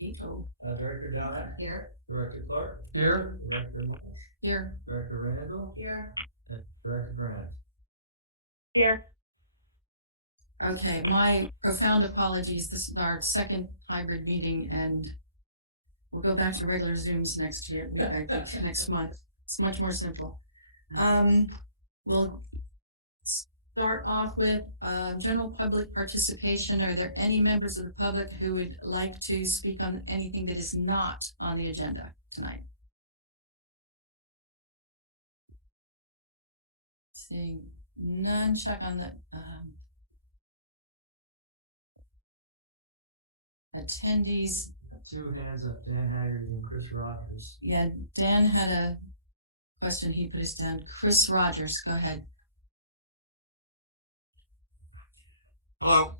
Director Donna. Here. Director Clark. Here. Director Marsh. Here. Director Randall. Here. And Director Grant. Here. Okay, my profound apologies. This is our second hybrid meeting, and we'll go back to regular Zooms next year, I think, next month. It's much more simple. We'll start off with general public participation. Are there any members of the public who would like to speak on anything that is not on the agenda tonight? Seeing none, check on the attendees. Two hands up, Dan Haggerty and Chris Rogers. Yeah, Dan had a question. He put his down. Chris Rogers, go ahead. Hello.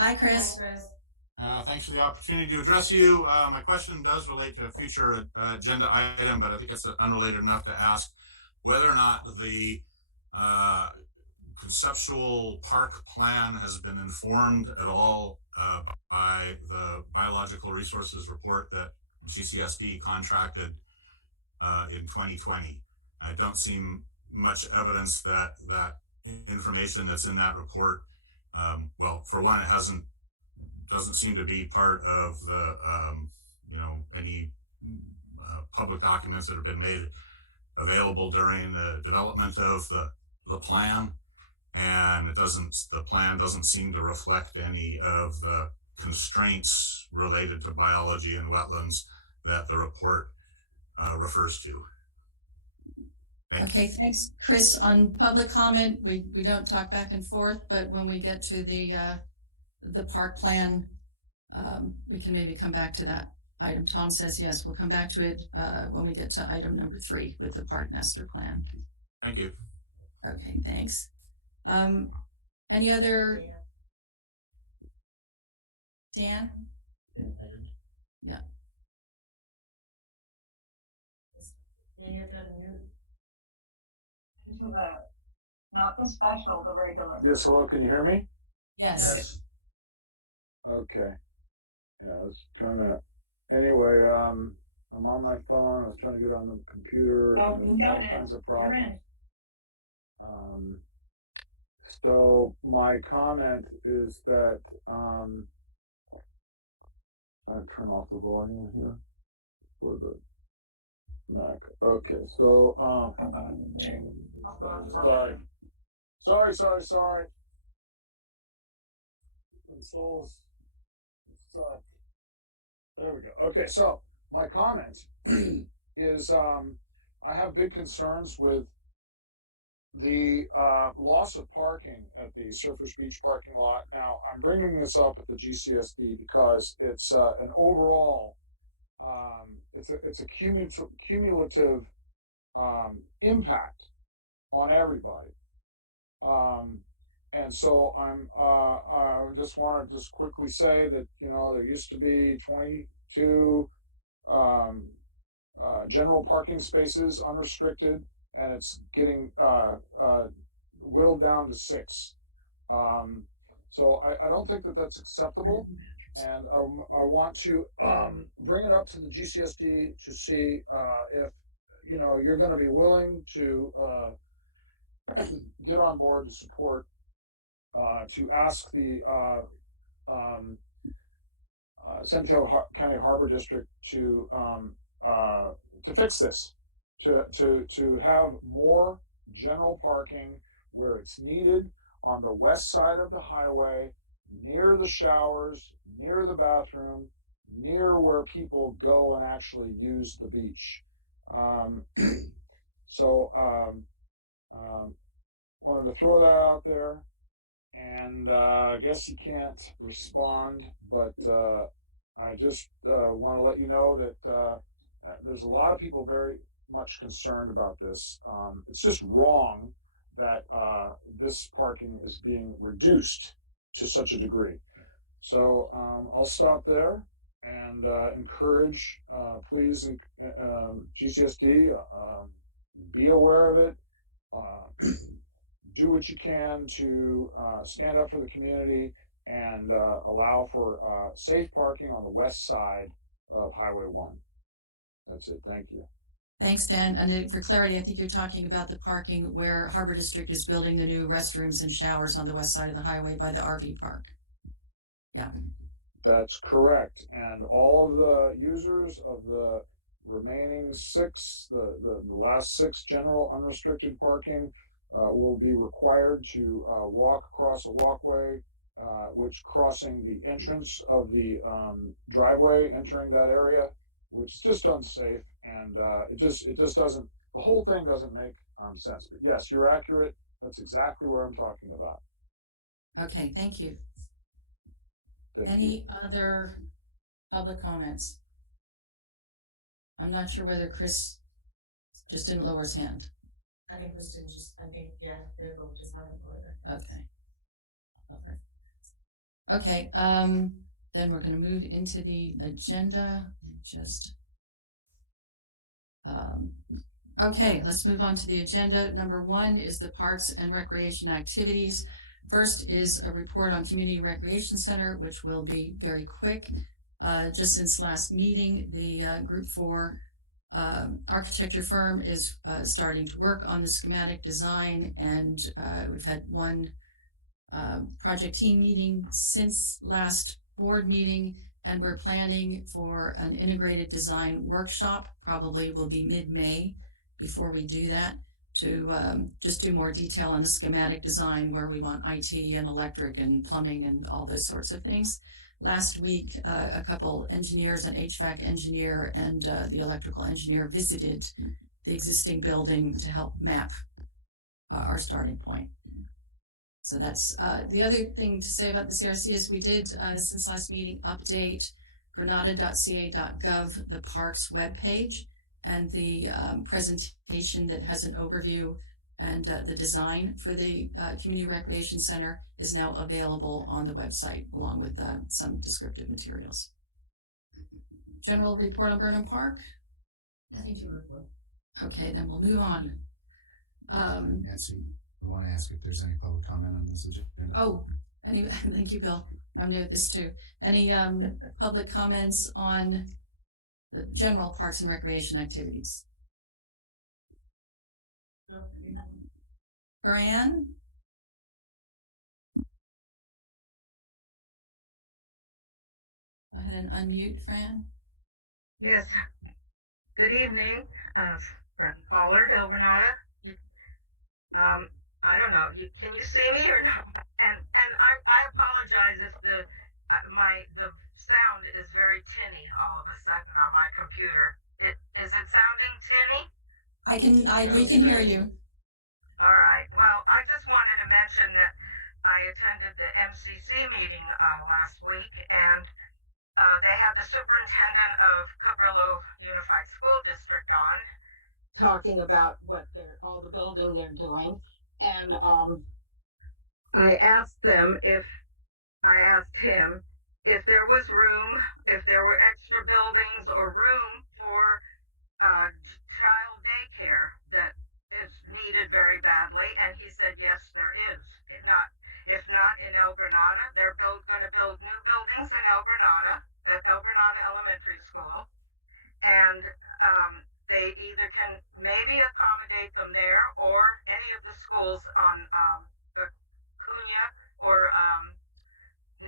Hi, Chris. Hi, Chris. Thanks for the opportunity to address you. My question does relate to a future agenda item, but I think it's unrelated enough to ask whether or not the conceptual park plan has been informed at all by the biological resources report that GCSD contracted in 2020. I don't see much evidence that information that's in that report, well, for one, it doesn't seem to be part of the any public documents that have been made available during the development of the plan. And the plan doesn't seem to reflect any of the constraints related to biology and wetlands that the report refers to. Okay, thanks, Chris. On public comment, we don't talk back and forth, but when we get to the park plan, we can maybe come back to that item. Tom says yes, we'll come back to it when we get to item number 3 with the park master plan. Thank you. Okay, thanks. Any other? Dan? Yeah. Dan, you have to unmute. Not the special, the regular. Yes, hello, can you hear me? Yes. Okay. Yeah, I was trying to, anyway, I'm on my phone, I was trying to get on the computer. Oh, and you got all it. kinds of You're problems. in. So my comment is that, I'll turn off the volume here for the Mac. Okay, so, sorry. Consoles. There we go. Okay, so my comment is I have big concerns with the loss of parking at the Surfers Beach parking lot. Now, I'm bringing this up at the GCSD because it's an overall, it's a cumulative impact on everybody. And so I just want to quickly say that, there used to be 22 general parking spaces unrestricted, and it's getting whittled down to 6. So I don't think that that's acceptable, and I want to bring it up to the GCSD to see if you're going to be willing to get on board to support, to ask the San Mateo County Harbor District to fix this. To have more general parking where it's needed on the west side of the highway, near the showers, near the bathroom, near where people go and actually use the beach. Wanted to throw that out there, and I guess you can't respond, but I just want to let you know that there's a lot of people very much concerned about this. It's just wrong that this parking is being reduced to such a degree. So I'll stop there and encourage, please, GCSD, be aware of it. Do what you can to stand up for the community and allow for safe parking on the west side of Highway 1. That's it. Thank you. Thanks, Dan. And for clarity, I think you're talking about the parking where Harbor District is building the new restrooms and showers on the west side of the highway by the RV park. Yeah. That's correct. And all of the users of the remaining the last 6 general unrestricted parking will be required to walk across a walkway, which crossing the entrance of the driveway entering that area, which is just unsafe, and it just doesn't, the whole thing doesn't make sense. But yes, you're accurate. That's exactly what I'm talking about. Okay, thank you. Thank Any you. other public comments? I'm not sure whether Chris just didn't lower his hand. I think Kristen yeah, they're both just having a Okay. Okay, then we're going to move into the agenda. Okay, let's move on to the agenda. Number 1 is the parks and recreation activities. First is a report on Community Recreation Center, which will be very quick. Just since last meeting, the Group 4 architecture firm is starting to work on the schematic design, and we've had one project team meeting since last board meeting, and we're planning for an integrated design workshop. Probably will be mid-May before we do that, to just do more detail on the schematic design, where we want IT and electric and plumbing and all those sorts of things. Last week, a couple engineers, an HVAC engineer and the electrical engineer, visited the existing building to help map our starting point. So that's the other thing to say about the CRC is we did, since last meeting, update granada.ca.gov, the parks webpage, and the presentation that has an overview and the design for the Community Recreation Center is now available on the website, along with some descriptive materials. General report on Burnham Park? Nothing to report. Okay, then we'll move on. Nancy, I want to ask if there's any public comment on this agenda. Oh, thank you, Bill. I'm new at this too. Any public comments on the general parks and recreation activities? No. Fran? Go ahead and unmute, Fran. Yes. Good evening, Fran Pollard, El Granada. I don't know. Can you see me or not? And I apologize if the sound is very tinny all of a sudden on my computer. Is it sounding tinny? We can hear you. All right. Well, I just wanted to mention that I attended the MCC meeting last week, and they had the superintendent of Cabrillo Unified School District on, talking about all the building they're doing. And I asked him if there was room, if there were extra buildings or room for child daycare that is needed very badly. And he said, yes, there is. If not in El Granada, they're going to build new buildings in El Granada, at El Granada Elementary School. And they either can maybe accommodate them there or any of the schools on Cunha or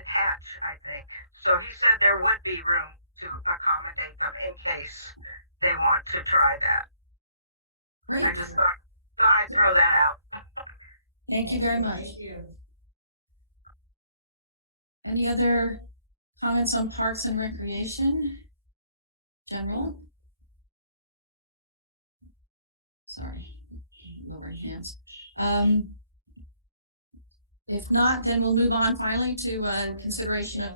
Hatch, I think. So he said there would be room to accommodate them in case they want to try that. Great. I just thought I'd throw that out. Thank you very much. Thank you. Any other comments on parks and recreation? General? Sorry, lowering hands. If not, then we'll move on finally to consideration of.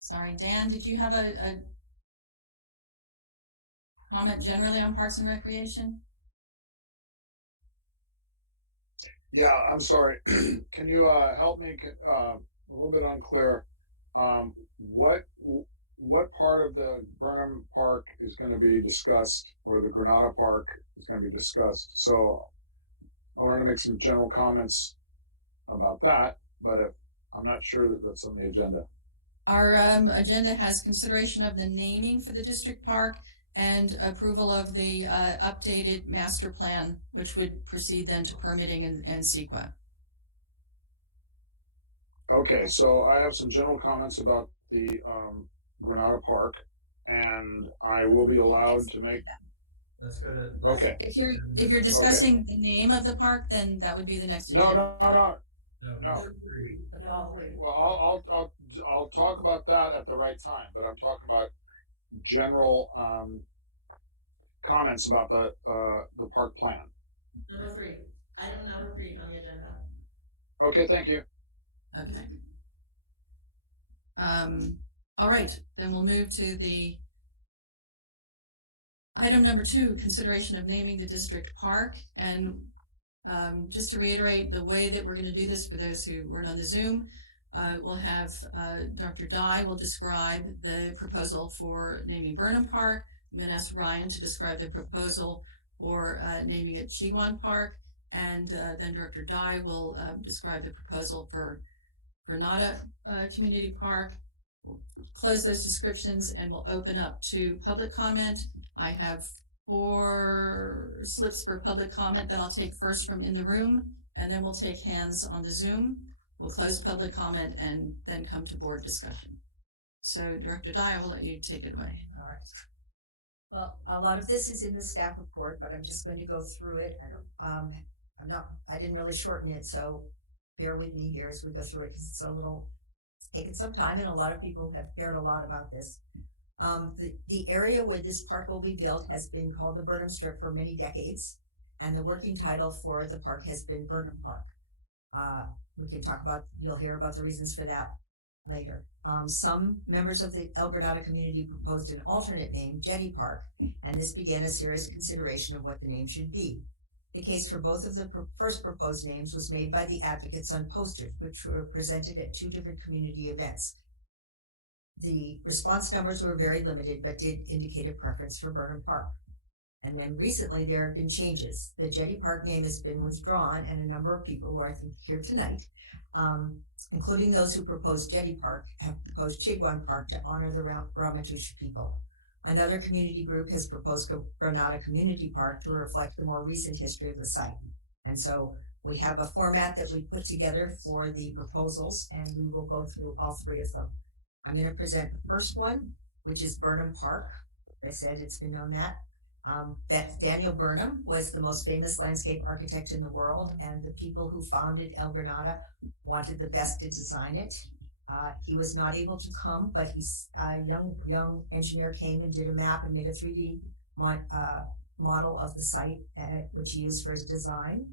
Sorry, Dan, did you have a comment generally on parks and recreation? Yeah, I'm sorry. Can you help me? A little bit unclear. What part of the Burnham Park is going to be discussed, or the Granada Park is going to be discussed? So I wanted to make some general comments about that, but I'm not sure that that's on the agenda. Our agenda has consideration of the naming for the district park and approval of the updated master plan, which would proceed then to permitting and CEQA. Okay, so I have some general comments about the Granada Park, and I will be allowed to make. Let's go to. Okay. If you're discussing the name of the park, then that would be the next agenda. No. No. Well, I'll talk about that at the right time, but I'm talking about general comments about the park plan. Number 3, item number 3 on the agenda. Okay, thank you. Okay. All right, then we'll move to the item number 2, consideration of naming the district park. And just to reiterate the way that we're going to do this for those who weren't on the Zoom, we'll have Dr. Dye will describe the proposal for naming Burnham Park. I'm going to ask Ryan to describe the proposal for naming it Chigwan Park, and then Dr. Dye will describe the proposal for Granada Community Park. We'll close those descriptions and we'll open up to public comment. I have 4 slips for public comment that I'll take first from in the room, and then we'll take hands on the Zoom. We'll close public comment and then come to board discussion. So Director Dye, I will let you take it away. All right. Well, a lot of this is in the staff report, but I'm just going to go through it. I didn't really shorten it, so bear with me here as we go through it, because it's taken some time, and a lot of people have cared a lot about this. The area where this park will be built has been called the Burnham Strip for many decades, and the working title for the park has been Burnham Park. You'll hear about the reasons for that later. Some members of the El Granada community proposed an alternate name, Jetty Park, and this began a serious consideration of what the name should be. The case for both of the first proposed names was made by the advocates on posters, which were presented at 2 different community events. The response numbers were very limited, but did indicate a preference for Burnham Park. And then recently there have been changes. The Jetty Park name has been withdrawn, and a number of people who are, I think, here tonight, including those who proposed Jetty Park, have proposed Chigwan Park to honor the Ramaytush people. Another community group has proposed Granada Community Park to reflect the more recent history of the site. And so we have a format that we put together for the proposals, and we will go through all 3 of them. I'm going to present the first one, which is Burnham Park. I said it's been known that. Daniel Burnham was the most famous landscape architect in the world, and the people who founded El Granada wanted the best to design it. He was not able to come, but a young engineer came and did a map and made a 3D model of the site, which he used for his design.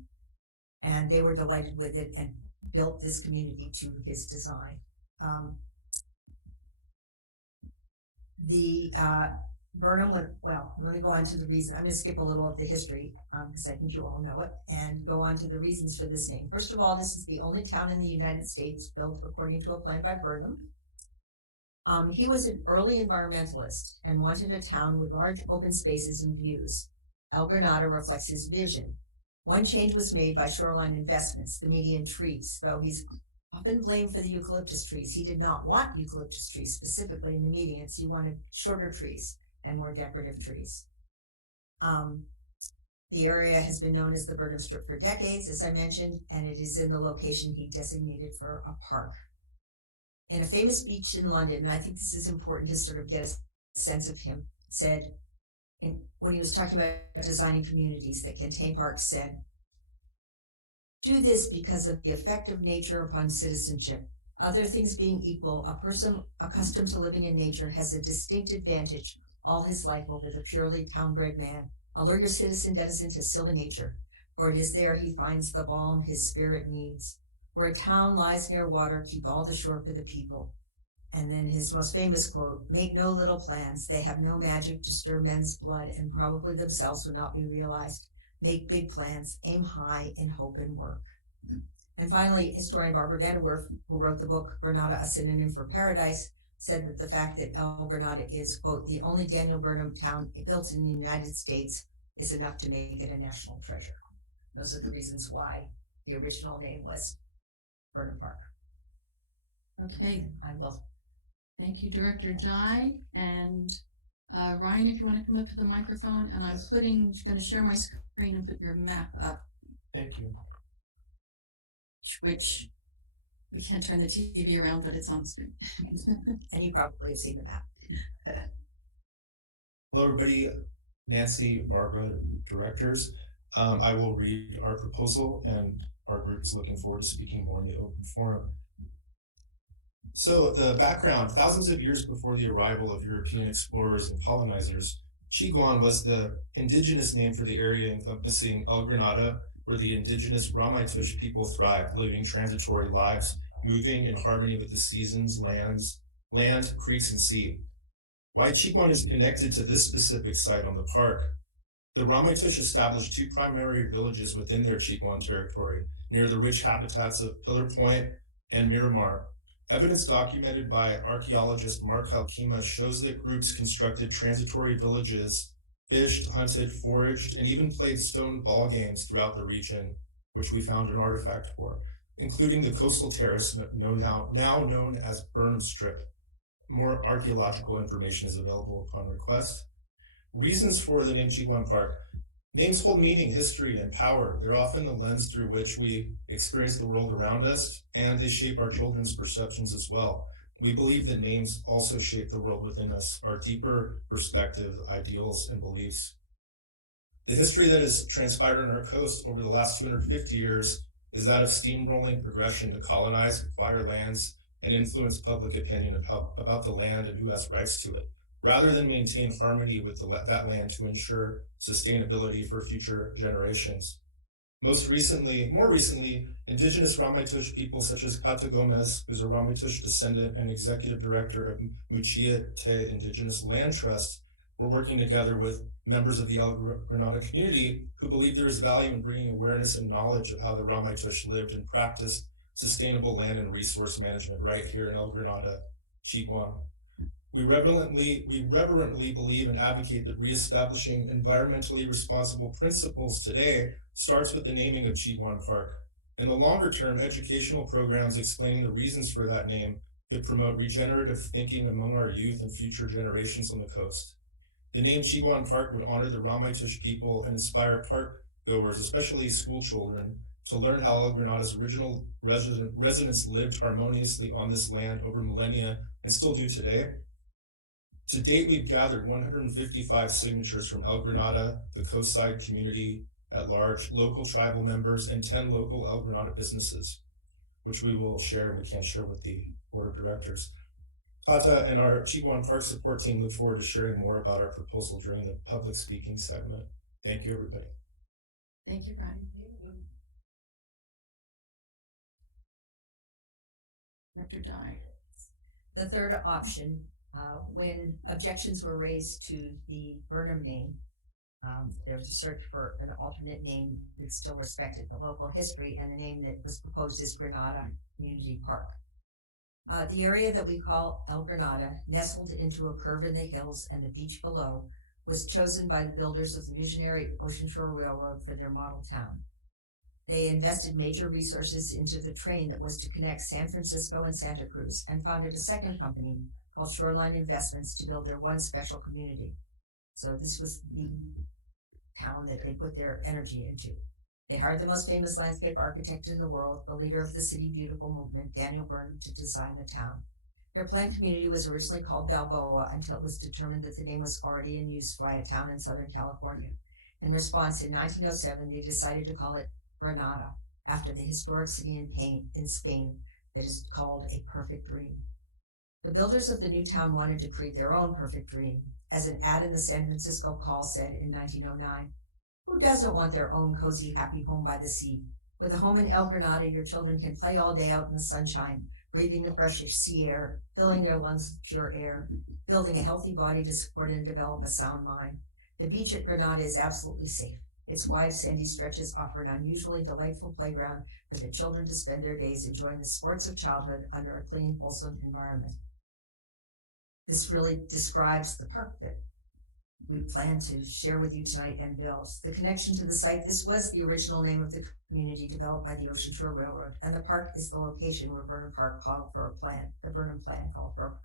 And they were delighted with it and built this community to his design. Burnham let me go on to the reason. I'm going to skip a little of the history because I think you all know it, and go on to the reasons for this name. First of all, this is the only town in the United States built according to a plan by Burnham. He was an early environmentalist and wanted a town with large open spaces and views. El Granada reflects his vision. One change was made by Shoreline Investments, the median trees, though he's often blamed for the eucalyptus trees. He did not want eucalyptus trees specifically in the medians. He wanted shorter trees and more decorative trees. The area has been known as the Burnham Strip for decades, as I mentioned, and it is in the location he designated for a park. In a famous speech in London, and I think this is important to sort of get a sense of him, said, when he was talking about designing communities that contain parks, said, "Do this because of the effect of nature upon citizenship. Other things being equal, a person accustomed to living in nature has a distinct advantage all his life over the purely town-bred man. Allure your citizen denizen to sylvan nature, for it is there he finds the balm his spirit needs. Where a town lies near water, keep all the shore for the people." And then his most famous quote, "Make no little plans. They have no magic to stir men's blood, and probably themselves will not be realized. Make big plans, aim high in hope and work." And finally, historian Barbara Vanderwerf, who wrote the book Granada, A Synonym for Paradise, said that the fact that El Granada is, quote, "the only Daniel Burnham town built in the United States is enough to make it a national treasure." Those are the reasons why the original name was Burnham Park. Okay, I will. thank you, Director Jai. And Ryan, if you want to come up to the microphone, and I'm going to share my screen and put your map up, Thank you. which we can't turn the TV around, but it's on screen. And you probably have seen the map. Hello, everybody. Nancy, Barbara, directors. I will read our proposal, and our group is looking forward to speaking more in the open forum. So the background: thousands of years before the arrival of European explorers and colonizers, Chiguan was the indigenous name for the area encompassing El Granada, where the indigenous Ramaytush people thrived, living transitory lives, moving in harmony with the seasons, land, creeks, and sea. Why Chiguan is connected to this specific site on the park: the Ramaytush established two primary villages within their Chiguan territory, near the rich habitats of Pillar Point and Miramar. Evidence documented by archaeologist Mark Halkima shows that groups constructed transitory villages, fished, hunted, foraged, and even played stone ball games throughout the region, which we found an artifact for, including the coastal terrace now known as Burnham Strip. More archaeological information is available upon request. Reasons for the name Chiguan Park. Names hold meaning, history, and power. They're often the lens through which we experience the world around us, and they shape our children's perceptions as well. We believe that names also shape the world within us, our deeper perspective, ideals, and beliefs. The history that has transpired on our coast over the last 250 years is that of steamrolling progression to colonize, acquire lands, and influence public opinion about the land and who has rights to it, rather than maintain harmony with that land to ensure sustainability for future generations. More recently, indigenous Ramaytush people such as Kata Gomez, who's a Ramaytush descendant and executive director of Muchia Te Indigenous Land Trust, were working together with members of the El Granada community who believe there is value in bringing awareness and knowledge of how the Ramaytush lived and practiced sustainable land and resource management right here in El Granada, Chiguan. We reverently believe and advocate that reestablishing environmentally responsible principles today starts with the naming of Chiguan Park. In the longer term, educational programs explaining the reasons for that name could promote regenerative thinking among our youth and future generations on the coast. The name Chiguan Park would honor the Ramaytush people and inspire park goers, especially school children, to learn how El Granada's original residents lived harmoniously on this land over millennia and still do today. To date, we've gathered 155 signatures from El Granada, the coastside community at large, local tribal members, and 10 local El Granada businesses, which we will share and we can share with the board of directors. Tata and our Chiguan Park support team look forward to sharing more about our proposal during the public speaking segment. Thank you, everybody. Thank you, Brian. Director Dye. The third option, when objections were raised to the Burnham name, there was a search for an alternate name that still respected the local history, and the name that was proposed is Granada Community Park. The area that we call El Granada, nestled into a curve in the hills and the beach below, was chosen by the builders of the visionary Ocean Shore Railroad for their model town. They invested major resources into the train that was to connect San Francisco and Santa Cruz, and founded a second company called Shoreline Investments to build their one special community. So this was the town that they put their energy into. They hired the most famous landscape architect in the world, the leader of the City Beautiful movement, Daniel Burnham, to design the town. Their planned community was originally called Balboa until it was determined that the name was already in use by a town in Southern California. In response, in 1907, they decided to call it Granada, after the historic city in Spain that is called a perfect dream. The builders of the new town wanted to create their own perfect dream. As an ad in the San Francisco Call said in 1909, who doesn't want their own cozy, happy home by the sea? With a home in El Granada, your children can play all day out in the sunshine, breathing the fresh sea air, filling their lungs with pure air, building a healthy body to support and develop a sound mind. The beach at Granada is absolutely safe. Its wide sandy stretches offer an unusually delightful playground for the children to spend their days enjoying the sports of childhood under a clean, wholesome environment. This really describes the park that we plan to share with you tonight and build. The connection to the site, this was the original name of the community developed by the Ocean Shore Railroad, and the park is the location where Burnham Park called for a plan, the Burnham Plan called for a park.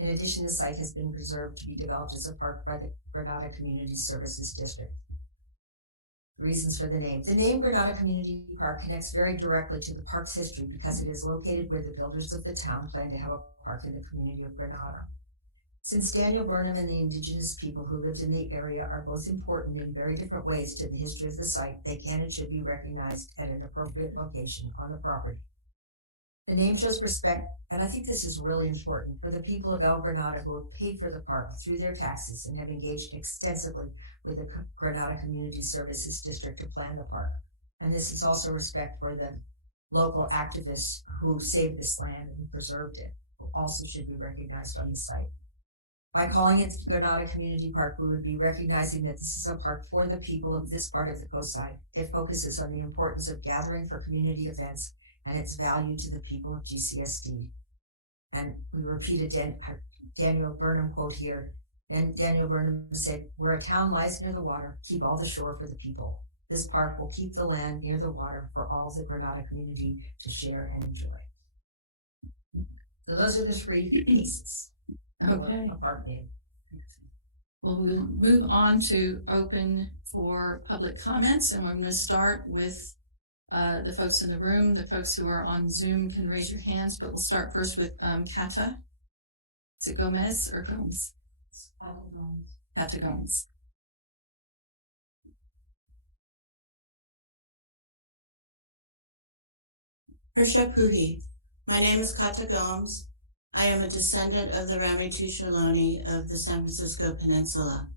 In addition, the site has been preserved to be developed as a park by the Granada Community Services District. Reasons for the name. The name Granada Community Park connects very directly to the park's history because it is located where the builders of the town plan to have a park in the community of Granada. Since Daniel Burnham and the indigenous people who lived in the area are both important in very different ways to the history of the site, they can and should be recognized at an appropriate location on the property. The name shows respect, and I think this is really important, for the people of El Granada who have paid for the park through their taxes and have engaged extensively with the Granada Community Services District to plan the park. And this is also respect for the local activists who saved this land and preserved it, who also should be recognized on the site. By calling it Granada Community Park, we would be recognizing that this is a park for the people of this part of the coastside. It focuses on the importance of gathering for community events and its value to the people of GCSD. And we repeated Daniel Burnham quote here. And Daniel Burnham said, "Where a town lies near the water, keep all the shore for the people. This park will keep the land near the water for all the Granada community to share and enjoy." So those are the three pieces. Okay. A park name. Well, we'll move on to open for public comments, and we're going to start with the folks in the room. The folks who are on Zoom can raise your hands, but we'll start first with Kata. Is it Gomez or Gomes? Kata Gomes. Persha Puhi. My name is Kata Gomes. I am a descendant of the Ramaytush Ohlone of the San Francisco Peninsula.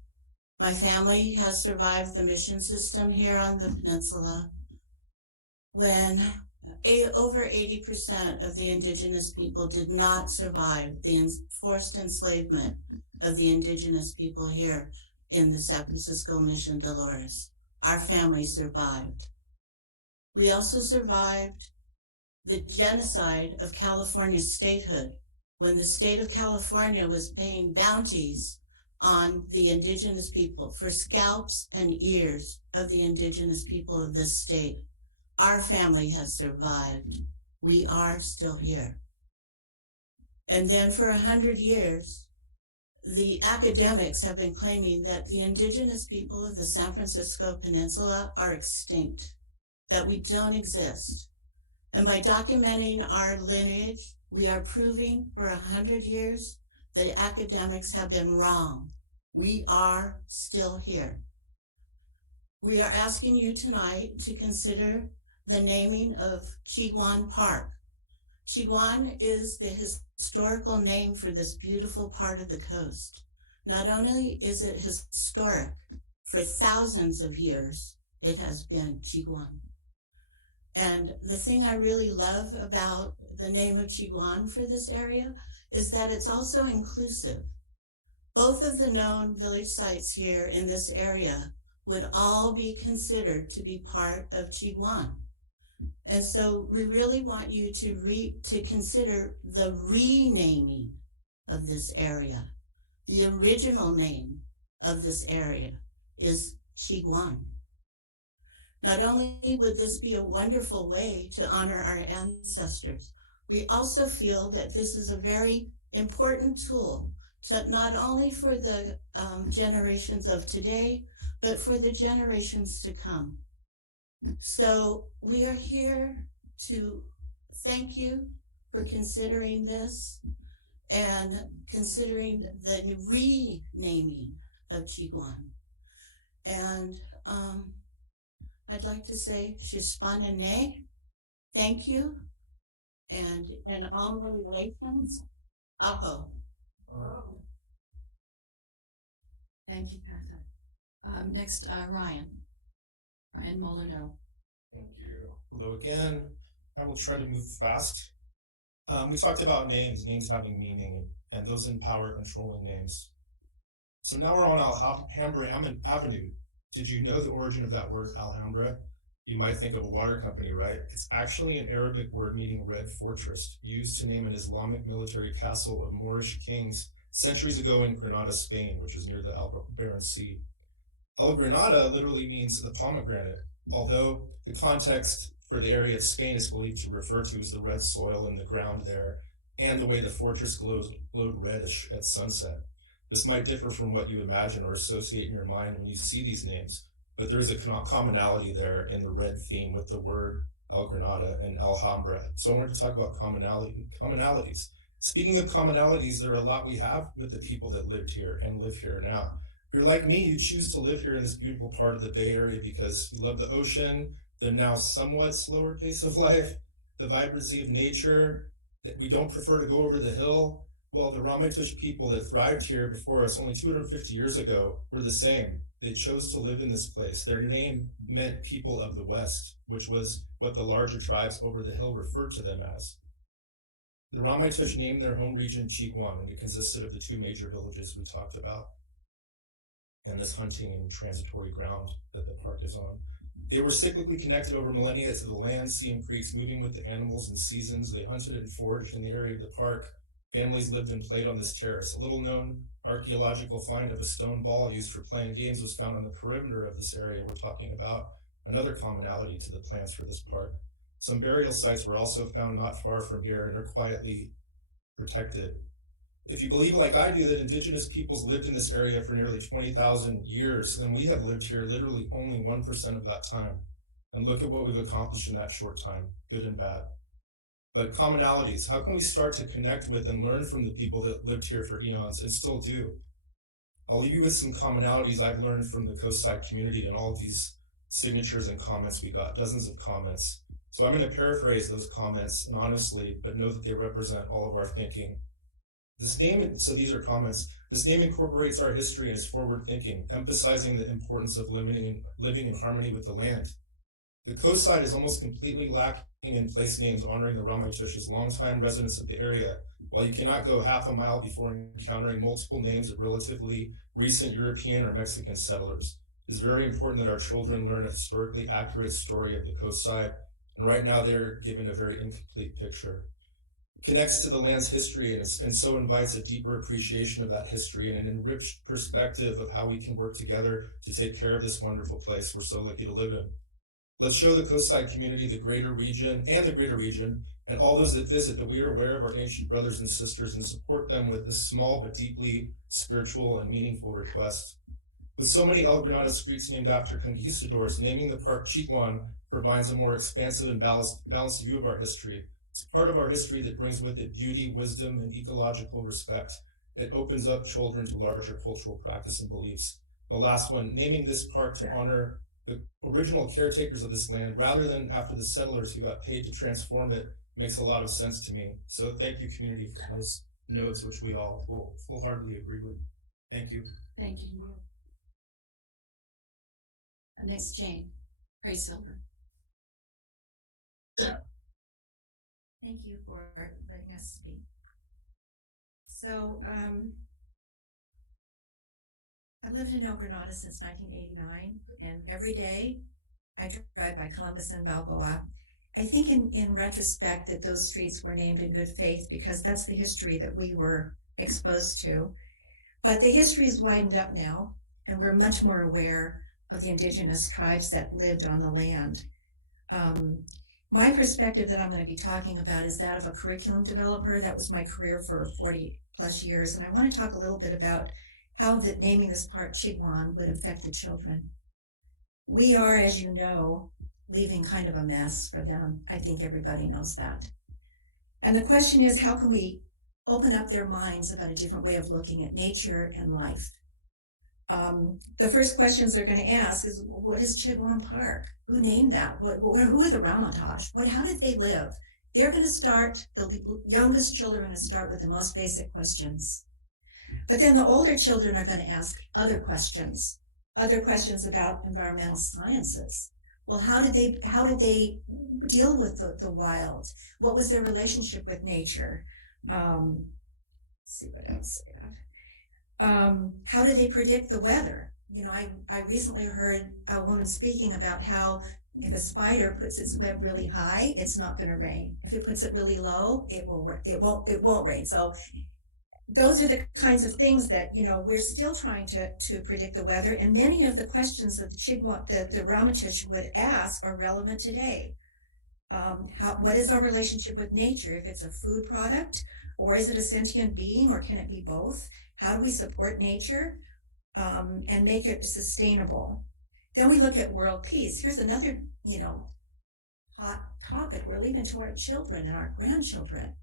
My family has survived the mission system here on the peninsula when over 80% of the indigenous people did not survive the forced enslavement of the indigenous people here in the San Francisco Mission Dolores. Our family survived. We also survived the genocide of California's statehood when the state of California was paying bounties on the indigenous people for scalps and ears of the indigenous people of this state. Our family has survived. We are still here. And then for 100 years, the academics have been claiming that the indigenous people of the San Francisco Peninsula are extinct, that we don't exist. And by documenting our lineage, we are proving for 100 years the academics have been wrong. We are still here. We are asking you tonight to consider the naming of Chiguan Park. Chiguan is the historical name for this beautiful part of the coast. Not only is it historic, for thousands of years, it has been Chiguan. And the thing I really love about the name of Chiguan for this area is that it's also inclusive. Both of the known village sites here in this area would all be considered to be part of Chiguan. And so we really want you to consider the renaming of this area. The original name of this area is Chiguan. Not only would this be a wonderful way to honor our ancestors, we also feel that this is a very important tool, not only for the generations of today, but for the generations to come. So we are here to thank you for considering this and considering the renaming of Chiguan. And I'd like to say, Shispanane, thank you, and in all relations, aho. Thank you, Kata. Next, Ryan Molyneux. Thank you. Hello again. I will try to move fast. We talked about names having meaning, and those in power controlling names. So now we're on Alhambra Avenue. Did you know the origin of that word, Alhambra? You might think of a water company, right? It's actually an Arabic word meaning red fortress, used to name an Islamic military castle of Moorish kings centuries ago in Granada, Spain, which is near the Albaran Sea. El Granada literally means the pomegranate, although the context for the area of Spain is believed to refer to as the red soil in the ground there, and the way the fortress glowed reddish at sunset. This might differ from what you imagine or associate in your mind when you see these names, but there is a commonality there in the red theme with the word El Granada and Alhambra. So I wanted to talk about commonalities. Speaking of commonalities, there are a lot we have with the people that lived here and live here now. If you're like me, you choose to live here in this beautiful part of the Bay Area because you love the ocean, the now somewhat slower pace of life, the vibrancy of nature, that we don't prefer to go over the hill. Well, the Ramaytush people that thrived here before us only 250 years ago were the same. They chose to live in this place. Their name meant people of the West, which was what the larger tribes over the hill referred to them as. The Ramaytush named their home region Chikwan, and it consisted of the two major villages we talked about and this hunting and transitory ground that the park is on. They were cyclically connected over millennia to the land, sea, and creeks, moving with the animals and seasons. They hunted and foraged in the area of the park. Families lived and played on this terrace. A little-known archaeological find of a stone ball used for playing games was found on the perimeter of this area we're talking about, another commonality to the plans for this park. Some burial sites were also found not far from here and are quietly protected. If you believe, like I do, that indigenous peoples lived in this area for nearly 20,000 years, then we have lived here literally only 1% of that time. And look at what we've accomplished in that short time, good and bad. But commonalities, how can we start to connect with and learn from the people that lived here for eons and still do? I'll leave you with some commonalities I've learned from the coastside community and all of these signatures and comments we got, dozens of comments. So I'm going to paraphrase those comments anonymously, but know that they represent all of our thinking. This name, so these are comments, this name incorporates our history and is forward thinking, emphasizing the importance of living in harmony with the land. The coastside is almost completely lacking in place names honoring the Ramaytush as longtime residents of the area, while you cannot go half a mile before encountering multiple names of relatively recent European or Mexican settlers. It is very important that our children learn a historically accurate story of the coastside, and right now they're given a very incomplete picture. It connects to the land's history and so invites a deeper appreciation of that history and an enriched perspective of how we can work together to take care of this wonderful place we're so lucky to live in. Let's show the coastside community, the greater region, and all those that visit that we are aware of our ancient brothers and sisters and support them with this small but deeply spiritual and meaningful request. With so many El Granada streets named after conquistadors, naming the park Chikwan provides a more expansive and balanced view of our history. It's part of our history that brings with it beauty, wisdom, and ecological respect. It opens up children to larger cultural practice and beliefs. The last one, naming this park to honor the original caretakers of this land rather than after the settlers who got paid to transform it, makes a lot of sense to me. So thank you, community, for those notes, which we all will wholeheartedly agree with. Thank you. Thank you. And next, Jane, Ray Silver. Thank you for letting us speak. So, I've lived in El Granada since 1989, and every day I drive by Columbus and Balboa. I think in retrospect that those streets were named in good faith because that's the history that we were exposed to. But the history is widened up now, and we're much more aware of the indigenous tribes that lived on the land. My perspective that I'm going to be talking about is that of a curriculum developer. That was my career for 40 plus years. And I want to talk a little bit about how naming this park Chikwan would affect the children. We are, as you know, leaving kind of a mess for them. I think everybody knows that. And the question is, how can we open up their minds about a different way of looking at nature and life? The first questions they're going to ask is, what is Chikwan Park? Who named that? Who are the Ramaytush? How did they live? They're going to start, the youngest children are going to start with the most basic questions. But then the older children are going to ask other questions about environmental sciences. Well, how did they deal with the wild? What was their relationship with nature? Let's see what else they have. How do they predict the weather? You know, I recently heard a woman speaking about how if a spider puts its web really high, it's not going to rain. If it puts it really low, it won't rain. So those are the kinds of things that, you know, we're still trying to predict the weather. And many of the questions that the Ramaytush would ask are relevant today. What is our relationship with nature? If it's a food product, or is it a sentient being, or can it be both? How do we support nature and make it sustainable? Then we look at world peace. Here's another, you know, hot topic we're leaving to our children and our grandchildren.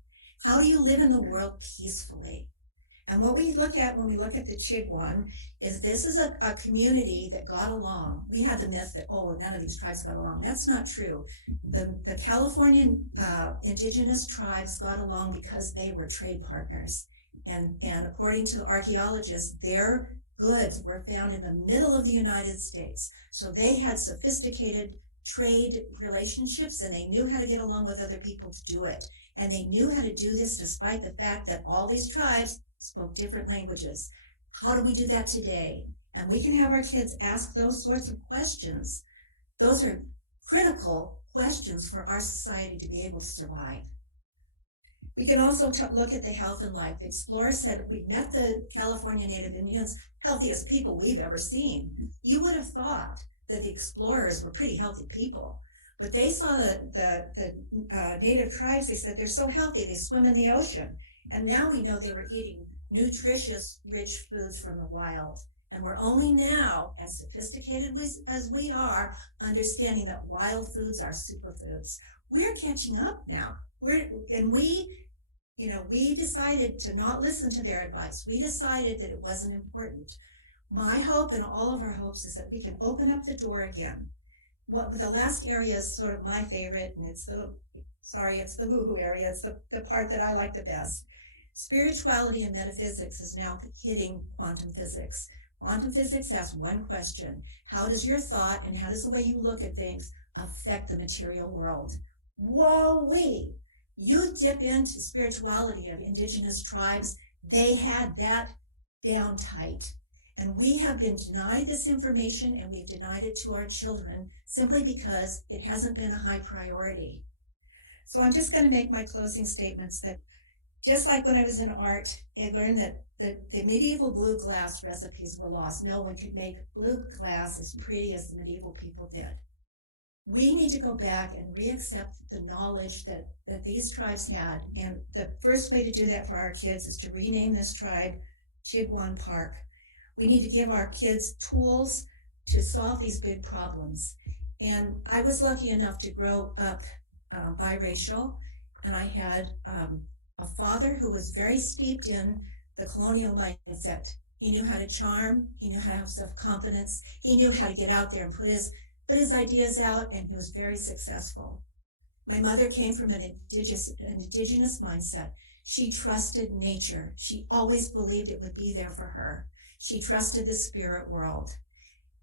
How do you live in the world peacefully? And what we look at when we look at the Chigwan is this is a community that got along. We had the myth that, oh, none of these tribes got along. That's not true. The Californian indigenous tribes got along because they were trade partners. And according to archaeologists, their goods were found in the middle of the United States. So they had sophisticated trade relationships, and they knew how to get along with other people to do it. And they knew how to do this despite the fact that all these tribes spoke different languages. How do we do that today? And we can have our kids ask those sorts of questions. Those are critical questions for our society to be able to survive. We can also look at the health and life. The explorer said, we met the California Native Indians, healthiest people we've ever seen. You would have thought that the explorers were pretty healthy people, but they saw the native tribes. They said they're so healthy, they swim in the ocean. And now we know they were eating nutritious, rich foods from the wild. And we're only now, as sophisticated as we are, understanding that wild foods are superfoods. We're catching up now. We decided to not listen to their advice. We decided that it wasn't important. My hope and all of our hopes is that we can open up the door again. The last area is sort of my favorite, and it's the woo-hoo area. It's the part that I like the best. Spirituality and metaphysics is now hitting quantum physics. Quantum physics asks one question: how does your thought and how does the way you look at things affect the material world? Whoa-wee! You dip into spirituality of indigenous tribes, they had that down tight. And we have been denied this information, and we've denied it to our children simply because it hasn't been a high priority. So I'm just going to make my closing statements that just like when I was in art, I learned that the medieval blue glass recipes were lost. No one could make blue glass as pretty as the medieval people did. We need to go back and reaccept the knowledge that these tribes had. And the first way to do that for our kids is to rename this tribe Chigwan Park. We need to give our kids tools to solve these big problems. And I was lucky enough to grow up biracial, and I had a father who was very steeped in the colonial mindset. He knew how to charm, he knew how to have self-confidence, he knew how to get out there and put his ideas out, and he was very successful. My mother came from an indigenous mindset. She trusted nature. She always believed it would be there for her. She trusted the spirit world.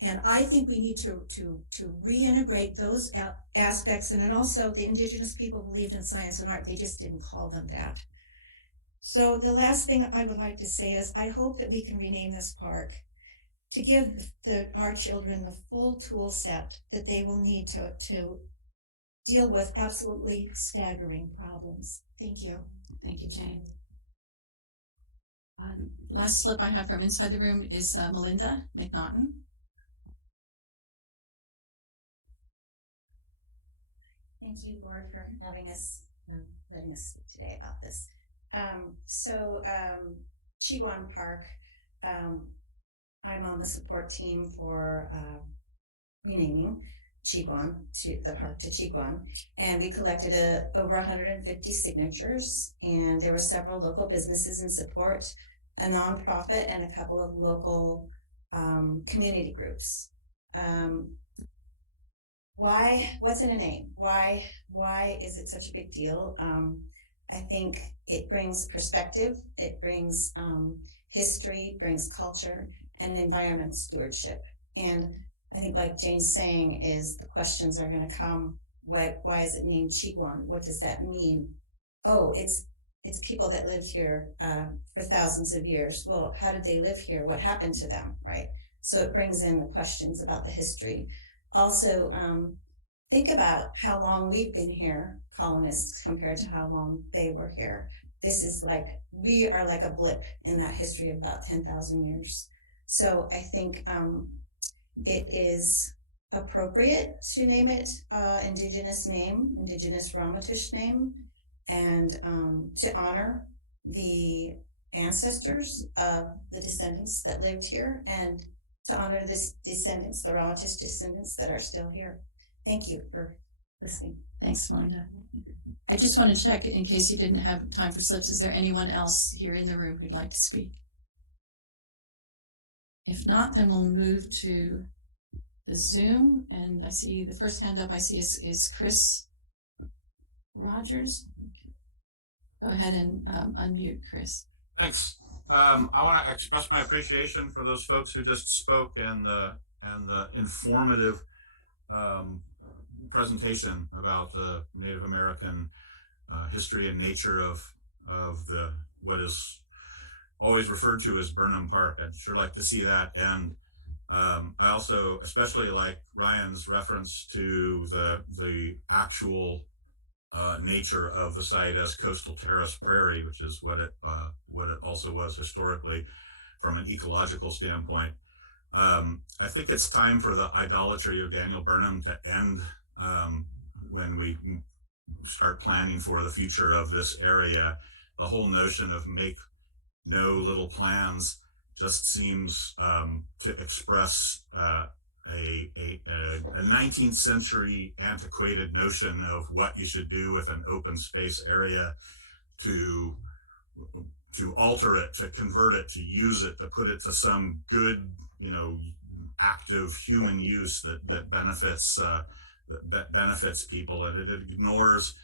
And I think we need to reintegrate those aspects. And then also the indigenous people believed in science and art. They just didn't call them that. So the last thing I would like to say is I hope that we can rename this park to give our children the full tool set that they will need to deal with absolutely staggering problems. Thank you. Thank you, Jane. Last slip I have from inside the room is Melinda McNaughton. Thank you, Lord, for having us, letting us speak today about this. Chigwan Park, I'm on the support team for renaming Chigwan the park to Chigwan, and we collected over 150 signatures, and there were several local businesses in support, a nonprofit, and a couple of local community groups. What's in a name? Why is it such a big deal? I think it brings perspective, it brings history, brings culture, and environment stewardship. And I think, like Jane's saying, is the questions are going to come. Why is it named Chigwan? What does that mean? Oh, it's people that lived here for thousands of years. Well, how did they live here? What happened to them, right? So it brings in the questions about the history. Also, think about how long we've been here, colonists, compared to how long they were here. this is like, we are like a blip in that history of about 10,000 years. So I think it is appropriate to name it indigenous Ramaytush name, and to honor the ancestors of the descendants that lived here, and to honor the descendants, the Ramaytush descendants that are still here. Thank you for listening. Thanks, Melinda. I just want to check in case you didn't have time for slips. Is there anyone else here in the room who'd like to speak? If not, then we'll move to the Zoom, and I see the first hand up I see is Chris Rogers. Go ahead and unmute, Chris. Thanks. I want to express my appreciation for those folks who just spoke and the informative presentation about the Native American history and nature of the what is always referred to as Burnham Park. I'd sure like to see that end. I also especially like Ryan's reference to the actual nature of the site as coastal terrace prairie, which is what it also was historically from an ecological standpoint. I think it's time for the idolatry of Daniel Burnham to end when we start planning for the future of this area. The whole notion of make no little plans just seems to express a 19th century antiquated notion of what you should do with an open space area, to alter it, to convert it, to use it, to put it to some good, active human use that benefits people, and it ignores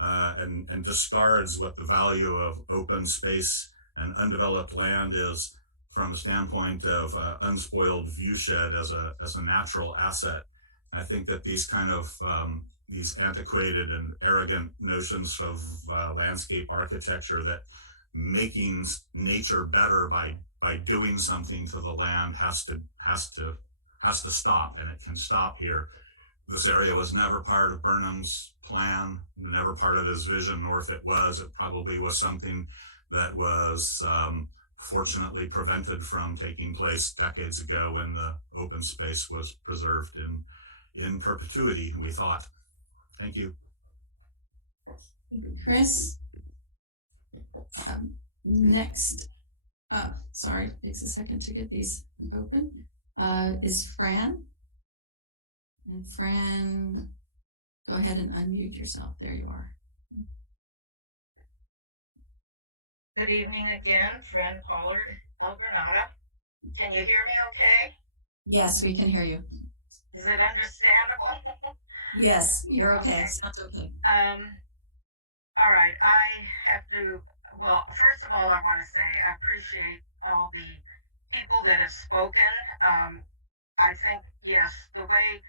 and discards what the value of open space and undeveloped land is from a standpoint of unspoiled viewshed as a natural asset. I think that these kind of these antiquated and arrogant notions of landscape architecture, that making nature better by doing something to the land has to stop, and it can stop here. This area was never part of Burnham's plan, never part of his vision, or if it was, it probably was something that was fortunately prevented from taking place decades ago when the open space was preserved in perpetuity, we thought. Thank you. Chris. Next up, sorry, it takes a second to get these open, is Fran. And Fran, go ahead and unmute yourself. There you are. Good evening again, Fran Pollard, El Granada. Can you hear me okay? Yes, we can hear you. Is it understandable? Yes, you're okay. Sounds okay. All right, I have to, well, first of all, I want to say I appreciate all the people that have spoken. I think, yes, the way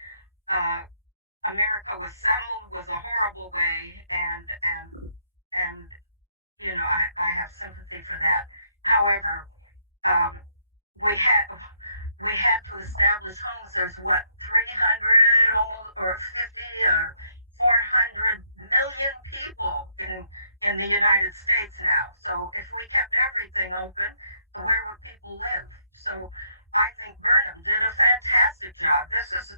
America was settled was a horrible way, and I have sympathy for that. However, we had to establish homes. There's 300 almost, or 50 or 400 million people in the United States now. So if we kept everything open, where would people live? So I think Burnham did a fantastic job. This is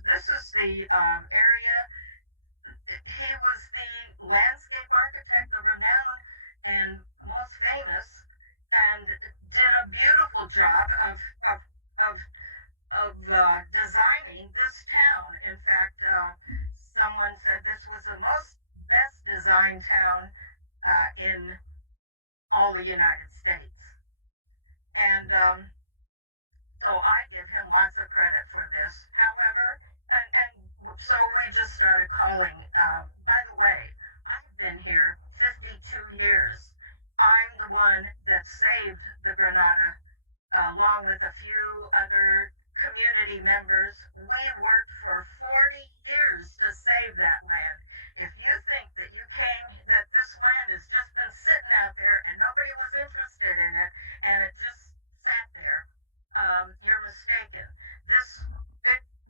the area. He was the landscape architect, the renowned and most famous, and did a beautiful job of designing this town. In fact, someone said this was the best designed town in all the United States. And so I give him lots of credit for this. However, and so we just started calling. By the way, I've been here 52 years. I'm the one that saved the Granada, along with a few other community members. We worked for 40 years to save that land. If you think that that this land has just been sitting out there and nobody was interested in it, and it just sat there, you're mistaken.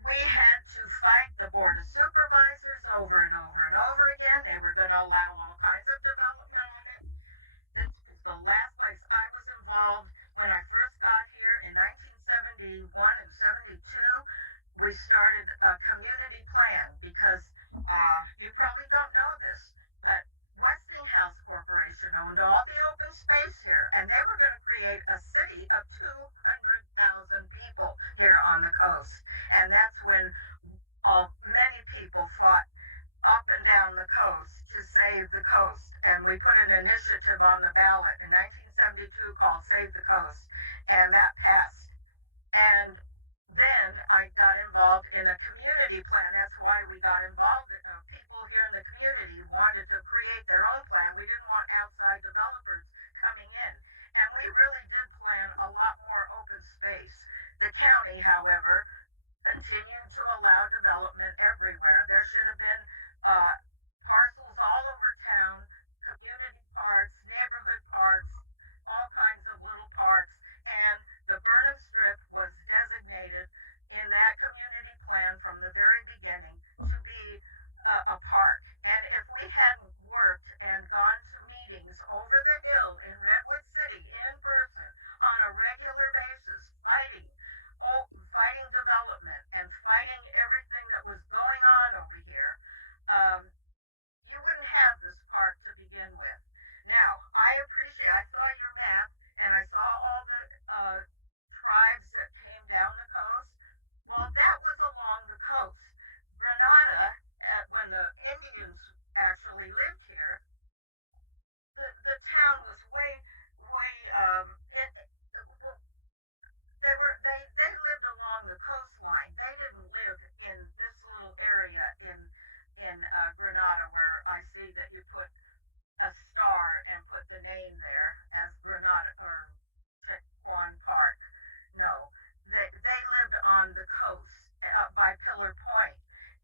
We had to fight the Board of Supervisors over and over and over again. They were going to allow all kinds of development on it. It's we started a community plan because you probably don't know this, but Westinghouse Corporation owned all the open space here, and they were going to create a city of 200,000 people here on the coast. And that's when many people fought up and down the coast to save the coast. And we put an initiative on the ballot in 1972 called Save the Coast, and that passed. And then I got involved in a community plan. That's why we got involved. People here in the community wanted to create their own plan. We didn't want outside developers coming in. And we really did plan a lot more open space. The county, however, continued to allow development everywhere. There should have been parcels all over town, community parks, neighborhood parks, all kinds of little parks. And the Burnham Strip was designated in that community plan from the very beginning to be a park. And if we hadn't worked and gone to meetings over the hill in Redwood City in person on a regular basis, fighting development and fighting everything that was going on over here, you wouldn't have this park to begin with. Now, I saw your map and I saw all the tribes that came down the coast. Well, that was along the coast. Granada, when the Indians actually lived here, the town was way they lived along the coastline. They didn't live in this little area in Granada where I see that you put a star and put the name there as Granada or Tequan Park. No, they lived on the coast by Pillar Point,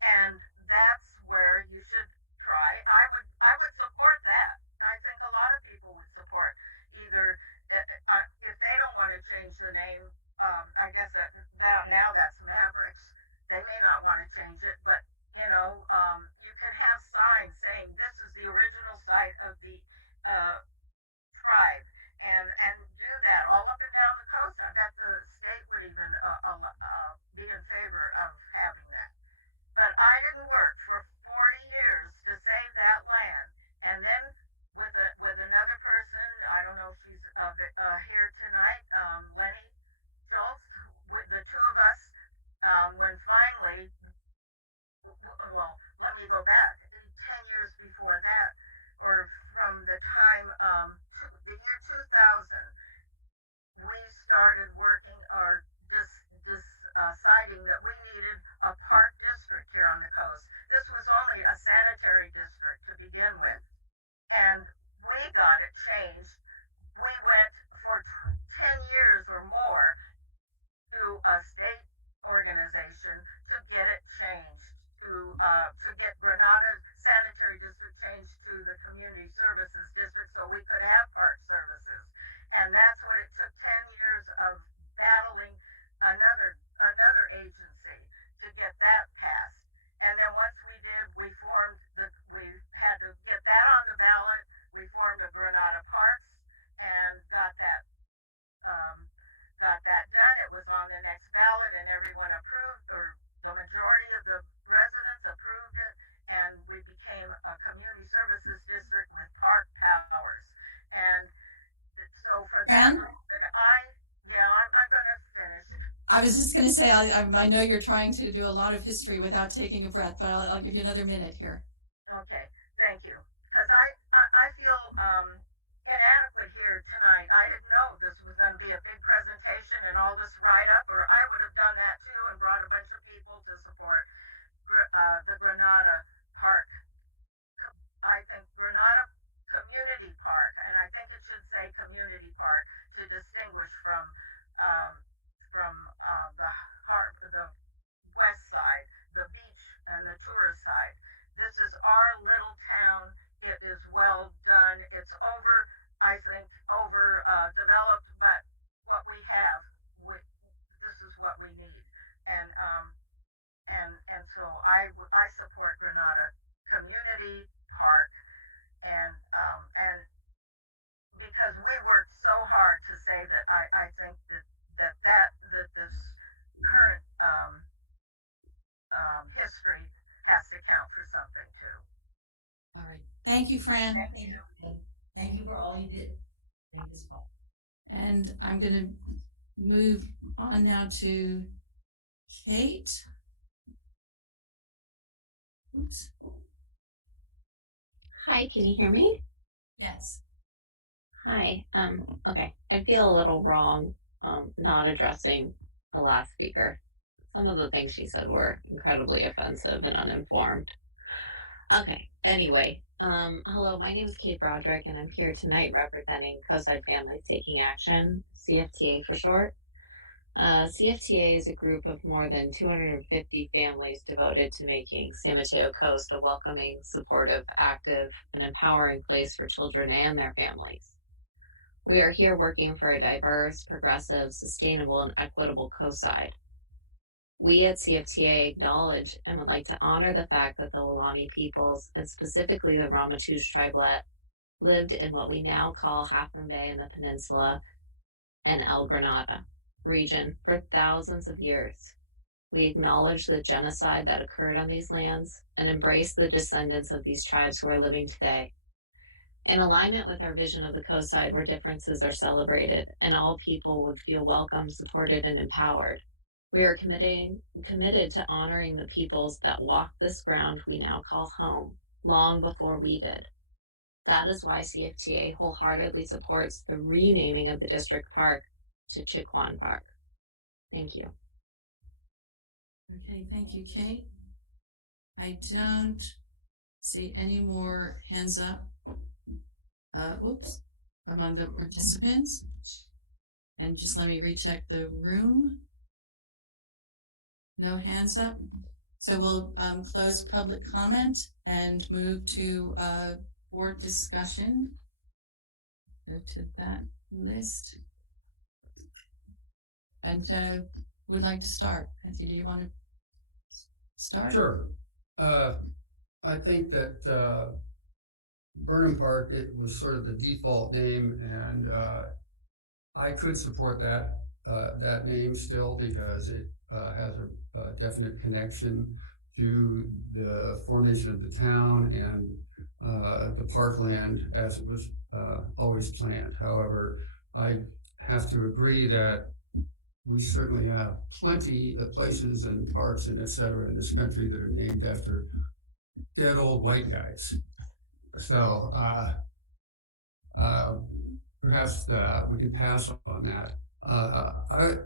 and that's where you should try. I would support that. I think a lot of people would support either if they don't want to change the name. I guess that now that's Mavericks. They may not want to change it, but you can have signs saying this is the original site of the tribe, and do that all up and down the coast. I bet the state would even be in favor of having that. But I didn't work for 40 years to save that land, and then with another person, I don't know if she's here tonight, Lenny Schultz, with the two of us, when finally, well, let me go back 10 years before that, or from the time the year 2000, we started working or deciding that we needed a park district here on the coast. This was only a sanitary district to begin with, and we got it changed. We went for 10 years or more to a state organization to get it changed, to get Granada Sanitary District changed to the Community Services District so we could have park services. And that's what it took 10 years of battling another agency to get that passed. And then once we did, we had to get that on the ballot. We formed a Granada Parks and got that done. It was on the next ballot and everyone approved, or the majority of the residents approved it, and we became a community services district with park powers. And so for that reason, I'm going to finish. I was just going to say, I know you're trying to do a lot of history without taking a breath, but I'll give you another minute here. Okay, thank you. Because I feel inadequate here tonight. I didn't know this was going to be a big presentation and all this write-up, or I would have done that too and brought a bunch of people to support the Granada Park. I think Granada Community Park, and I think it should say Community Park to distinguish from the west side, the beach and the tourist side. This is our little town. It is well done. It's developed, but what we have, this is what we need. And so I support Granada Community Park, and because we worked so hard to say that, I think that this current history has to count for something too. All right. Thank you, Fran. Thank you. Thank you for all you did. Make this fall. And I'm going to move on now to Kate. Oops. Hi, can you hear me? Yes. Hi. Okay. I feel a little wrong, not addressing the last speaker. Some of the things she said were incredibly offensive and uninformed. Okay. Anyway, hello, my name is Kate Broderick, and I'm here tonight representing Coastside Families Taking Action, CFTA for short. CFTA is a group of more than 250 families devoted to making San Mateo Coast a welcoming, supportive, active, and empowering place for children and their families. We are here working for a diverse, progressive, sustainable, and equitable coastside. We at CFTA acknowledge and would like to honor the fact that the Ohlone peoples, and specifically the Ramaytush tribelet, lived in what we now call Half Moon Bay in the peninsula and El Granada region for thousands of years. We acknowledge the genocide that occurred on these lands and embrace the descendants of these tribes who are living today. In alignment with our vision of the coastside where differences are celebrated and all people would feel welcome, supported, and empowered, we are committed to honoring the peoples that walked this ground we now call home long before we did. That is why CFTA wholeheartedly supports the renaming of the district park to Chiquan Park. Thank you. Okay, thank you, Kate. I don't see any more hands up. Oops, among the participants. And just let me recheck the room. No hands up. So we'll close public comment and move to board discussion. Go to that list. And would like to start. Anthony, do you want to start? Sure. I think that Burnham Park, it was sort of the default name, and I could support that name still because it has a definite connection to the formation of the town and the parkland as it was always planned. However, I have to agree that we certainly have plenty of places and parks and et cetera in this country that are named after dead old white guys. So perhaps we can pass on that. I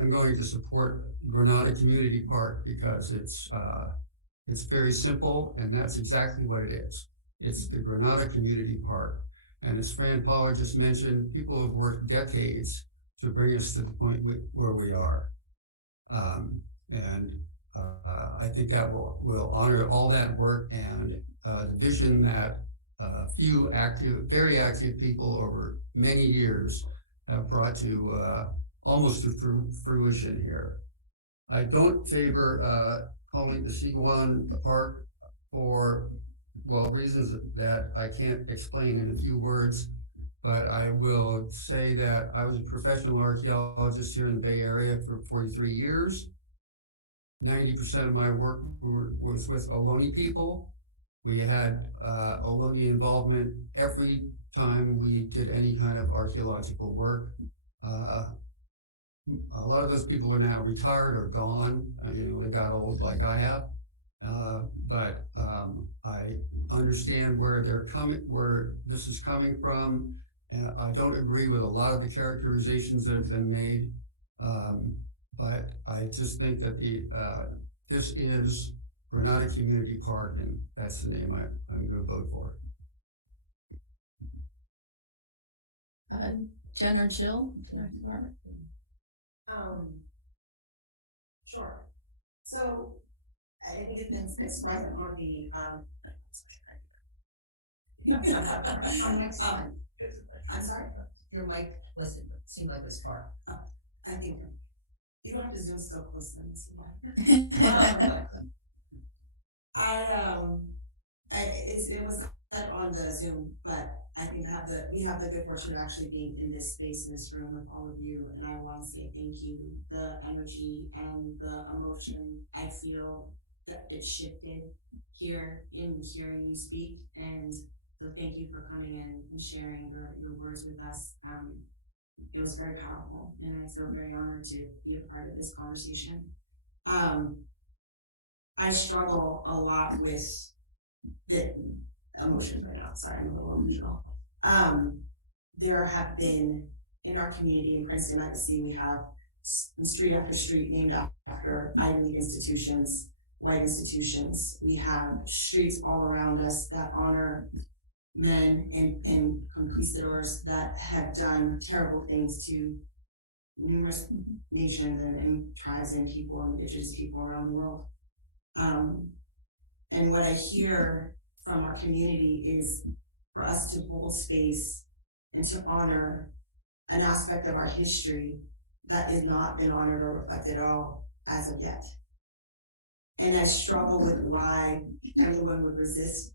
am going to support Granada Community Park because it's very simple, and that's exactly what it is. It's the Granada Community Park. And as Fran Pollard just mentioned, people have worked decades to bring us to the point where we are. And I think that will honor all that work and the vision that few very active people over many years have brought to almost to fruition here. I don't favor calling the Chiquan Park for, well, reasons that I can't explain in a few words. But I will say that I was a professional archaeologist here in the Bay Area for 43 years. 90% of my work was with Ohlone people. We had Ohlone involvement every time we did any kind of archaeological work. A lot of those people are now retired or gone. They got old like I have. But I understand where this is coming from. I don't agree with a lot of the characterizations that have been made, but I just think that this is Granada Community Park, and that's the name I'm going to vote for. Jen or Jill? Sure. So I think it's been expressed on the I'm sorry? Your mic seemed like it was far. I think you don't have to zoom so close to them. It was said on the Zoom, but I think I have the we have the good fortune of actually being in this space, in this room with all of you. And I want to say thank you. The energy and the emotion, I feel that it shifted here in hearing you speak. And so thank you for coming in and sharing your words with us. It was very powerful, and I feel very honored to be a part of this conversation. I struggle a lot with the emotions right now. Sorry, I'm a little emotional. There have been, in our community in Princeton, Legacy, we have street after street named after Ivy League institutions, white institutions. We have streets all around us that honor men and conquistadors that have done terrible things to numerous nations and tribes and people, indigenous people around the world. And what I hear from our community is for us to hold space and to honor an aspect of our history that has not been honored or reflected at all as of yet. And I struggle with why everyone would resist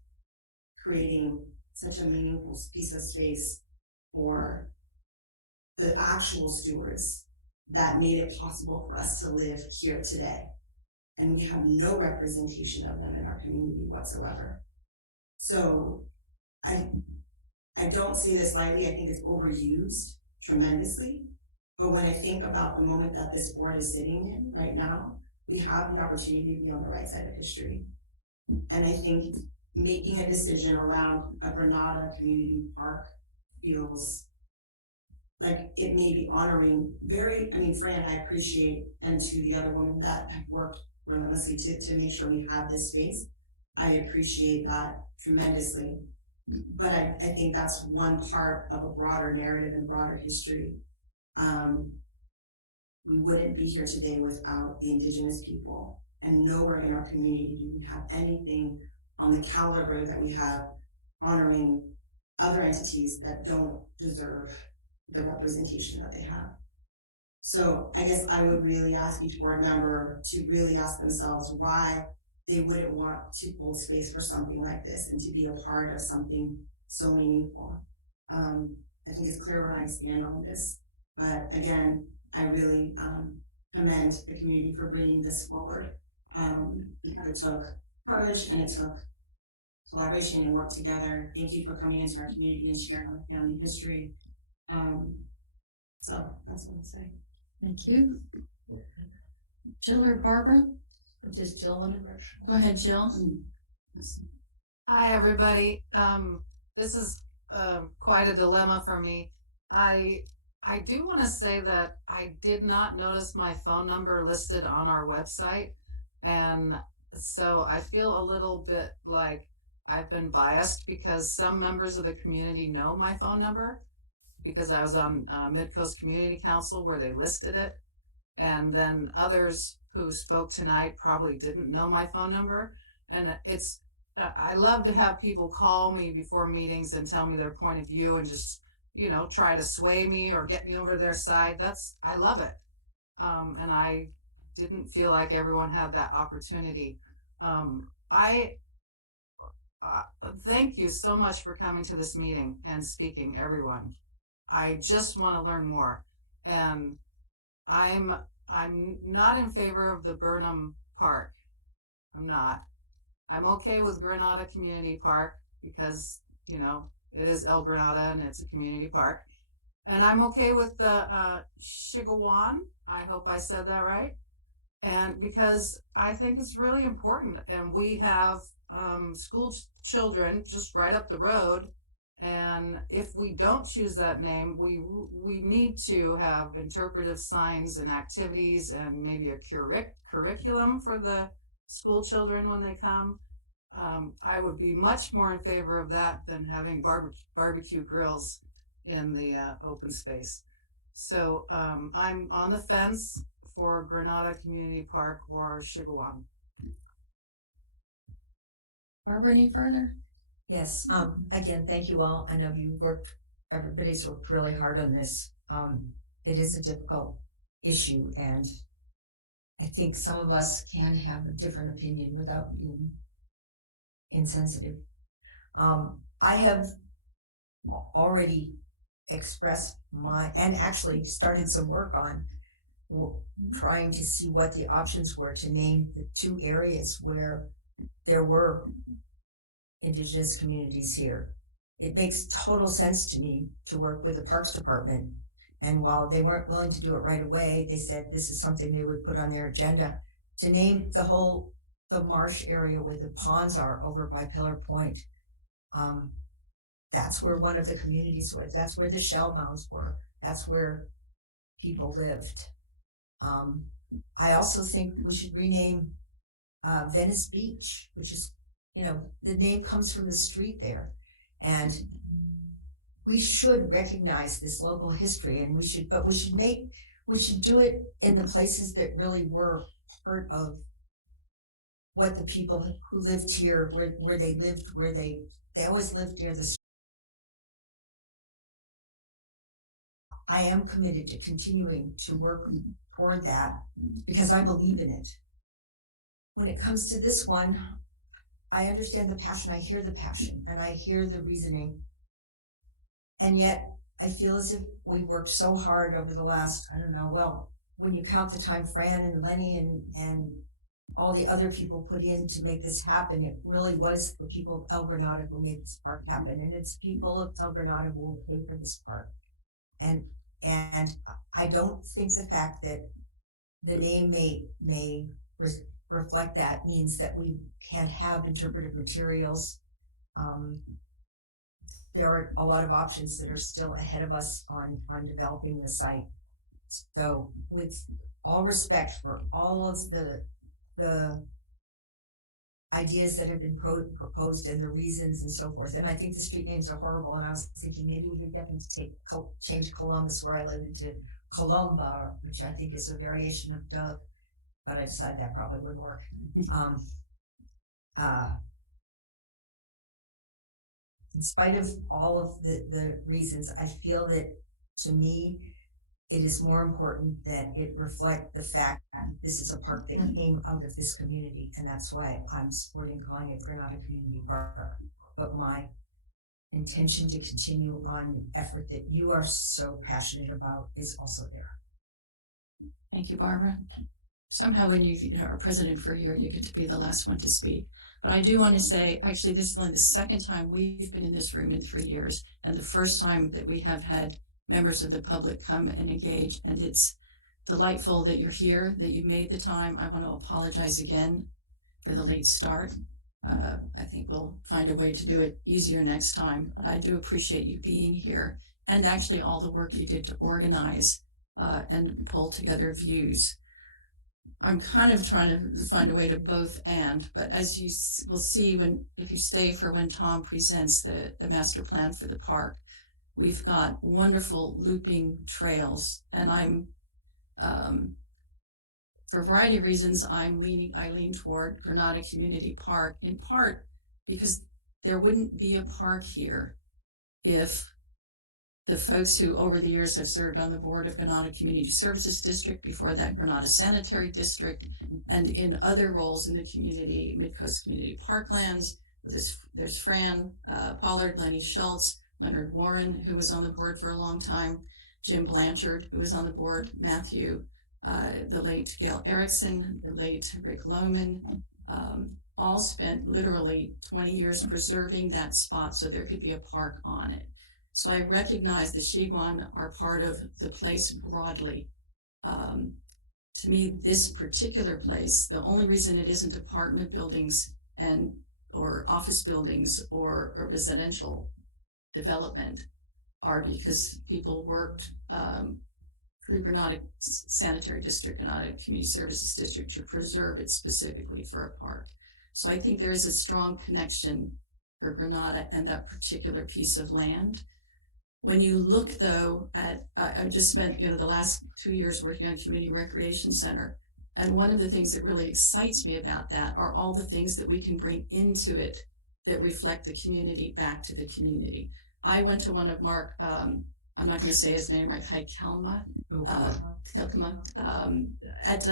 creating such a meaningful piece of space for the actual stewards that made it possible for us to live here today. And we have no representation of them in our community whatsoever. So I don't say this lightly. I think it's overused tremendously. But when I think about the moment that this board is sitting in right now, we have the opportunity to be on the right side of history. And I think making a decision around a Granada community park feels like it may be honoring Fran, I appreciate, and to the other women that have worked relentlessly to make sure we have this space. I appreciate that tremendously. But I think that's one part of a broader narrative and broader history. We wouldn't be here today without the indigenous people, and nowhere in our community do we have anything on the caliber that we have honoring other entities that don't deserve the representation that they have. So I guess I would really ask each board member to really ask themselves why they wouldn't want to hold space for something like this and to be a part of something so meaningful. I think it's clear where I stand on this, but again, I really commend the community for bringing this forward, because it took courage and it took collaboration and work together. Thank you for coming into our community and sharing our family history. So that's what I'll say. Thank you. Jill or Barbara? Just Jill want to? Go ahead, Jill. Hi, everybody. This is quite a dilemma for me. I do want to say that I did not notice my phone number listed on our website, and so I feel a little bit like I've been biased because some members of the community know my phone number because I was on Mid-Coast Community Council where they listed it, and then others who spoke tonight probably didn't know my phone number. And I love to have people call me before meetings and tell me their point of view and just, try to sway me or get me over their side. I love it. And I didn't feel like everyone had that opportunity. Thank you so much for coming to this meeting and speaking, everyone. I just want to learn more. And I'm not in favor of the Burnham Park. I'm not. I'm okay with Granada Community Park because, it is El Granada and it's a community park. And I'm okay with the Shigawan. I hope I said that right. And because I think it's really important. And we have school children just right up the road. And if we don't choose that name, we need to have interpretive signs and activities and maybe a curriculum for the school children when they come. I would be much more in favor of that than having barbecue grills in the open space. So I'm on the fence for Granada Community Park or Shigawan. Barbara, any further? Yes. Again, thank you all. I know everybody's worked really hard on this. It is a difficult issue, and I think some of us can have a different opinion without being insensitive. I have already expressed and actually started some work on trying to see what the options were to name the 2 areas where there were indigenous communities here. It makes total sense to me to work with the Parks Department. And while they weren't willing to do it right away, they said this is something they would put on their agenda to name the marsh area where the ponds are over by Pillar Point. That's where one of the communities was. That's where the shell mounds were. That's where people lived. I also think we should rename Venice Beach, which is, the name comes from the street there. And we should recognize this local history, and we should do it in the places that really were part of what the people who lived here, where they lived, where they always lived near the. I am committed to continuing to work toward that because I believe in it. When it comes to this one, I understand the passion, I hear the passion, and I hear the reasoning. And yet I feel as if we've worked so hard over the last, when you count the time Fran and Lenny and all the other people put in to make this happen, it really was the people of El Granada who made this park happen. And it's people of El Granada who will pay for this park. And I don't think the fact that the name may reflect that means that we can't have interpretive materials. There are a lot of options that are still ahead of us on developing the site. So with all respect for all of the ideas that have been proposed and the reasons and so forth, and I think the street names are horrible, and I was thinking maybe we could get them to change Columbus, where I live, into Columba, which I think is a variation of Doug, but I decided that probably wouldn't work. In spite of all of the reasons, I feel that, to me, it is more important that it reflect the fact that this is a park that came out of this community, and that's why I'm supporting calling it Granada Community Park. But my intention to continue on the effort that you are so passionate about is also there. Thank you, Barbara. Somehow when you are president for a year, you get to be the last one to speak. But I do want to say, actually, this is only the second time we've been in this room in 3 years, and the first time that we have had members of the public come and engage. And it's delightful that you're here, that you've made the time. I want to apologize again for the late start. I think we'll find a way to do it easier next time. But I do appreciate you being here, and actually all the work you did to organize and pull together views. I'm kind of trying to find a way to both but as you will see if you stay for when Tom presents the master plan for the park, we've got wonderful looping trails, and I'm for a variety of reasons I lean toward Granada Community Park, in part because there wouldn't be a park here if the folks who over the years have served on the board of Granada Community Services District, before that Granada Sanitary District, and in other roles in the community, Midcoast Community Parklands. There's Fran Pollard, Lenny Schultz, Leonard Warren, who was on the board for a long time, Jim Blanchard, who was on the board, Matthew, the late Gail Erickson, the late Rick Lohman, all spent literally 20 years preserving that spot so there could be a park on it. So I recognize the Shiguan are part of the place broadly. To me, this particular place, the only reason it isn't apartment buildings or office buildings or a residential development are because people worked through Granada Sanitary District, Granada Community Services District, to preserve it specifically for a park. So I think there is a strong connection for Granada and that particular piece of land. When you look, though, at, I just spent, the last 2 years working on Community Recreation Center. And one of the things that really excites me about that are all the things that we can bring into it that reflect the community back to the community. I went to one of Mark, I'm not going to say his name right, Hilkema, at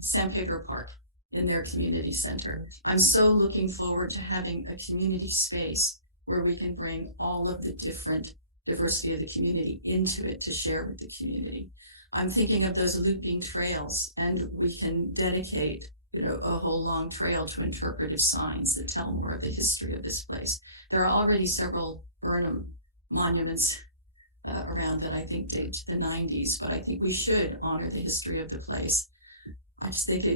San Pedro Park in their community center. I'm so looking forward to having a community space where we can bring all of the different diversity of the community into it to share with the community. I'm thinking of those looping trails, and we can dedicate, you know, a whole long trail to interpretive signs that tell more of the history of this place. There are already several Burnham monuments around that I think date to the 90s, but I think we should honor the history of the place. I just think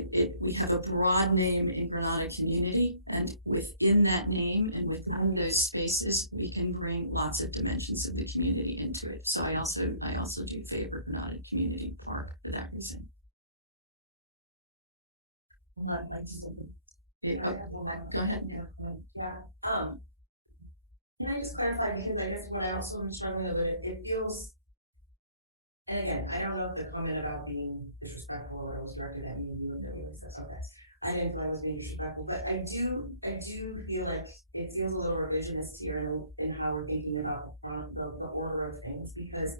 we have a broad name in Granada community, and within that name and within those spaces, we can bring lots of dimensions of the community into it. So I also do favor Granada Community Park for that reason. I'd like to Go ahead. Yeah. Can I just clarify, because I guess what I also am struggling with, it feels, and again, I don't know if the comment about being disrespectful or what was directed at me, you really says, okay, I didn't feel I was being disrespectful, but I do feel like it feels a little revisionist here in how we're thinking about the order of things, because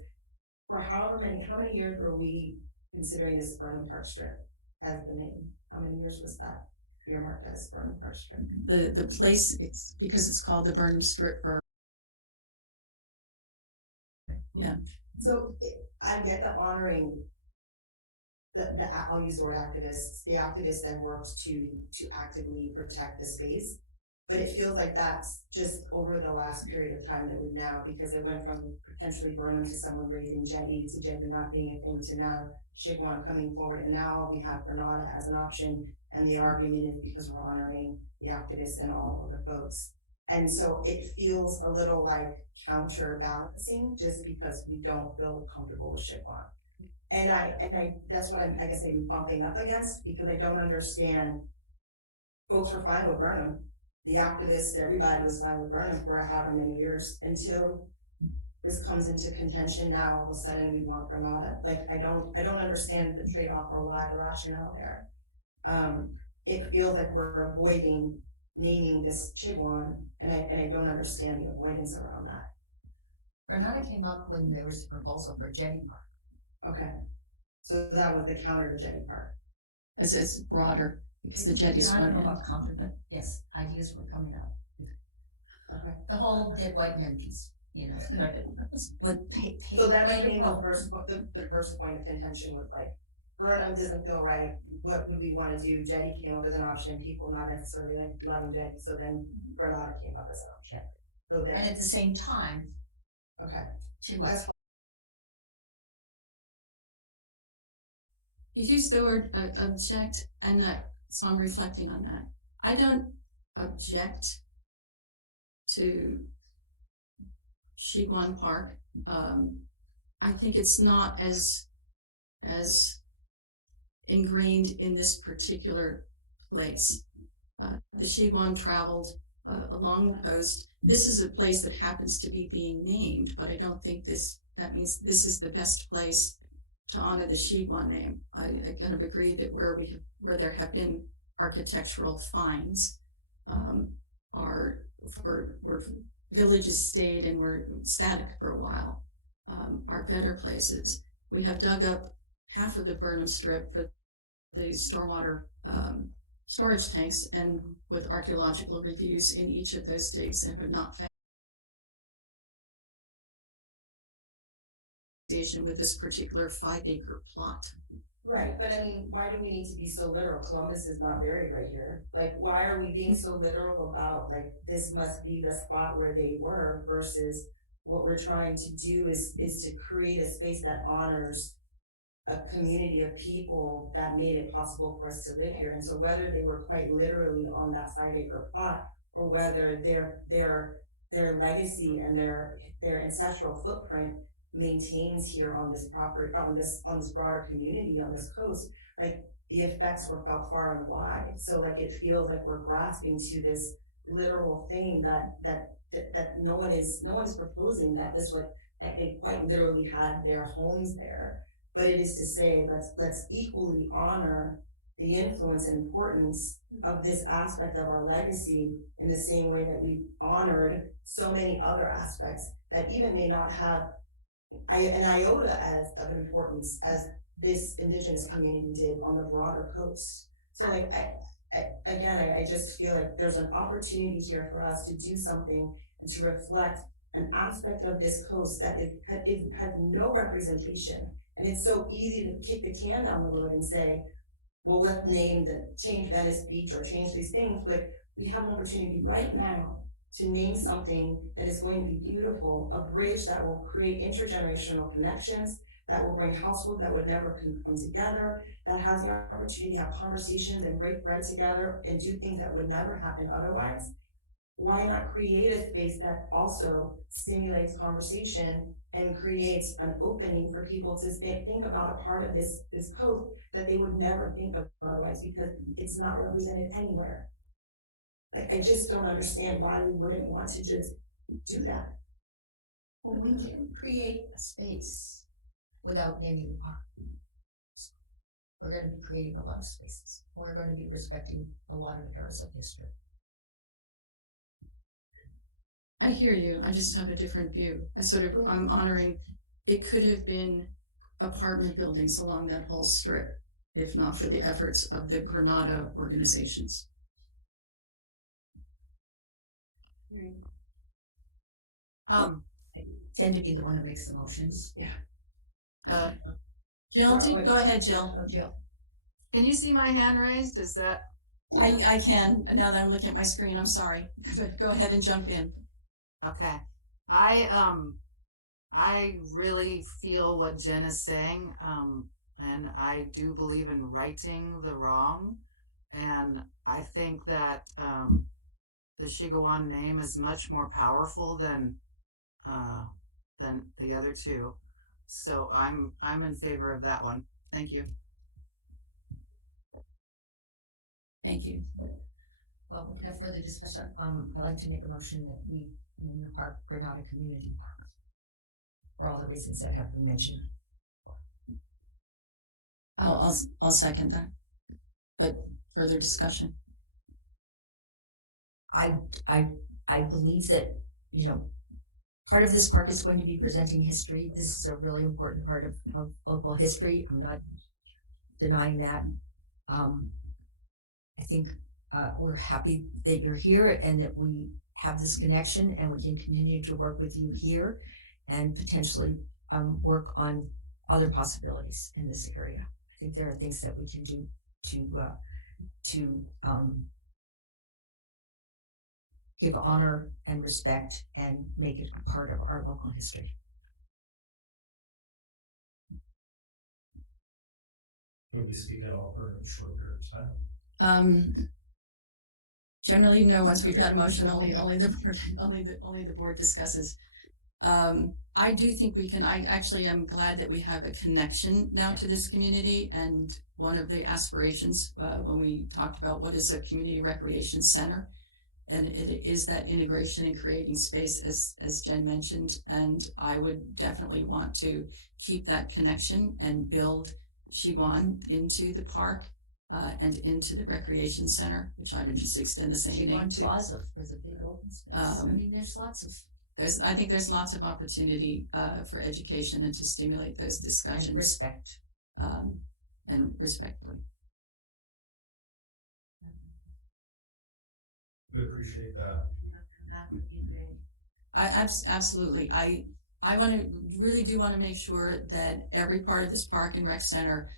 for how many years were we considering this Burnham Park Strip as the name? How many years was that earmarked as Burnham Park Strip? The place, it's because it's called the Burnham Strip. Yeah. So I get the honoring the I'll use the word activists, the activists that works to actively protect the space. But it feels like that's just over the last period of time that we've now, because it went from potentially Burnham to someone raising Jetty to Jetty not being a thing to now Chigwan coming forward. And now we have Granada as an option. And the argument is because we're honoring the activists and all of the folks. And so it feels a little like counterbalancing just because we don't feel comfortable with Chigwan. And I that's what I guess I'm bumping up against, because I don't understand. Folks were fine with Burnham. The activists, everybody was fine with Burnham for however many years, until this comes into contention. Now all of a sudden we want Granada. Like I don't understand the trade-off or why the rationale there. It feels like we're avoiding naming this Chigwan, and I don't understand the avoidance around that. Granada came up when there was a proposal for Jetty Park. Okay, so that was the counter to Jetty Park. It's broader, because the jetty's I don't know one about counter, but yes, ideas were coming up. Okay. The whole dead white men piece, you know. So that became the first point of contention was like, Burnham doesn't feel right. What would we want to do? Jetty came up as an option. People not necessarily like loving Jetty. So then Granada came up as an option. So then, and at the same time, okay, she was. You used the word object, and so I'm reflecting on that. I don't object to Chigwan Park. I think it's not as ingrained in this particular place. The Chigwan traveled along the coast. This is a place that happens to be being named, but I don't think that means this is the best place to honor the Chigwan name. I kind of agree that where there have been architectural finds, where villages stayed and were static for a while, are better places. We have dug up half of the Burnham Strip for the stormwater storage tanks, and with archaeological reviews in each of those digs, and have not found with this particular 5-acre plot. Right, but I mean, why do we need to be so literal? Columbus is not buried right here. Like, why are we being so literal about, like, this must be the spot where they were, versus what we're trying to do is to create a space that honors a community of people that made it possible for us to live here. And so whether they were quite literally on that 5-acre plot, or whether their legacy and their ancestral footprint maintains here on this property, on this broader community on this coast, like the effects were felt far and wide. So like it feels like we're grasping to this literal thing that no one is proposing that they quite literally had their homes there. But it is to say, let's equally honor the influence and importance of this aspect of our legacy in the same way that we've honored so many other aspects that even may not have an iota of an importance as this indigenous community did on the broader coast. So like, I just feel like there's an opportunity here for us to do something and to reflect an aspect of this coast that has no representation. And it's so easy to kick the can down the road and say, well, let's change Venice Beach or change these things, but we have an opportunity right now to name something that is going to be beautiful, a bridge that will create intergenerational connections, that will bring households that would never come together, that has the opportunity to have conversations and break bread together and do things that would never happen otherwise. Why not create a space that also stimulates conversation and creates an opening for people to think about a part of this coast that they would never think of otherwise, because it's not represented anywhere. Like, I just don't understand why we wouldn't want to just do that. Well, we can create a space without naming the park. We're going to be creating a lot of spaces. We're going to be respecting a lot of eras of history. I hear you. I just have a different view. I'm honoring, it could have been apartment buildings along that whole strip, if not for the efforts of the Granada organizations. I tend to be the one who makes the motions. Yeah. Jill, go ahead, Jill. Oh, Jill. Can you see my hand raised? Is that? I can, now that I'm looking at my screen, I'm sorry. Go ahead and jump in. Okay. I really feel what Jen is saying. And I do believe in righting the wrong. And I think that, the Shigawan name is much more powerful than the other two. So I'm in favor of that one. Thank you. Thank you. Well, we can have further discussion. I'd like to make a motion that we name the park Granada Community Park for all the reasons that have been mentioned. I'll second that. But further discussion. I believe that, part of this park is going to be presenting history. This is a really important part of local history. I'm not denying that. I think we're happy that you're here and that we have this connection, and we can continue to work with you here and potentially work on other possibilities in this area. I think there are things that we can do to give honor and respect and make it a part of our local history. Will we speak at all for a short period of time? Generally, no. Once we've had a motion, only the board discusses. I do think we can. I actually am glad that we have a connection now to this community. And one of the aspirations when we talked about what is a community recreation center, and it is that integration and creating space, as Jen mentioned. And I would definitely want to keep that connection and build Shigawan into the park. And into the recreation center, which I would just extend the same name to. Plaza was a big open space. There's lots of. I think there's lots of opportunity for education and to stimulate those discussions. And respect. And respectfully. We appreciate that. Absolutely. I really do want to make sure that every part of this park and rec center,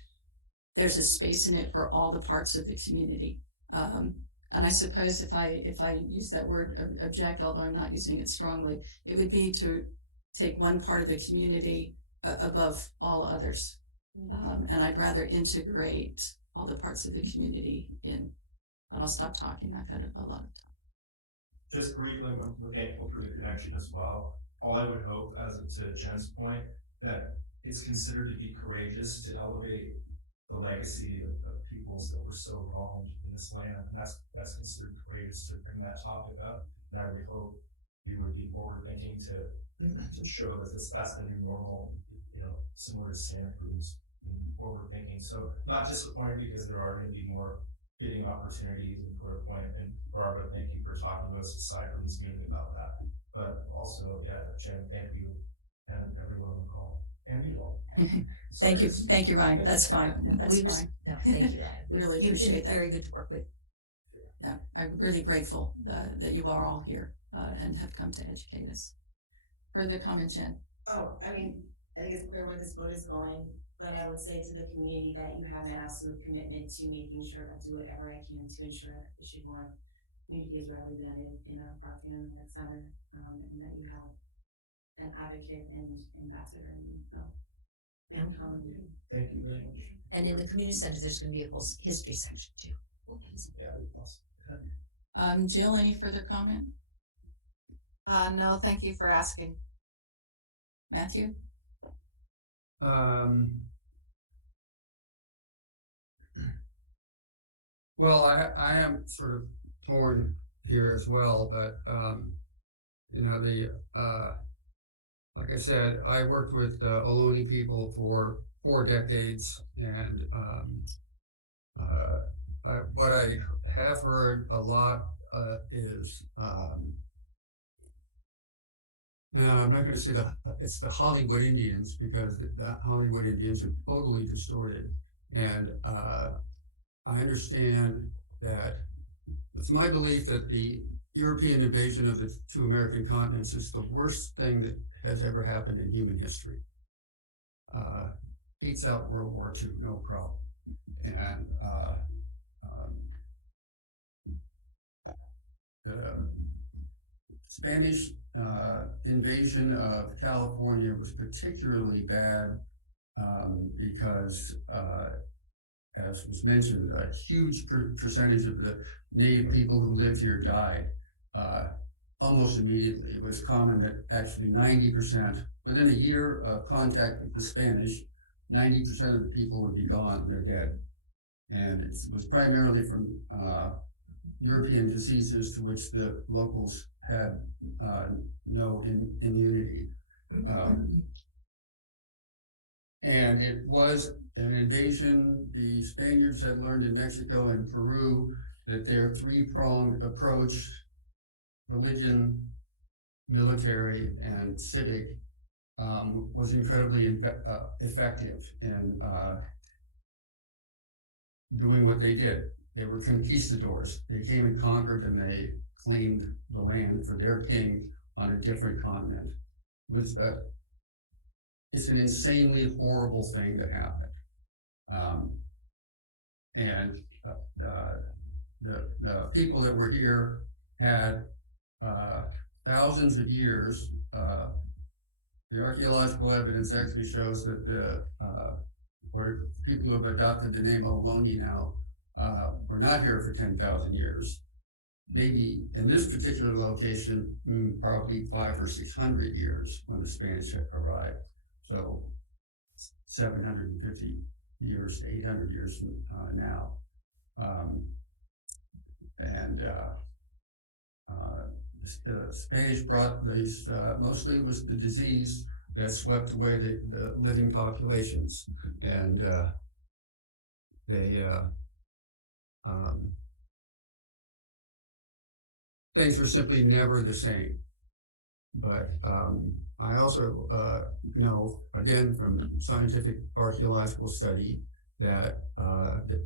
there's a space in it for all the parts of the community. And I suppose if I use that word object, although I'm not using it strongly, it would be to take one part of the community above all others. And I'd rather integrate all the parts of the community in. But I'll stop talking. I've had a lot of time. Just briefly, we're thankful for the connection as well. All I would hope, as to Jen's point, that it's considered to be courageous to elevate the legacy of peoples that were so wronged in this land, and that's considered courageous to bring that topic up. And I would hope you would be forward thinking to show that that's the new normal, similar to Santa Cruz, forward thinking. So not disappointed because there are going to be more bidding opportunities and clear point. And Barbara, thank you for talking to us aside from this meeting about that. But also, Jen, thank you and everyone on the call. And you all. Thank you, Ryan. That's fine. That's fine. No, thank you, Ryan. Really appreciate that. Very good to work with. Yeah, I'm really grateful that you are all here. and have come to educate us. Further comment, Jen? Oh, I mean, I think it's clear where this vote is going, but I would say to the community that you have an absolute commitment to making sure I do whatever I can to ensure that the Chiguan community is represented in our Park and Rec Center, and that you have an advocate and ambassador. So, Thank you very much. And in the community center, there's going to be a whole history section too. Yeah, Jill, any further comment? No, thank you for asking. Matthew? Well, I am sort of torn here as well, but you know, like I said, I worked with Ohlone people for 4 decades, and what I have heard a lot is no, I'm not going to say it's the Hollywood Indians, because the Hollywood Indians are totally distorted, and I understand that it's my belief that the European invasion of the 2 American continents is the worst thing that has ever happened in human history. Beats out World War II, no problem. And the Spanish invasion of California was particularly bad because, as was mentioned, a huge percentage of the native people who lived here died almost immediately. It was common that actually 90%, within a year of contact with the Spanish, 90% of the people would be gone, they're dead. And it was primarily from European diseases to which the locals had no immunity. And it was an invasion. The Spaniards had learned in Mexico and Peru that their 3-pronged approach, religion, military, and civic, was incredibly effective in doing what they did. They were conquistadors. They came and conquered, and they claimed the land for their king on a different continent. It's an insanely horrible thing that happened. And the people that were here had thousands of years. The archaeological evidence actually shows that people who have adopted the name Ohlone now were not here for 10,000 years. Maybe in this particular location, probably 500 or 600 years when the Spanish arrived. So 750 years to 800 years from now. The Spanish brought these, mostly it was the disease that swept away the living populations. And things were simply never the same. But I also know, again, from scientific archaeological study, that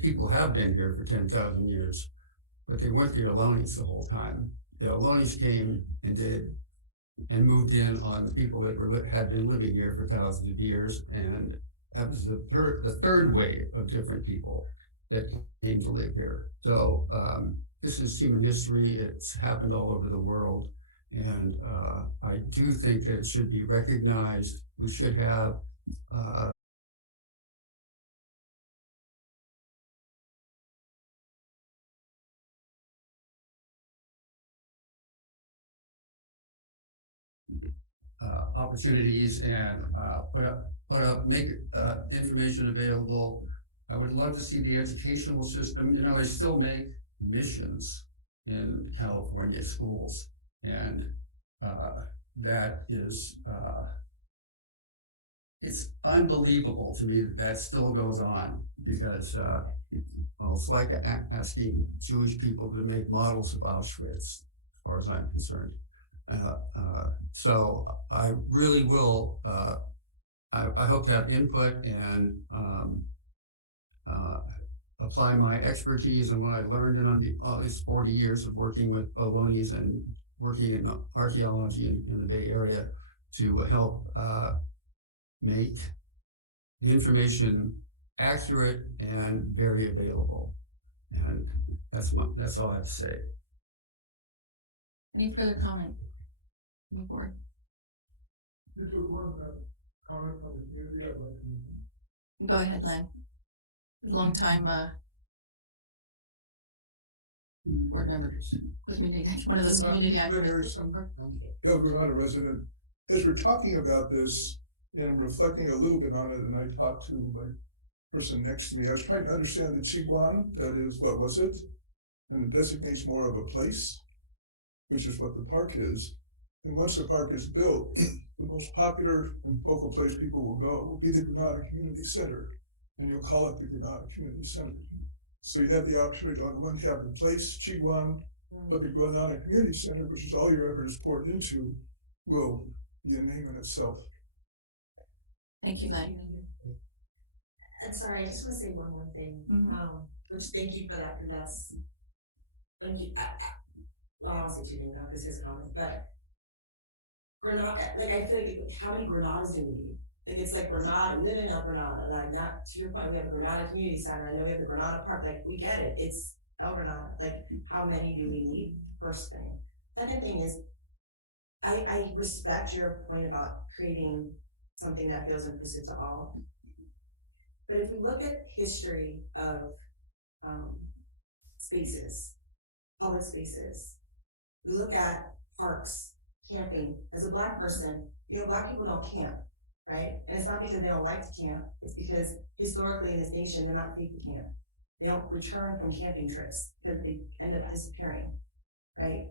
people have been here for 10,000 years, but they weren't the Ohlones the whole time. The Ohlones came and moved in on the people that had been living here for thousands of years, and that was the third wave of different people that came to live here. So this is human history. It's happened all over the world. And I do think that it should be recognized. We should have opportunities and make information available. I would love to see the educational system. You know, they still make missions in California schools. And that is, it's unbelievable to me that still goes on, because well, it's like asking Jewish people to make models of Auschwitz, as far as I'm concerned. So I really will, I hope to have input and apply my expertise and what I learned in all these 40 years of working with Ohlones and working in archaeology in the Bay Area to help make the information accurate and very available. And that's all I have to say. Any further comment from the board? This was one comment from the community I'd like to make. Go ahead, Len. Long time board member, one of those community activists. El Granada resident. As we're talking about this, and I'm reflecting a little bit on it, and I talked to my person next to me, I was trying to understand the Chiguan, that is, what was it? And it designates more of a place, which is what the park is. And once the park is built, the most popular and focal place people will go will be the Granada Community Center, and you'll call it the Granada Community Center. So you have the opportunity to, on the one hand, have the place, Chiguan, but the Granada Community Center, which is all your effort is poured into, will be a name in itself. Thank you, Len. I'm sorry, I just want to say one more thing. Which thank you for that, because that's, thank you. Well, I won't say two things now because his comment, but Granada, like I feel like how many Granadas do we need? Like it's like Granada, we live in El Granada, like not to your point, we have a Granada Community Center, and then we have the Granada Park, like we get it, it's El Granada, like how many do we need? First thing. Second thing is, I respect your point about creating something that feels inclusive to all. But if we look at history of spaces, public spaces, we look at parks, camping. As a Black person, Black people don't camp, right? And it's not because they don't like to camp. It's because historically in this nation, they're not paid to camp. They don't return from camping trips because they end up disappearing, right?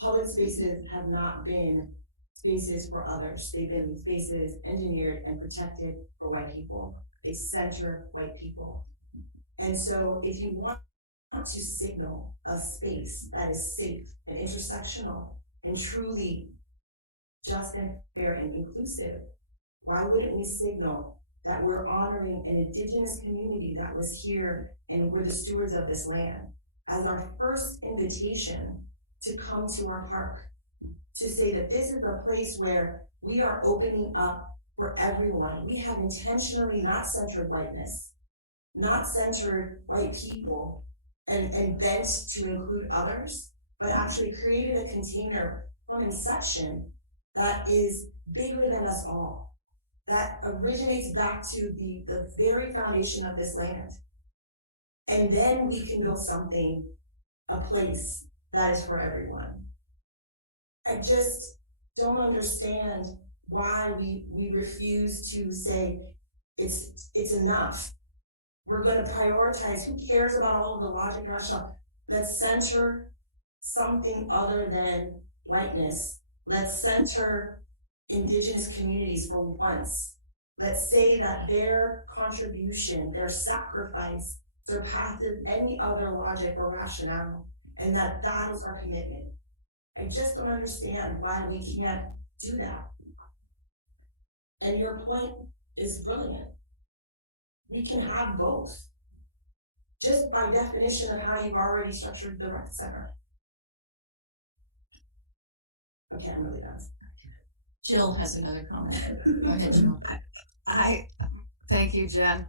Public spaces have not been spaces for others. They've been spaces engineered and protected for white people. They center white people. And so if you want to signal a space that is safe and intersectional and truly just and fair and inclusive, why wouldn't we signal that we're honoring an Indigenous community that was here and we're the stewards of this land as our first invitation to come to our park, to say that this is a place where we are opening up for everyone. We have intentionally not centered whiteness, not centered white people and bent to include others, but actually created a container from inception that is bigger than us all, that originates back to the very foundation of this land. And then we can build something, a place that is for everyone. I just don't understand why we refuse to say it's enough. We're going to prioritize. Who cares about all of the logic and rationale? Let's center something other than whiteness. Let's center Indigenous communities for once. Let's say that their contribution, their sacrifice surpasses any other logic or rationale, and that is our commitment. I just don't understand why we can't do that. And your point is brilliant. We can have both, just by definition of how you've already structured the rec center. Okay, I'm really done. Jill has another comment. Go ahead, Jill. I thank you, Jen.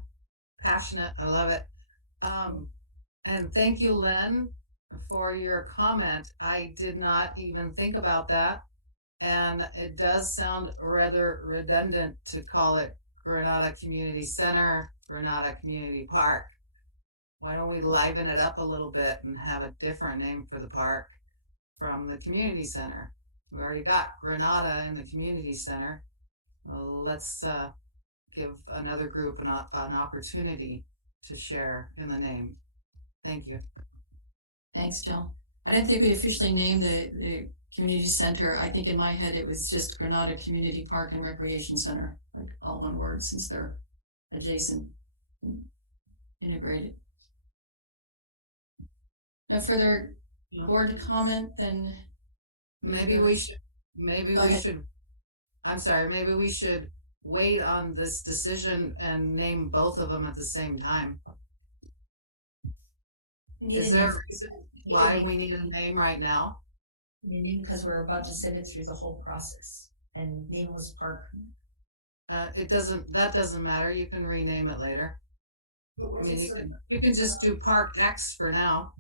Passionate, I love it. And thank you, Len, for your comment. I did not even think about that. And it does sound rather redundant to call it Granada Community Center, Granada Community Park. Why don't we liven it up a little bit and have a different name for the park from the community center? We already got Granada in the community center. Let's give another group an opportunity to share in the name. Thank you. Thanks, Jill. I don't think we officially named the community center. I think in my head it was just Granada Community Park and Recreation Center, like all one word, since they're adjacent and integrated. No further board comment, then maybe we should wait on this decision and name both of them at the same time. Is there a reason why we need a name right now? Maybe because we're about to send it through the whole process and nameless park. That doesn't matter. You can rename it later. But I what's mean, the- you can just do Park X for now.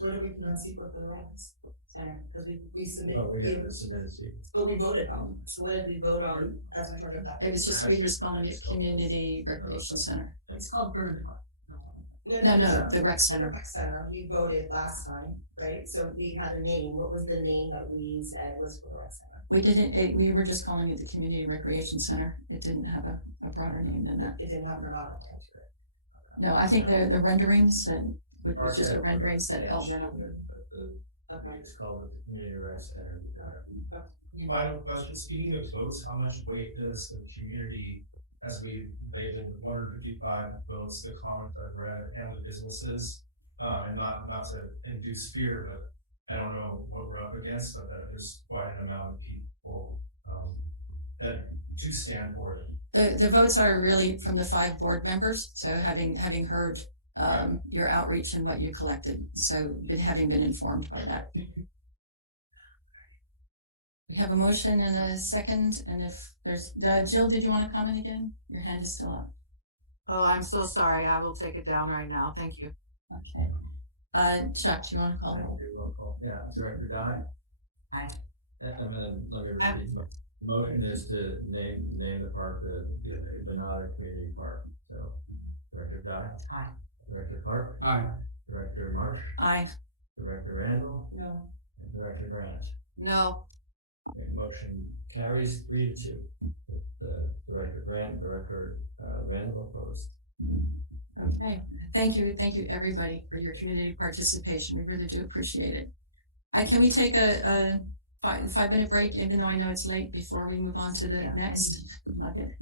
Where do we put on Seaport for the Rocks Center? Because we submit. Oh, we got to submit a seat. But we voted on, so what did we vote on as part of that? It was just, we were calling it Community Recreation Center. It's called Burn Park. No, the rec center. Rec Center, we voted last time, right? So we had a name. What was the name that we said was for the rec center? We didn't, we were just calling it the Community Recreation Center. It didn't have a broader name than that. It didn't have Granada. No, I think the renderings and, which was just a rendering said El Granada. It's called the Community Rec Center. Final question, speaking of votes, how much weight does the community, as we labeled 155 votes, the comment I've read, and the businesses, and not to induce fear, but I don't know what we're up against, but that there's quite an amount of people that do stand for it. The votes are really from the 5 board members, so having heard your outreach and what you collected, so having been informed by that. We have a motion and a second, and if there's, Jill, did you want to comment again? Your hand is still up. Oh, I'm so sorry. I will take it down right now. Thank you. Okay. Chuck, do you want to call? Roll call. Yeah, Director Dye. Aye. And then let me repeat. The motion is to name the park the Granada Community Park. So Director Dye. Aye. Director Clark. Aye. Director Marsh. Aye. Director Randall. No. And Director Grant. No. The motion carries 3-2. With Director Grant and Director Randall opposed. Okay, thank you, everybody, for your community participation. We really do appreciate it. Can we take a 5-minute break, even though I know it's late, before we move on to the next? Okay.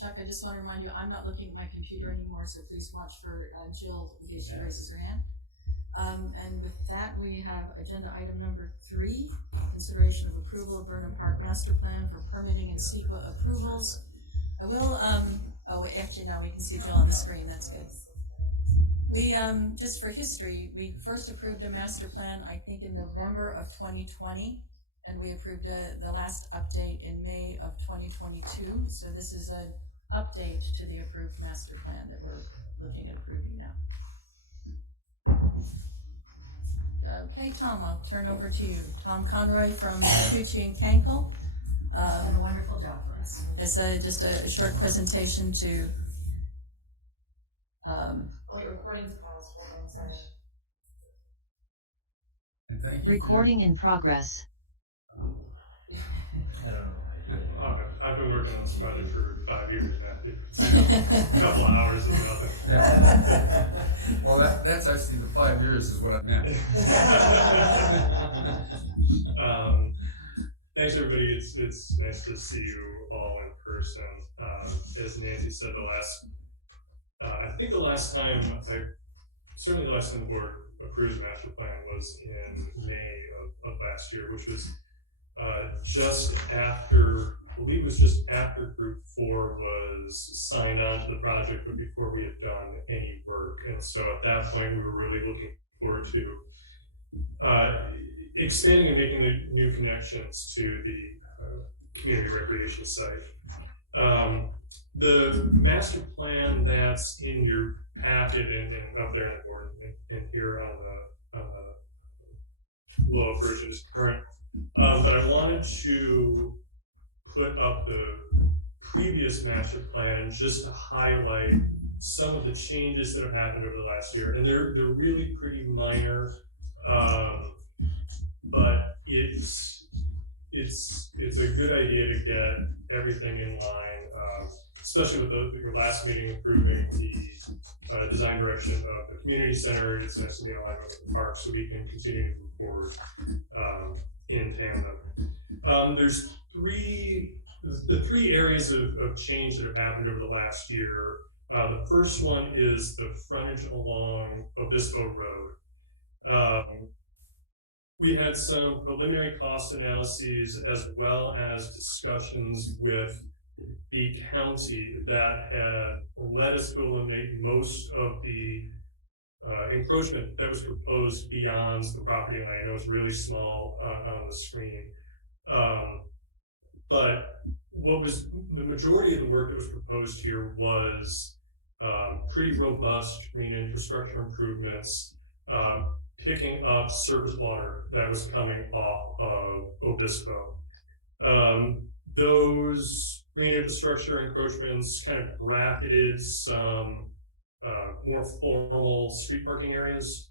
Chuck, I just want to remind you, I'm not looking at my computer anymore, so please watch for Jill in case she raises her hand. And with that, we have agenda item number 3, consideration of approval of Burnham Park Master Plan for permitting and SEPA approvals. I will, oh, actually now we can see Jill on the screen, that's good. We, just for history, we first approved a master plan, I think in November of 2020, and we approved the last update in May of 2022. So this is an update to the approved master plan that we're looking at approving now. Okay, Tom, I'll turn over to you. Tom Conroy from Tucci and Kankel. Done a wonderful job for us. It's just a short presentation to. Oh, wait, recording's paused. Hold on, sorry. And thank you. Recording in progress. I don't know. I've been working on this project for 5 years now. A couple of hours is nothing. Well, that's actually the 5 years is what I meant. Thanks everybody. It's nice to see you all in person. As Nancy said, I think the last time the board approved the master plan was in May of last year, which was just after, I believe it was just after Group 4 was signed on to the project, but before we had done any work. And so at that point, we were really looking forward to expanding and making the new connections to the community recreation site. The master plan that's in your packet and up there on the board and here on the low version is current. But I wanted to put up the previous master plan just to highlight some of the changes that have happened over the last year. And they're really pretty minor, but it's a good idea to get everything in line, especially with your last meeting approving the design direction of the community center. It's nice to be in alignment with the park so we can continue to move forward in tandem. There's the three areas of change that have happened over the last year. The first one is the frontage along Obispo Road. We had some preliminary cost analyses as well as discussions with the county that had led us to eliminate most of the encroachment that was proposed beyond the property line. I know it's really small on the screen. But what was the majority of the work that was proposed here was pretty robust green infrastructure improvements, picking up surface water that was coming off of Obispo. Those green infrastructure encroachments kind of bracketed some more formal street parking areas.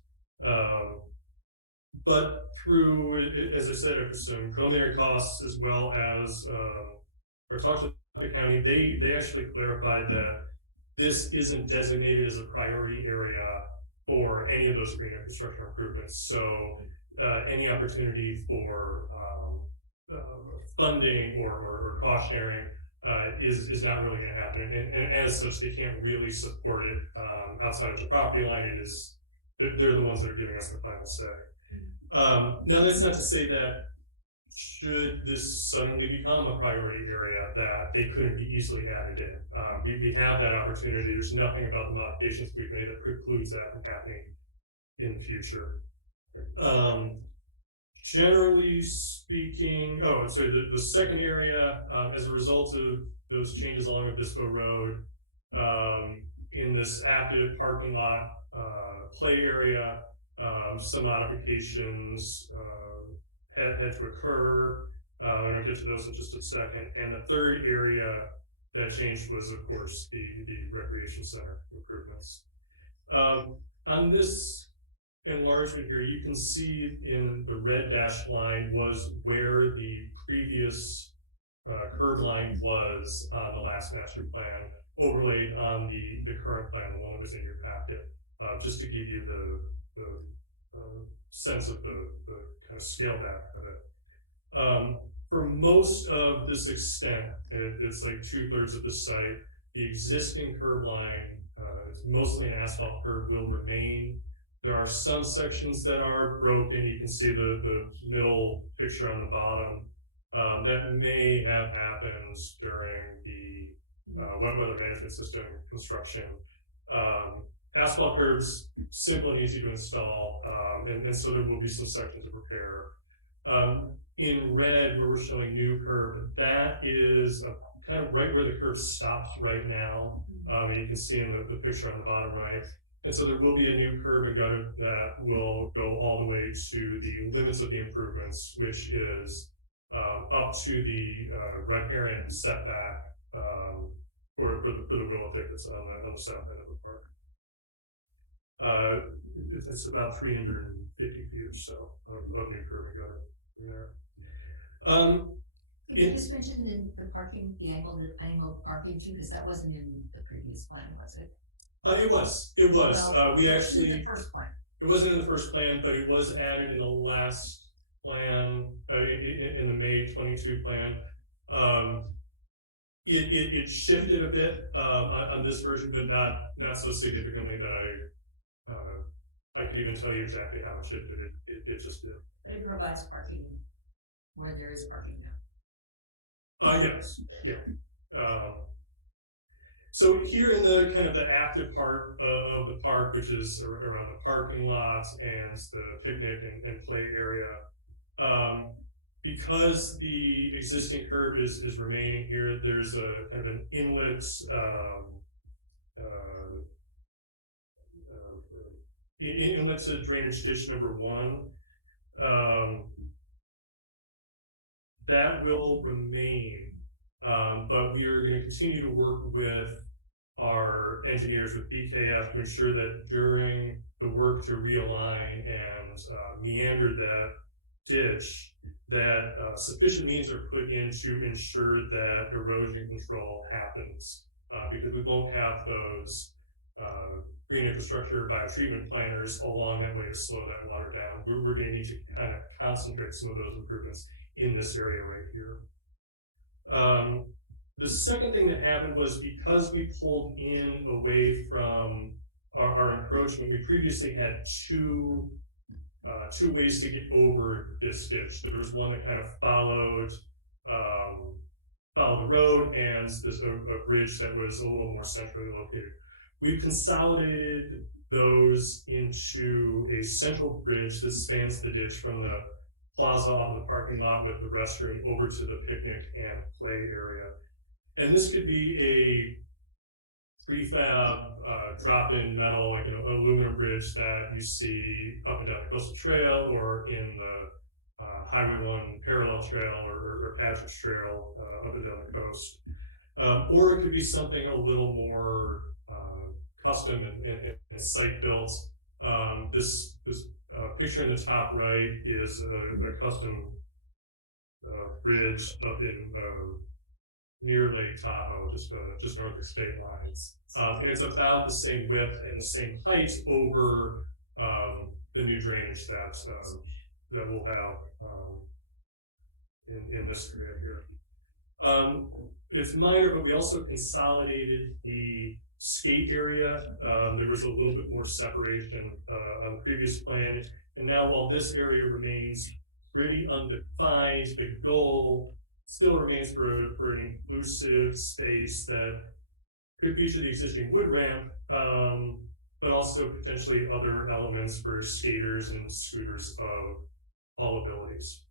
But through, as I said, some preliminary costs as well as, or talked to the county, they actually clarified that this isn't designated as a priority area for any of those green infrastructure improvements. So any opportunity for funding or cost sharing is not really going to happen. And as such, they can't really support it outside of the property line. They're the ones that are giving us the final say. Now, that's not to say that should this suddenly become a priority area that they couldn't be easily added in. We have that opportunity. There's nothing about the modifications we've made that precludes that from happening in the future. Generally speaking, the second area, as a result of those changes along Obispo Road, in this active parking lot play area, some modifications had to occur. And I'll get to those in just a second. And the third area that changed was, of course, the recreation center improvements. On this enlargement here, you can see in the red dashed line was where the previous curb line was on the last master plan, overlaid on the current plan, the one that was in your packet, just to give you the sense of the kind of scale back of it. for most of this extent, it's like 2/3 of the site, the existing curb line, it's mostly an asphalt curb, will remain. There are some sections that are broken. You can see the middle picture on the bottom. That may have happened during the wet weather management system construction. Asphalt curbs, simple and easy to install, and so there will be some sections of repair. In red, where we're showing new curb, that is kind of right where the curve stops right now. And you can see in the picture on the bottom right. And so there will be a new curb and gutter that will go all the way to the limits of the improvements, which is up to the riparian setback for the willow thickets on the south end of the park. It's about 350 feet or so of new curb and gutter in there. Could you just mention in the parking, the angled parking too, because that wasn't in the previous plan, was it? It was. We actually, in the first plan. It wasn't in the first plan, but it was added in the last plan, in the May 22 plan. It shifted a bit on this version, but not so significantly that I could even tell you exactly how it shifted. It just did. But it provides parking where there is parking now. Yes, yeah. So here in the kind of the active part of the park, which is around the parking lots and the picnic and play area, because the existing curb is remaining here, there's a kind of an inlet, inlet to drainage ditch number 1. That will remain, but we are going to continue to work with our engineers with BKF to ensure that during the work to realign and meander that ditch, that sufficient means are put in to ensure that erosion control happens, because we won't have those green infrastructure biotreatment planners along that way to slow that water down. We're going to need to kind of concentrate some of those improvements in this area right here. The second thing that happened was because we pulled in away from our encroachment, we previously had two ways to get over this ditch. There was one that kind of followed the road, and there's a bridge that was a little more centrally located. We've consolidated those into a central bridge that spans the ditch from the plaza off of the parking lot with the restroom over to the picnic and play area. And this could be a prefab drop-in metal, like an aluminum bridge that you see up and down the coastal trail or in the Highway 1 parallel trail or Patrick's Trail up and down the coast. Or it could be something a little more custom and site-built. This picture in the top right is a custom bridge up in near Lake Tahoe, just north of state lines. And it's about the same width and the same height over the new drainage that we'll have in this area here. It's minor, but we also consolidated the skate area. There was a little bit more separation on the previous plan. And now while this area remains pretty undefined, the goal still remains for an inclusive space that could feature the existing wood ramp, but also potentially other elements for skaters and scooters of all abilities.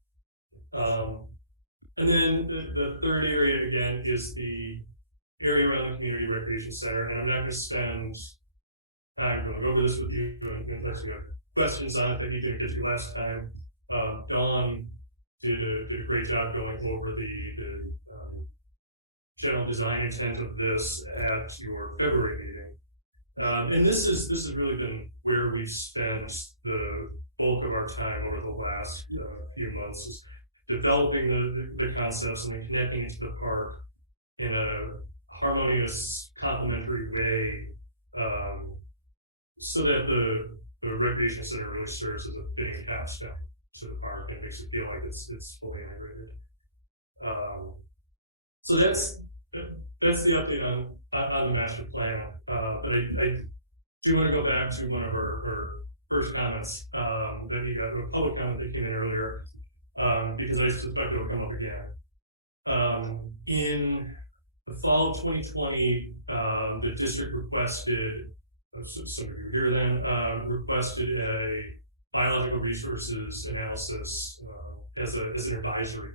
And then the third area, again, is the area around the community recreation center. And I'm not going to spend time going over this with you unless you have questions on it that you didn't get to last time. Dawn did a great job going over the general design intent of this at your February meeting. And this has really been where we've spent the bulk of our time over the last few months, is developing the concepts and then connecting it to the park in a harmonious, complementary way, so that the recreation center really serves as a fitting capstone to the park and makes it feel like it's fully integrated. So that's the update on the master plan. But I do want to go back to one of our first comments that you got, a public comment that came in earlier, because I suspect it'll come up again. In the fall of 2020, the district requested, some of you were here then, requested a biological resources analysis as an advisory.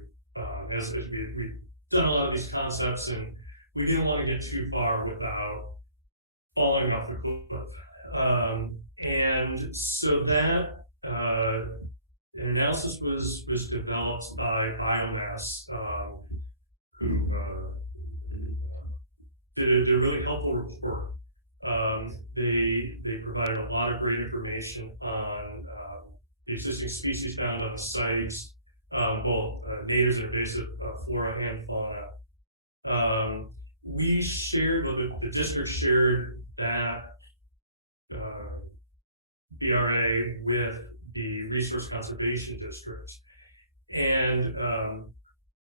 As we've done a lot of these concepts, and we didn't want to get too far without falling off the cliff. And so that an analysis was developed by Biomass, who did a really helpful report. They provided a lot of great information on the existing species found on the sites, both natives and invasive flora and fauna. We shared, well, the district shared that BRA with the Resource Conservation District, and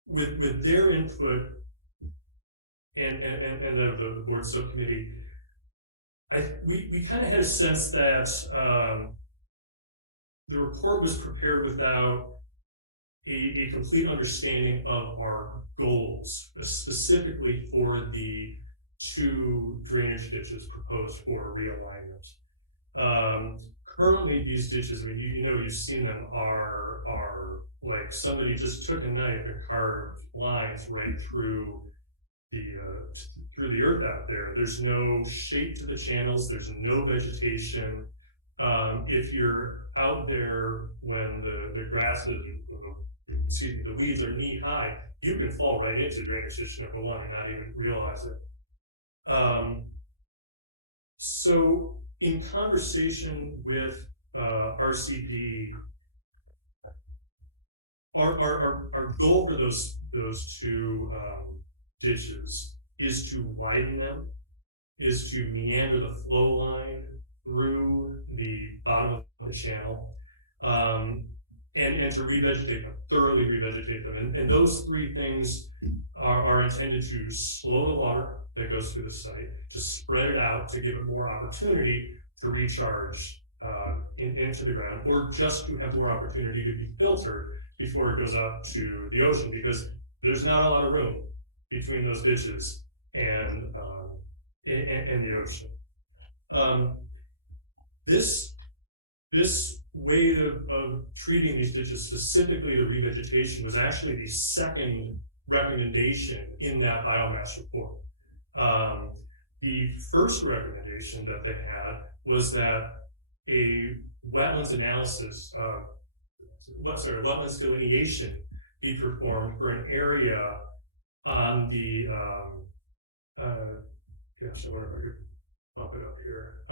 with their input and the board subcommittee, we kind of had a sense that the report was prepared without a complete understanding of our goals, specifically for the 2 drainage ditches proposed for realignment. Currently, these ditches, I mean, you've seen them, are like somebody just took a knife and carved lines right through the earth out there. There's no shape to the channels. There's no vegetation. If you're out there when the grasses, the weeds are knee high, you can fall right into drainage ditch number 1 and not even realize it. So in conversation with RCD, our goal for those 2 ditches is to widen them, is to meander the flow line through the bottom of the channel, and to revegetate them, thoroughly revegetate them. And those 3 things are intended to slow the water that goes through the site, to spread it out, to give it more opportunity to recharge into the ground, or just to have more opportunity to be filtered before it goes up to the ocean, because there's not a lot of room between those ditches and the ocean. This way of treating these ditches, specifically the revegetation, was actually the second recommendation in that biomass report. The first recommendation that they had was that a wetlands analysis, wetlands delineation be performed for an area on the, gosh, I wonder if I could bump it up here.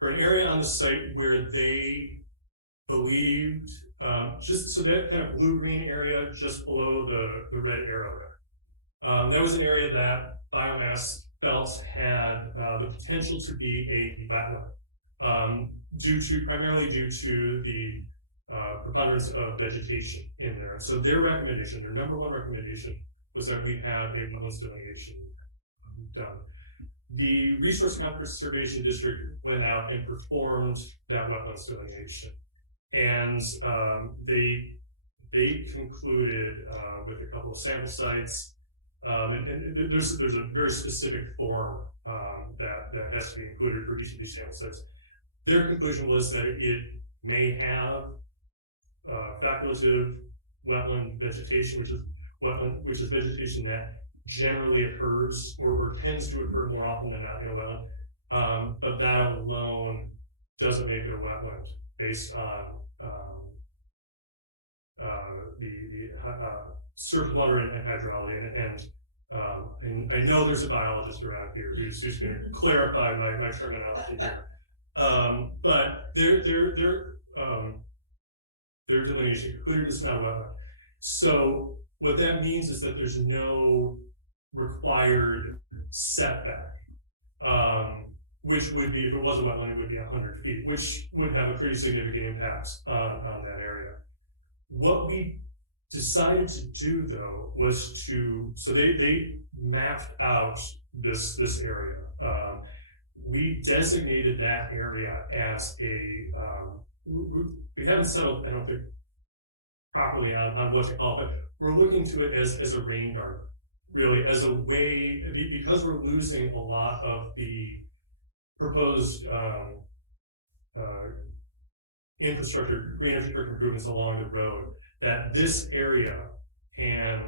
For an area on the site where they believed, just so that kind of blue-green area just below the red arrow there. That was an area that Biomass felt had the potential to be a wetland, primarily due to the preponderance of vegetation in there. So their recommendation, their number 1 recommendation, was that we have a wetlands delineation done. The Resource Conservation District went out and performed that wetlands delineation, and they concluded with a couple of sample sites, and there's a very specific form that has to be included for each of these sample sites. Their conclusion was that it may have facultative wetland vegetation, which is vegetation that generally occurs or tends to occur more often than not in a wetland, but that alone doesn't make it a wetland based on the surface water and hydrology. And I know there's a biologist around here who's going to clarify my terminology here. But their delineation concluded it's not a wetland. So what that means is that there's no required setback, which would be, if it was a wetland, it would be 100 feet, which would have a pretty significant impact on that area. What we decided to do though was so they mapped out this area. We designated that area as we haven't settled, I don't think, properly on what to call it, but we're looking to it as a rain garden, really, as a way, because we're losing a lot of the proposed green infrastructure improvements along the road, that this area can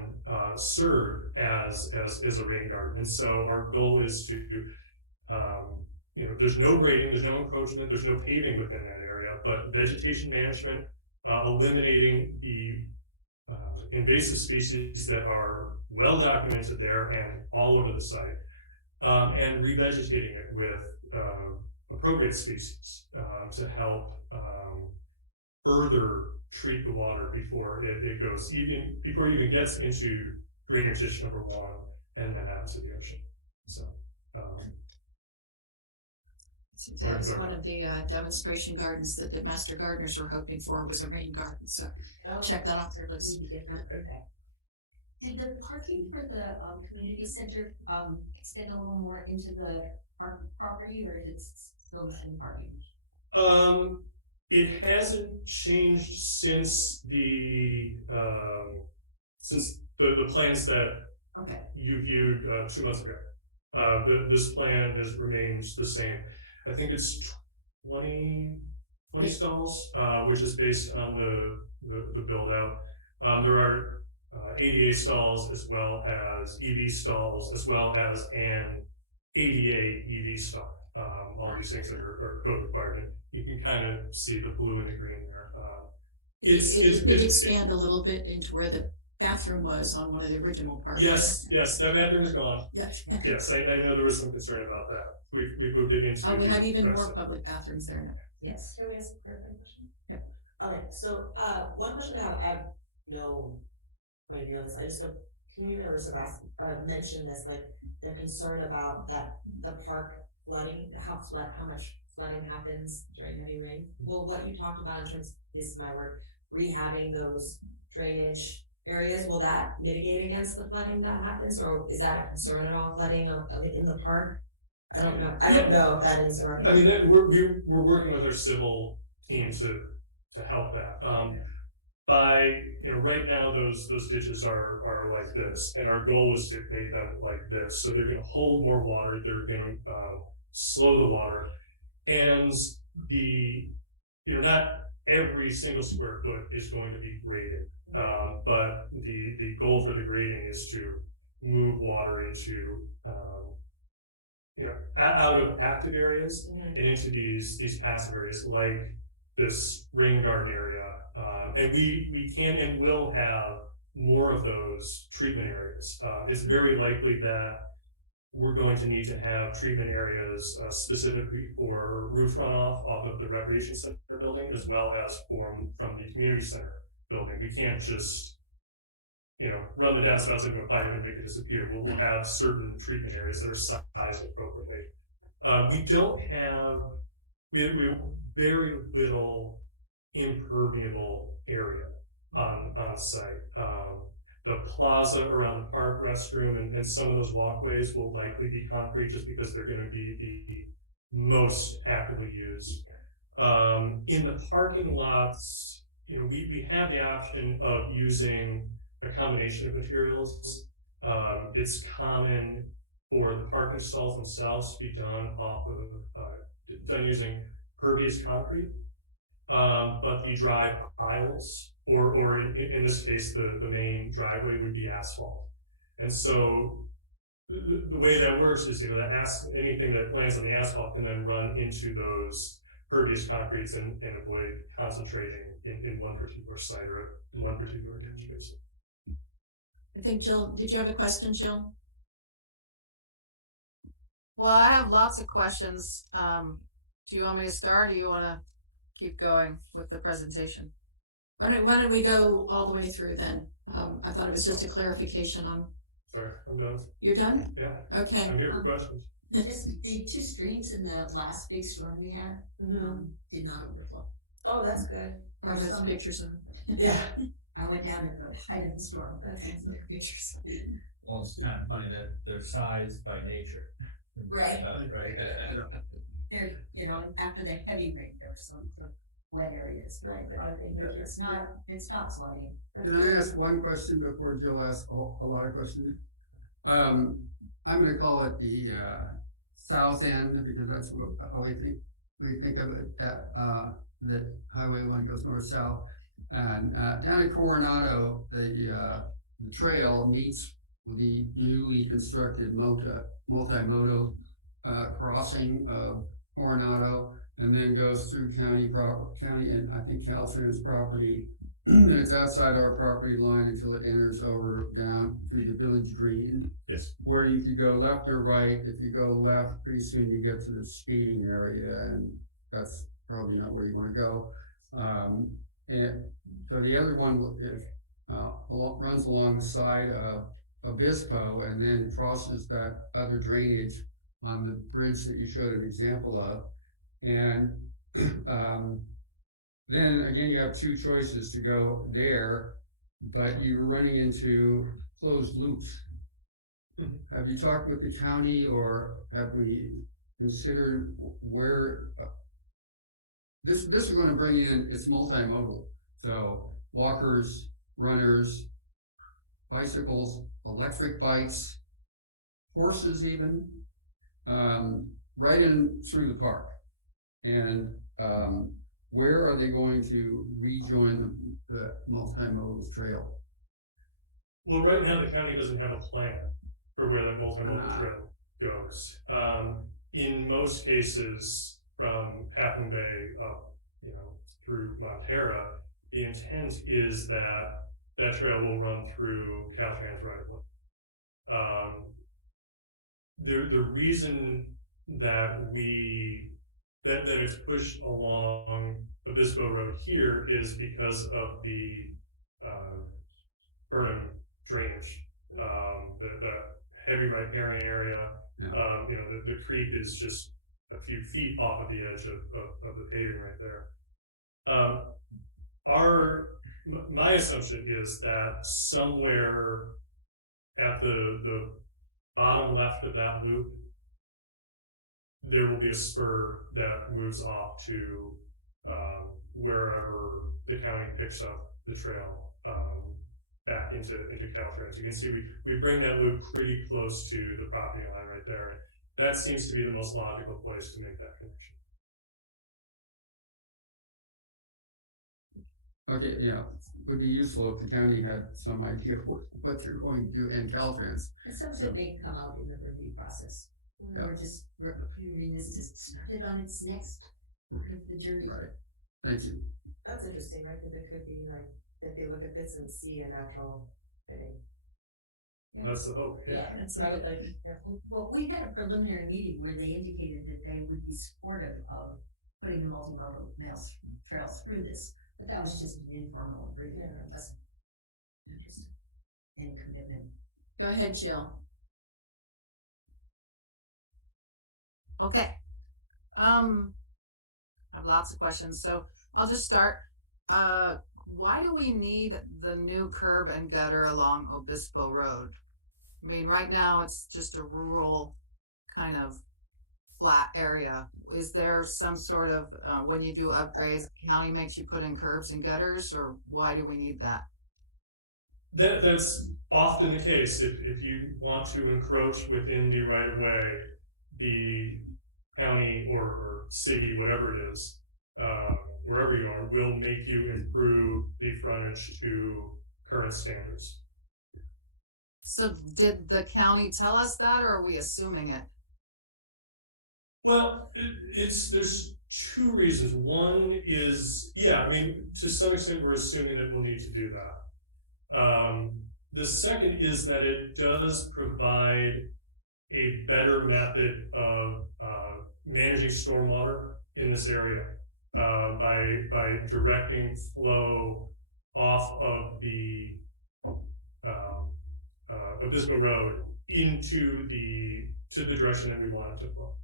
serve as a rain garden. And so our goal is to, there's no grading, there's no encroachment, there's no paving within that area, but vegetation management, eliminating the invasive species that are well documented there and all over the site, and revegetating it with appropriate species to help further treat the water before it goes, before it even gets into drainage ditch number 1 and then out to the ocean. So that was one of the demonstration gardens that the master gardeners were hoping for, was a rain garden. So check that off their list. Did the parking for the community center extend a little more into the property, or is it still the same parking? It hasn't changed since the plans that you viewed 2 months ago. This plan has remained the same. I think it's 20 stalls, which is based on the build out. There are ADA stalls as well as EV stalls, as well as an ADA EV stall. All these things that are code required. And you can kind of see the blue and the green there. It did expand a little bit into where the bathroom was on one of the original parts. Yes, that bathroom is gone. Yes. Yes, I know there was some concern about that. We've moved it into. We have even more public bathrooms there now. Yes. Can we ask a clarifying question? Yep. Okay, so one question I have no point of view on this. I just know community members have asked, mentioned this, like they're concerned about that the park flooding, how much flooding happens during heavy rain. Well, what you talked about in terms, this is my word, rehabbing those drainage areas, will that mitigate against the flooding that happens, or is that a concern at all, flooding in the park? I don't know. I don't know if that is. Or I mean, we're working with our civil team to help that. Right now those ditches are like this, and our goal is to make them like this. So they're going to hold more water. They're going to slow the water, and not every single square foot is going to be graded. But the goal for the grading is to move water into out of active areas and into these passive areas like this rain garden area. And we can and will have more of those treatment areas. It's very likely that we're going to need to have treatment areas specifically for roof runoff off of the recreation center building, as well as from the community center building. We can't just run the downspouts into a pipe and make it disappear. We'll have certain treatment areas that are sized appropriately. We have very little impermeable area on site. The plaza around the park restroom and some of those walkways will likely be concrete just because they're going to be the most actively used. In the parking lots, we have the option of using a combination of materials. It's common for the parking stalls themselves to be done done using pervious concrete, but the drive aisles, or in this case, the main driveway would be asphalt. And so the way that works is, anything that lands on the asphalt can then run into those pervious concretes and avoid concentrating in one particular site or in one particular catch basin. I think Jill, did you have a question, Jill? Well, I have lots of questions. Do you want me to start, or do you want to keep going with the presentation? Why don't we go all the way through then? I thought it was just a clarification on. Sorry, I'm done. You're done? Yeah. Okay. I'm here for questions. The 2 streams in the last big storm we had did not overflow. Oh, that's good. Or those pictures of. Yeah. I went down at the height of the storm. That's pictures. Well, it's kind of funny that they're sized by nature. Right. Right. There, you know, after the heavy rain, there were some wet areas, right? But it's not flooding. Can I ask one question before Jill asks a lot of questions? I'm gonna call it the, south end, because that's what, how we think of it, that Highway 1 goes north-south. And, down at Coronado, the trail meets with the newly constructed multimodal, crossing of Coronado, and then goes through county and I think Caltrans property. And it's outside our property line until it enters over down through the village green. Yes. Where you could go left or right. If you go left, pretty soon you get to the skating area, and that's probably not where you want to go. And so the other one is, runs along the side of Obispo and then crosses that other drainage on the bridge that you showed an example of. And then again, you have two choices to go there, but you're running into closed loops. Have you talked with the county, or have we considered where this is going to bring in? It's multimodal, so walkers, runners, bicycles, electric bikes, horses, even right in through the park. And where are they going to rejoin the multimodal trail? Well, right now the county doesn't have a plan for where that multimodal trail goes. In most cases, from Half Moon Bay up, through Montera, the intent is that that trail will run through Caltrans right of way. The reason that that it's pushed along Obispo Road here is because of the Burnham drainage, the heavy riparian area. Yeah. The creek is just a few feet off of the edge of the paving right there. My assumption is that somewhere at the bottom left of that loop, there will be a spur that moves off to wherever the county picks up the trail back into Caltrans. You can see we bring that loop pretty close to the property line right there. That seems to be the most logical place to make that connection. Okay, yeah, would be useful if the county had some idea what they're going to do in Caltrans. It's something that may come out in the review process. Yeah. We're just reviewing this to start it on its next part of the journey. Right. Thank you. That's interesting, right? Because it could be like that they look at this and see a natural fitting. Yeah. That's the hope. Yeah, that's right. Well, we had a preliminary meeting where they indicated that they would be supportive of putting the multimodal trails through this, but that was just an informal agreement. It wasn't interested in any commitment. Go ahead, Jill. Okay. I have lots of questions, so I'll just start. Why do we need the new curb and gutter along Obispo Road? I mean, right now it's just a rural kind of flat area. Is there some sort of, when you do upgrades, the county makes you put in curbs and gutters, or why do we need that? That's often the case. If you want to encroach within the right of way, the county or city, whatever it is, wherever you are, will make you improve the frontage to current standards. So did the county tell us that, or are we assuming it? Well, there's two reasons. One is, to some extent we're assuming that we'll need to do that. The second is that it does provide a better method of managing stormwater in this area by directing flow off of the Obispo Road into the direction that we want it to flow.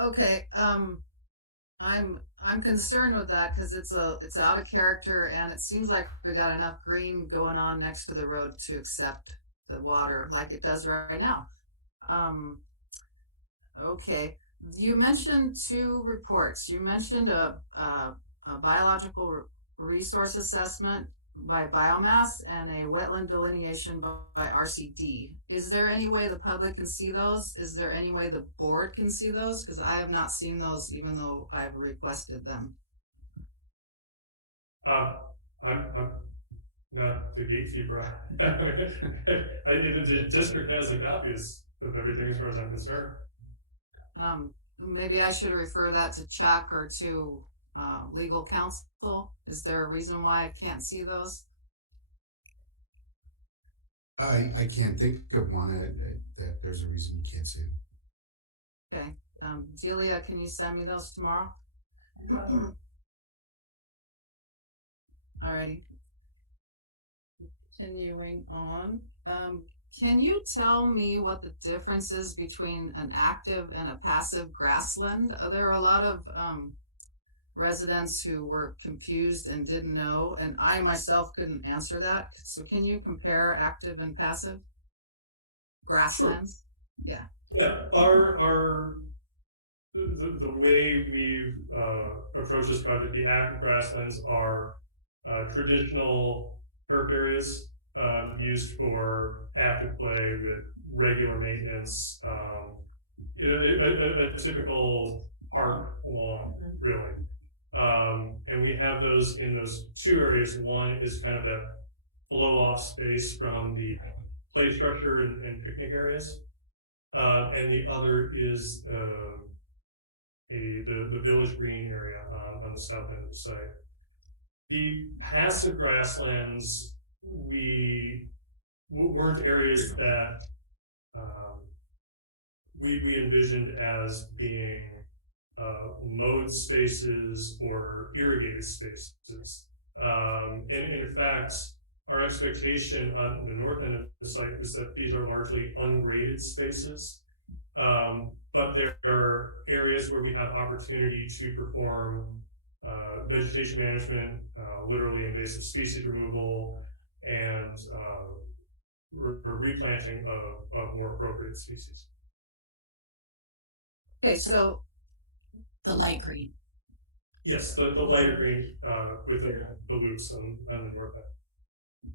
Okay. I'm concerned with that because it's out of character and it seems like we got enough green going on next to the road to accept the water like it does right now. Okay. You mentioned two reports. You mentioned a biological resource assessment by biomass and a wetland delineation by RCD. Is there any way the public can see those? Is there any way the board can see those? Because I have not seen those even though I've requested them. I'm not the gatekeeper. The district has the copies of everything as far as I'm concerned. Maybe I should refer that to Chuck or to legal counsel. Is there a reason why I can't see those? I can't think of one that there's a reason you can't see it. Okay. Delia, can you send me those tomorrow? Alrighty. Continuing on. Can you tell me what the difference is between an active and a passive grassland? There are a lot of residents who were confused and didn't know, and I myself couldn't answer that. So can you compare active and passive grasslands? Sure. Yeah. The way we've approached this project, the active grasslands are traditional turf areas used for active play with regular maintenance. A typical park lawn, really. And we have those in those two areas. One is kind of that blow off space from the play structure and picnic areas. And the other is the village green area on the south end of the site. The passive grasslands, weren't areas that we envisioned as being mowed spaces or irrigated spaces. And in fact, our expectation on the north end of the site is that these are largely ungraded spaces. But there are areas where we have opportunity to perform vegetation management, literally invasive species removal, and replanting of more appropriate species. Okay, so the light green. Yes, the lighter green with the loops on the north end.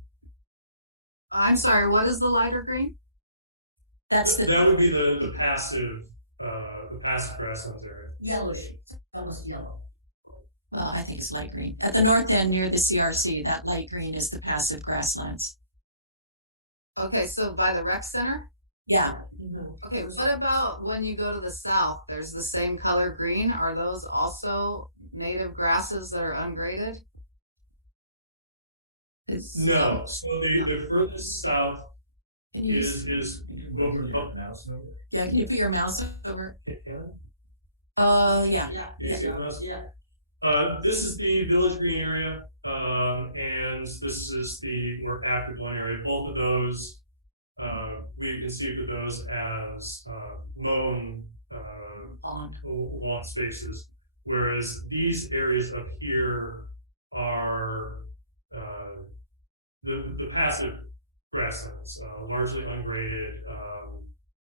I'm sorry, what is the lighter green? That would be the passive grasslands area. Yellowish, almost yellow. Well, I think it's light green. At the north end near the CRC, that light green is the passive grasslands. Okay, so by the rec center? Yeah. Okay, what about when you go to the south? There's the same color green. Are those also native grasses that are ungraded? No. So the furthest south is what we're talking about. Yeah, can you put your mouse over? Yeah. This is the village green area, and this is the more active one area. Both of those, we conceived of those as mown lawn spaces, whereas these areas up here are the passive grasslands, largely ungraded,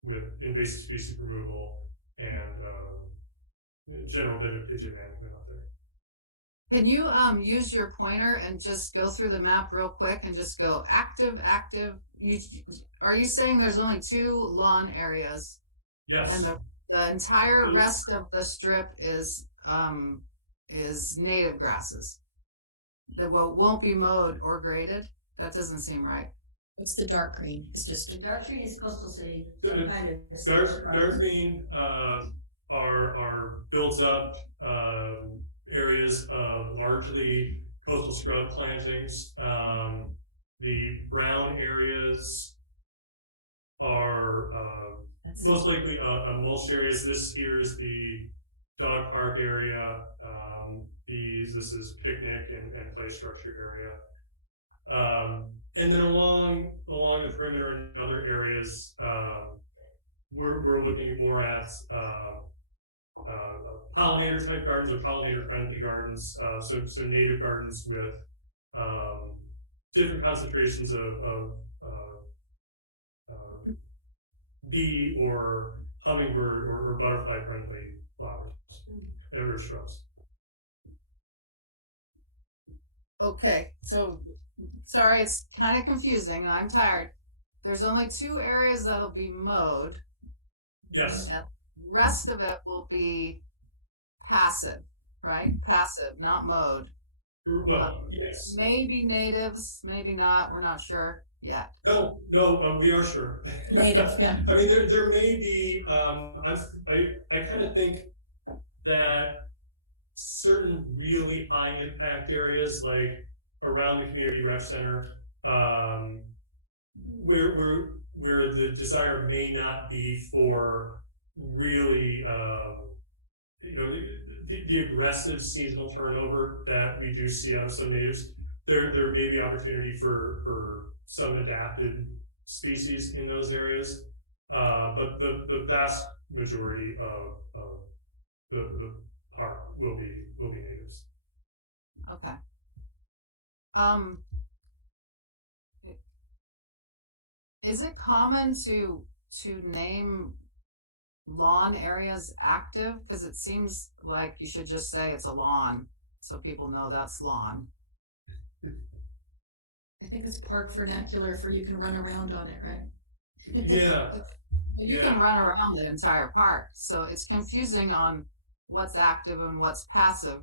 with invasive species removal and general vegetation management out there. Can you use your pointer and just go through the map real quick and just go active? Are you saying there's only two lawn areas? Yes. And the entire rest of the strip is native grasses that won't be mowed or graded? That doesn't seem right. What's the dark green? It's just the dark green is coastal city. Dark green are built up areas of largely coastal scrub plantings. The brown areas are most likely mulch areas. This here is the dog park area. This is picnic and play structure area. And then along the perimeter and other areas, we're looking more at pollinator type gardens or pollinator friendly gardens. So native gardens with different concentrations of bee or hummingbird or butterfly friendly flowers or shrubs. Okay, so sorry, it's kind of confusing. I'm tired. There's only 2 areas that'll be mowed. Yes. And the rest of it will be passive, right? Passive, not mowed. Well, yes. Maybe natives, maybe not. We're not sure yet. No, we are sure. Native, yeah. I mean, there may be. I kind of think that certain really high impact areas, like around the community rec center, where the desire may not be for really, the aggressive seasonal turnover that we do see on some natives. There may be opportunity for some adapted species in those areas, but the vast majority of the park will be natives. Okay. Is it common to name lawn areas active? Because it seems like you should just say it's a lawn so people know that's lawn. I think it's park vernacular for you can run around on it, right? Yeah. You can run around the entire park, so it's confusing on what's active and what's passive.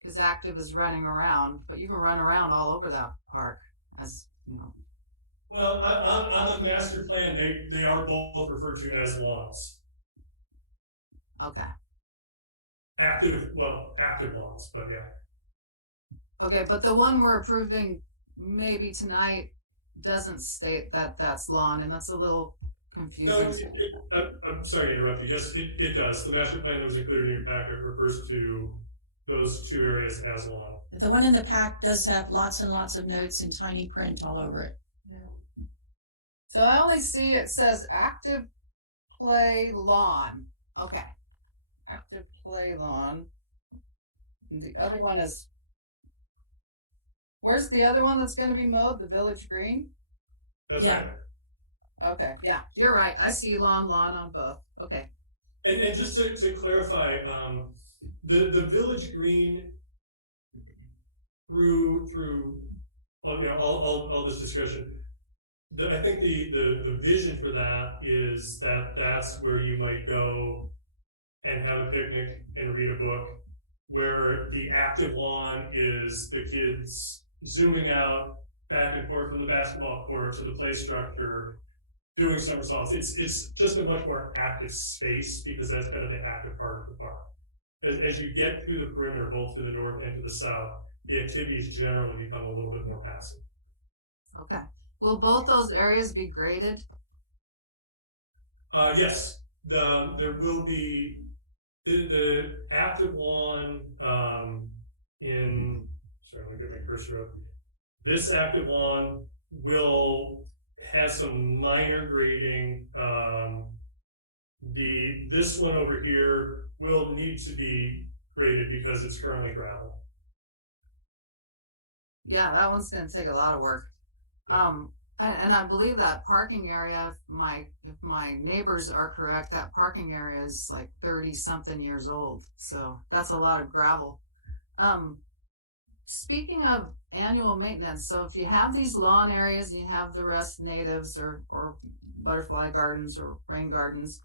Because active is running around, but you can run around all over that park, as you know. Well, on the master plan, they are both referred to as lawns. Okay. Active lawns, but yeah. Okay, but the one we're approving maybe tonight doesn't state that that's lawn, and that's a little confusing. No, I'm sorry to interrupt you. Yes, it does. The master plan that was included in your packet refers to those 2 areas as lawn. The one in the pack does have lots and lots of notes in tiny print all over it. So I only see it says active play lawn. Okay. Active play lawn. And the other one is, where's the other one that's going to be mowed? The village green? That's right. Okay. Yeah, you're right. I see lawn on both. Okay. And just to clarify, the village green through all this discussion, I think the vision for that is that's where you might go and have a picnic and read a book, where the active lawn is the kids zooming out back and forth from the basketball court to the play structure, doing somersaults. It's just a much more active space because that's kind of the active part of the park. As you get through the perimeter, both to the north and to the south, the activities generally become a little bit more passive. Okay. Will both those areas be graded? Yes. There will be the active lawn sorry, let me get my cursor up. This active lawn has some minor grading. This one over here will need to be graded because it's currently gravel. Yeah, that one's going to take a lot of work. And I believe that parking area, if my neighbors are correct, that parking area is like 30-something years old. So that's a lot of gravel. Speaking of annual maintenance, so if you have these lawn areas and you have the rest natives or butterfly gardens or rain gardens,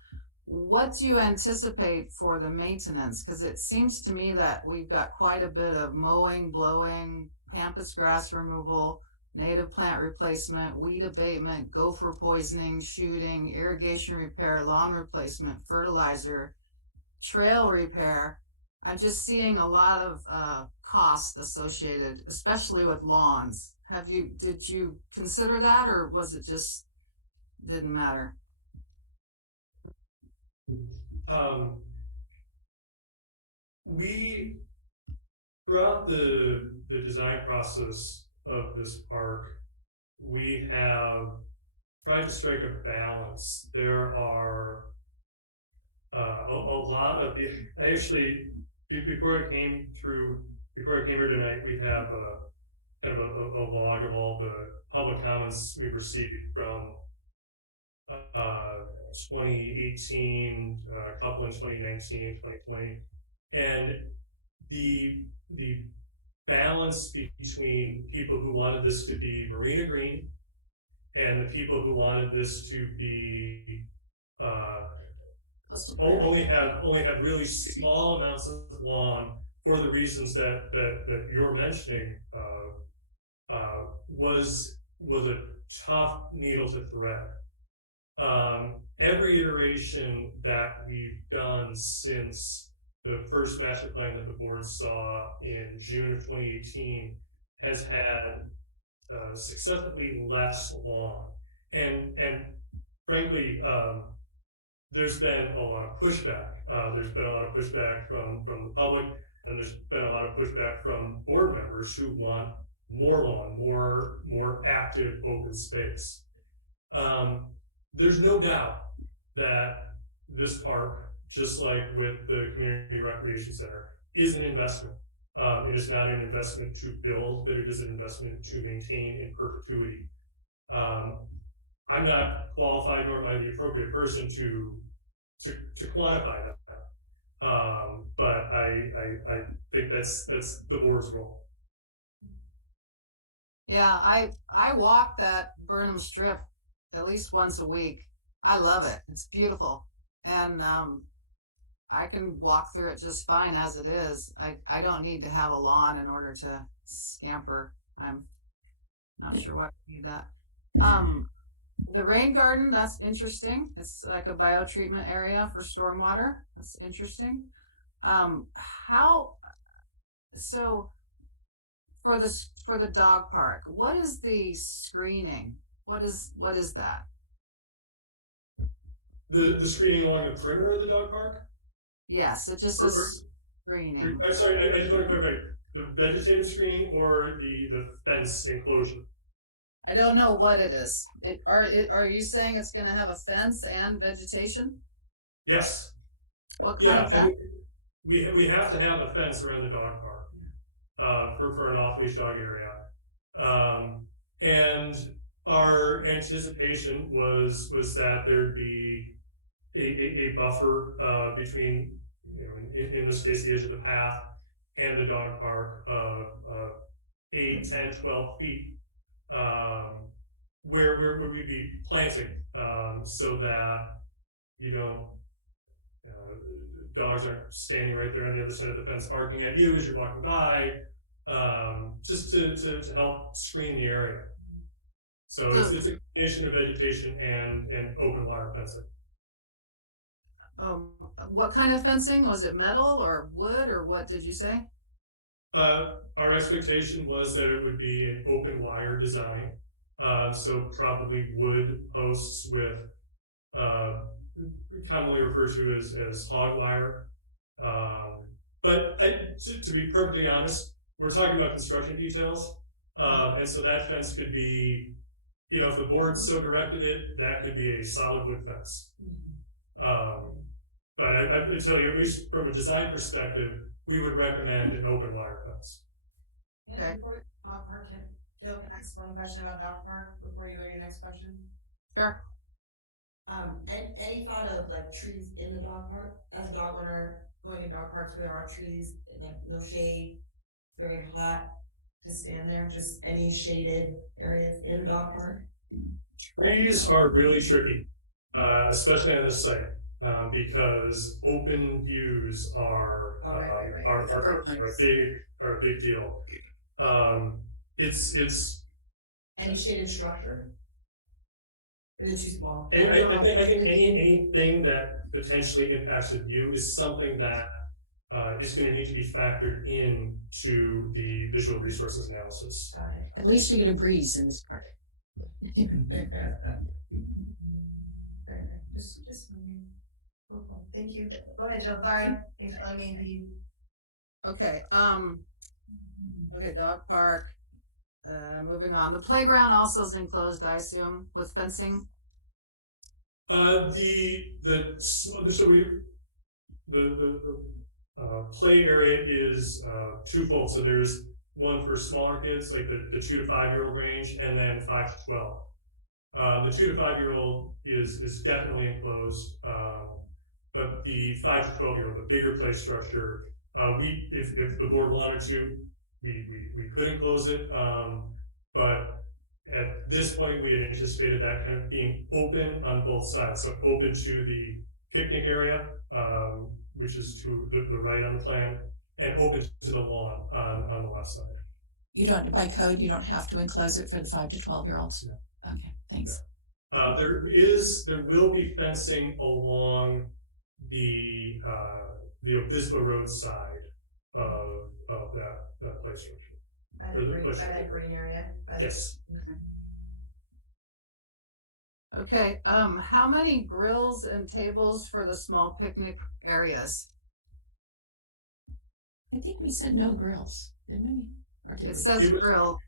what do you anticipate for the maintenance? Because it seems to me that we've got quite a bit of mowing, blowing, pampas grass removal, native plant replacement, weed abatement, gopher poisoning, shooting, irrigation repair, lawn replacement, fertilizer, trail repair. I'm just seeing a lot of costs associated, especially with lawns. Did you consider that, or was it just didn't matter? We, throughout the design process of this park, we have tried to strike a balance. There are a lot of the, I actually, before I came here tonight, we have kind of a log of all the public comments we've received from 2018, a couple in 2019, 2020, and the balance between people who wanted this to be Marina Green and the people who wanted this to be only have really small amounts of lawn for the reasons that you're mentioning was a tough needle to thread. Every iteration that we've done since the first master plan that the board saw in June of 2018 has had successively less lawn, and frankly, there's been a lot of pushback. There's been a lot of pushback from the public, and there's been a lot of pushback from board members who want more lawn, more active open space. There's no doubt that this park, just like with the community recreation center, is an investment. It is not an investment to build, but it is an investment to maintain in perpetuity. I'm not qualified, nor am I the appropriate person to quantify that. But I think that's the board's role. Yeah, I walk that Burnham Strip at least once a week. I love it. It's beautiful. And I can walk through it just fine as it is. I don't need to have a lawn in order to scamper. I'm not sure why I need that. The rain garden, that's interesting. It's like a biotreatment area for stormwater. That's interesting. So for the dog park, what is the screening? What is that? The screening along the perimeter of the dog park? Yes, it just says screening. I'm sorry, I just want to clarify. The vegetative screening or the fence enclosure? I don't know what it is. Are you saying it's going to have a fence and vegetation? Yes. What kind of fence? We have to have a fence around the dog park for an off-leash dog area. And our anticipation was that there'd be a buffer between, in this case, the edge of the path and the dog park of 8, 10, 12 feet, where we'd be planting, so that dogs aren't standing right there on the other side of the fence barking at you as you're walking by, just to help screen the area. So it's a combination of vegetation and open wire fencing. What kind of fencing? Was it metal or wood, or what did you say? Our expectation was that it would be an open wire design, so probably wood posts with commonly referred to as hog wire. But to be perfectly honest, we're talking about construction details, and so that fence could be, if the board so directed it, that could be a solid wood fence. But I would tell you, at least from a design perspective, we would recommend an open wire fence. Okay. Jill, can I ask one question about dog park before you go to your next question? Sure. Any thought of like trees in the dog park? As a dog owner, going to dog parks where there are trees, like no shade, very hot, to stand there, just any shaded areas in the dog park? Trees are really tricky, especially on this site, because open views are a big deal. It's any shaded structure. Is it too small? I think anything that potentially impacts the view is something that is going to need to be factored into the visual resources analysis. At least you get a breeze in this part. Just thank you. Go ahead, Jill. Sorry. Okay. Okay, dog park. Moving on. The playground also is enclosed, I assume, with fencing. So the play area is twofold. So there's one for smaller kids, like the 2 to 5 year old range, and then 5 to 12. The 2 to 5 year old is definitely enclosed, but the 5 to 12 year old, the bigger play structure, if the board wanted to, we could enclose it, but at this point we had anticipated that kind of being open on both sides, so open to the picnic area, which is to the right on the plan, and open to the lawn on the left side. You don't, by code, you don't have to enclose it for the 5 to 12-year-olds? Yeah. Okay, thanks. Yeah. There will be fencing along the Obispo Road side of that play structure. By that green area? Yes. Okay, how many grills and tables for the small picnic areas? I think we said no grills, didn't we? Or did It we? says grill.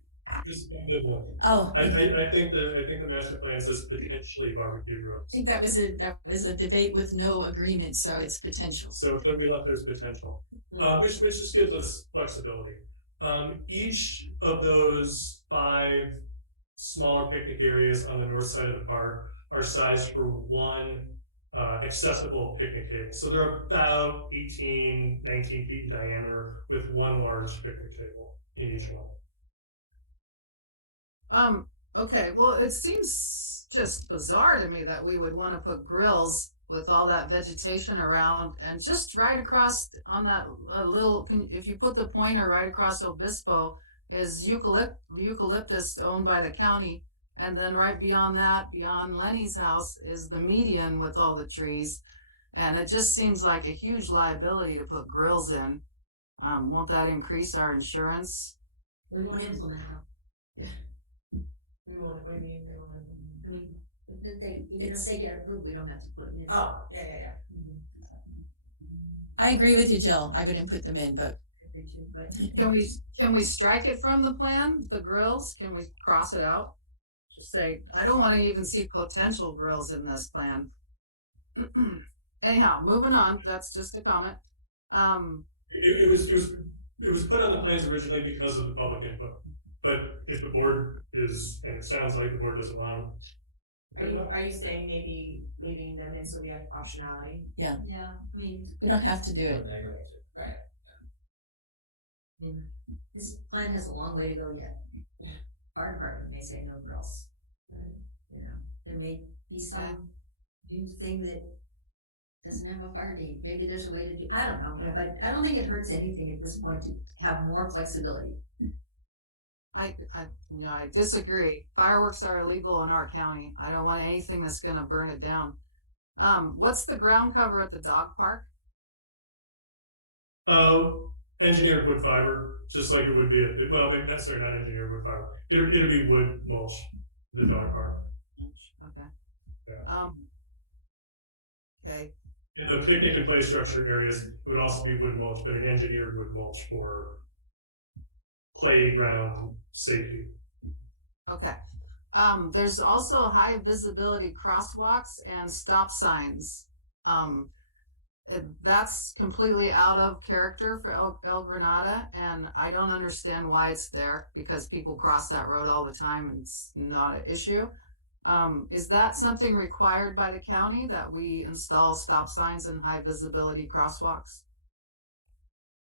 Oh, I think the master plan says potentially barbecue grills. I think that was a debate with no agreement, so it's potential. So could we let there's potential, which just gives us flexibility. Each of those 5 smaller picnic areas on the north side of the park are sized for one accessible picnic table. So they're about 18, 19 feet in diameter with one large picnic table in each one. Okay, well, it seems just bizarre to me that we would want to put grills with all that vegetation around and just right across on that little, if you put the pointer right across Obispo is eucalyptus owned by the county. And then right beyond that, beyond Lenny's house is the median with all the trees. And it just seems like a huge liability to put grills in. Won't that increase our insurance? We won't implement them. Yeah. We won't, what do you mean? We won't implement? I mean, even if they get approved, we don't have to put them in. Oh, yeah. I agree with you, Jill. I wouldn't put them in, but Can we strike it from the plan, the grills? Can we cross it out? Just say, I don't want to even see potential grills in this plan. Anyhow, moving on. That's just a comment. It was put on the plans originally because of the public input. But if the board is, and it sounds like the board doesn't want them. Are you saying maybe leaving them in so we have optionality? yeah, I mean, we don't have to do it. Right. I mean, this plan has a long way to go yet. Fire department may say no grills. You know, there may be some new thing that doesn't have a fire date. Maybe there's a way to do, I don't know, but I don't think it hurts anything at this point to have more flexibility. I disagree. Fireworks are illegal in our county. I don't want anything that's going to burn it down. What's the ground cover at the dog park? Engineered wood fiber, just like it would be well, necessarily not engineered wood fiber. It'll be wood mulch, the dog park. Okay. Yeah. Okay. In the picnic and play structure areas, it would also be wood mulch, but an engineered wood mulch for playground safety. Okay. There's also high visibility crosswalks and stop signs. That's completely out of character for El Granada, and I don't understand why it's there because people cross that road all the time and it's not an issue. Is that something required by the county that we install stop signs and high visibility crosswalks?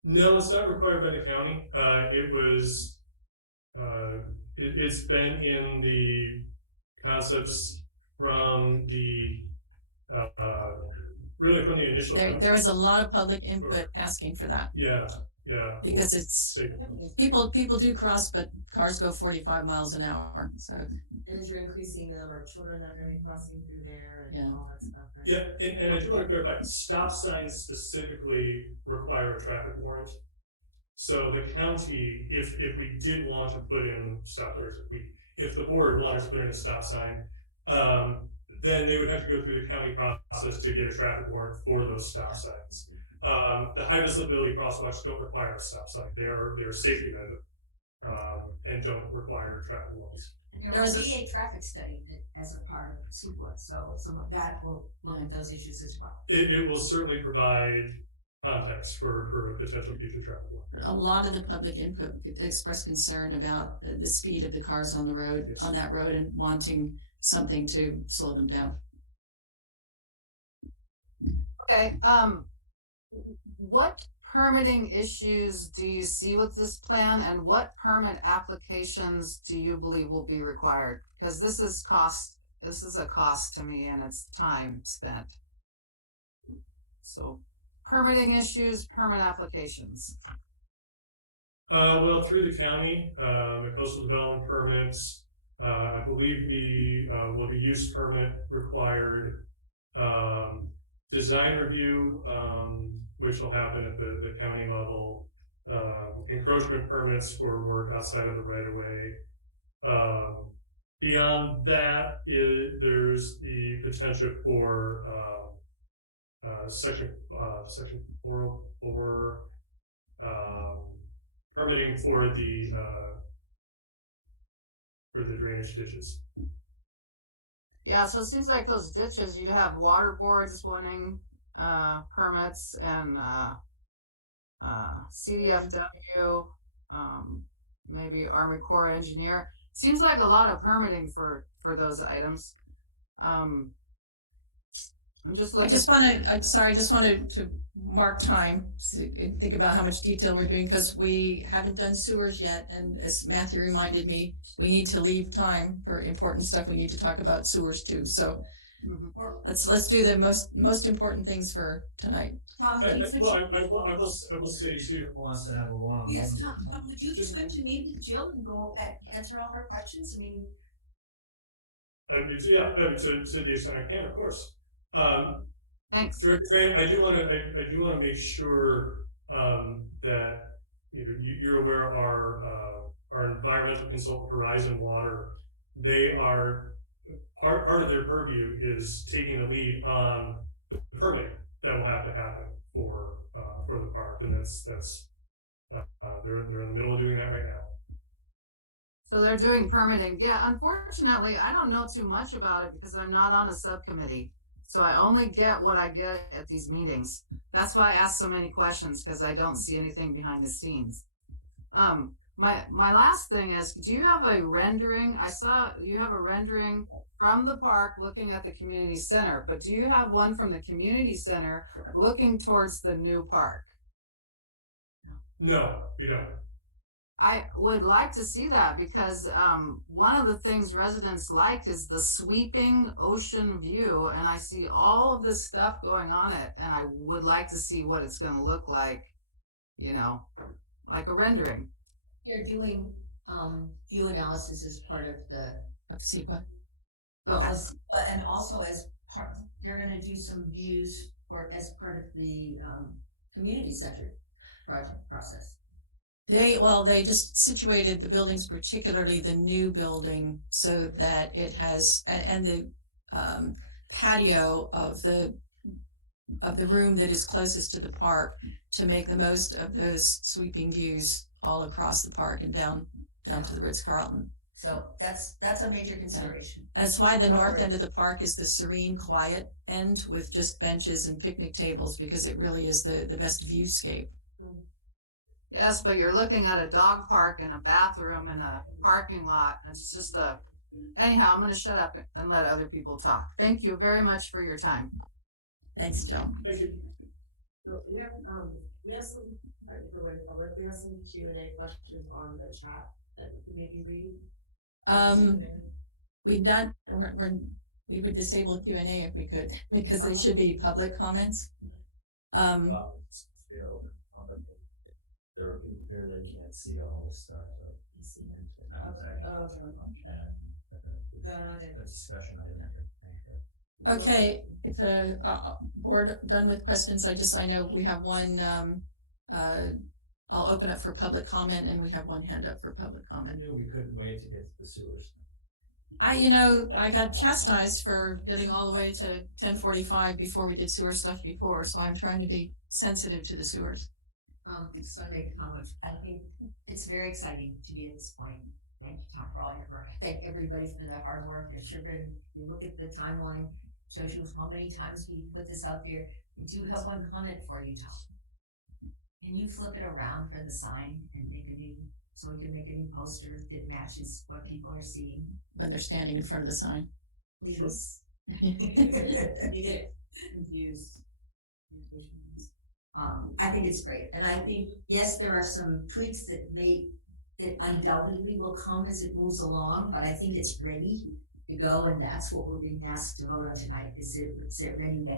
No, it's not required by the county. It's been in the concepts from the really from the initial. There was a lot of public input asking for that. Yeah. Because it's people do cross, but cars go 45 miles an hour. So. And as you're increasing the number of children that are going to be crossing through there and all that stuff. Right? Yeah, and I do want to clarify, stop signs specifically require a traffic warrant. So the county, if we did want to put in if the board wanted to put in a stop sign, then they would have to go through the county process to get a traffic warrant for those stop signs. The high visibility crosswalks don't require a stop sign. They're a safety measure and don't require traffic warrants. There There will is a- be a traffic study as a part of CEQA, so some of that will look at those issues as well. It will certainly provide context for a potential future traffic light. A lot of the public input expressed concern about the speed of the cars on the road, on that road, and wanting something to slow them down. Okay, what permitting issues do you see with this plan, and what permit applications do you believe will be required? Because this is a cost to me, and it's time spent. So permitting issues, permit applications. Well, through the county, the coastal development permits, I believe the use permit required, design review, which will happen at the county level, encroachment permits for work outside of the right of way. Beyond that, there's the potential for section 404 permitting for the drainage ditches. Yeah, so it seems like those ditches, you'd have water boards wanting permits, and CDFW, maybe Army Corps engineer. Seems like a lot of permitting for those items. I'm just looking. I just wanted to mark time, think about how much detail we're doing, because we haven't done sewers yet. And as Matthew reminded me, we need to leave time for important stuff. We need to talk about sewers too. So let's do the most important things for tonight. Tom, I will say too. Wants to have a one-on-one. Yes, Tom, would you just to meet with Jill and go answer all her questions? I mean, to the extent I can, of course. Thanks. Director Grant, I do want to make sure that you're aware of our environmental consultant, Horizon Water. They are part of their purview is taking the lead on the permitting that will have to happen for the park, and that's they're in the middle of doing that right now. So they're doing permitting. Yeah, unfortunately, I don't know too much about it because I'm not on a subcommittee. So I only get what I get at these meetings. That's why I ask so many questions, because I don't see anything behind the scenes. My last thing is, do you have a rendering? I saw you have a rendering from the park looking at the community center, but do you have one from the community center looking towards the new park? No, we don't. I would like to see that, because one of the things residents like is the sweeping ocean view, and I see all of this stuff going on it, and I would like to see what it's going to look like, like a rendering. you're doing view analysis as part of the CEQA. And also as part, they're going to do some views as part of the community center project process. They just situated the buildings, particularly the new building, so that it has, and the patio of the room that is closest to the park, to make the most of those sweeping views all across the park and down to the Ritz-Carlton. So that's a major consideration. That's why the north end of the park is the serene, quiet end with just benches and picnic tables, because it really is the best viewscape. Yes, but you're looking at a dog park and a bathroom and a parking lot. It's just anyhow, I'm going to shut up and let other people talk. Thank you very much for your time. Thanks, Jill. Thank you. So we have some, for the public, we have some Q&A questions on the chat that we could maybe read. We would disable Q&A if we could, because they should be public comments. There are people here that can't see all this stuff. Discussion item. Okay, if the board done with questions, I know we have one, I'll open up for public comment, and we have one hand up for public comment. I knew we couldn't wait to get to the sewers. I got chastised for getting all the way to 10:45 before we did sewer stuff before, so I'm trying to be sensitive to the sewers. Just want to make a comment. I think it's very exciting to be at this point. Thank you, Tom, for all your work. Thank everybody for the hard work. There's sure been, you look at the timeline, shows you how many times we put this out there. We do have one comment for you, Tom. Can you flip it around for the sign and make a new, so we can make a new poster that matches what people are seeing? When they're standing in front of the sign. Please. You get confused. I think it's great. And I think, yes, there are some tweaks that undoubtedly will come as it moves along, but I think it's ready to go. And that's what we're being asked to vote on tonight. Is it ready to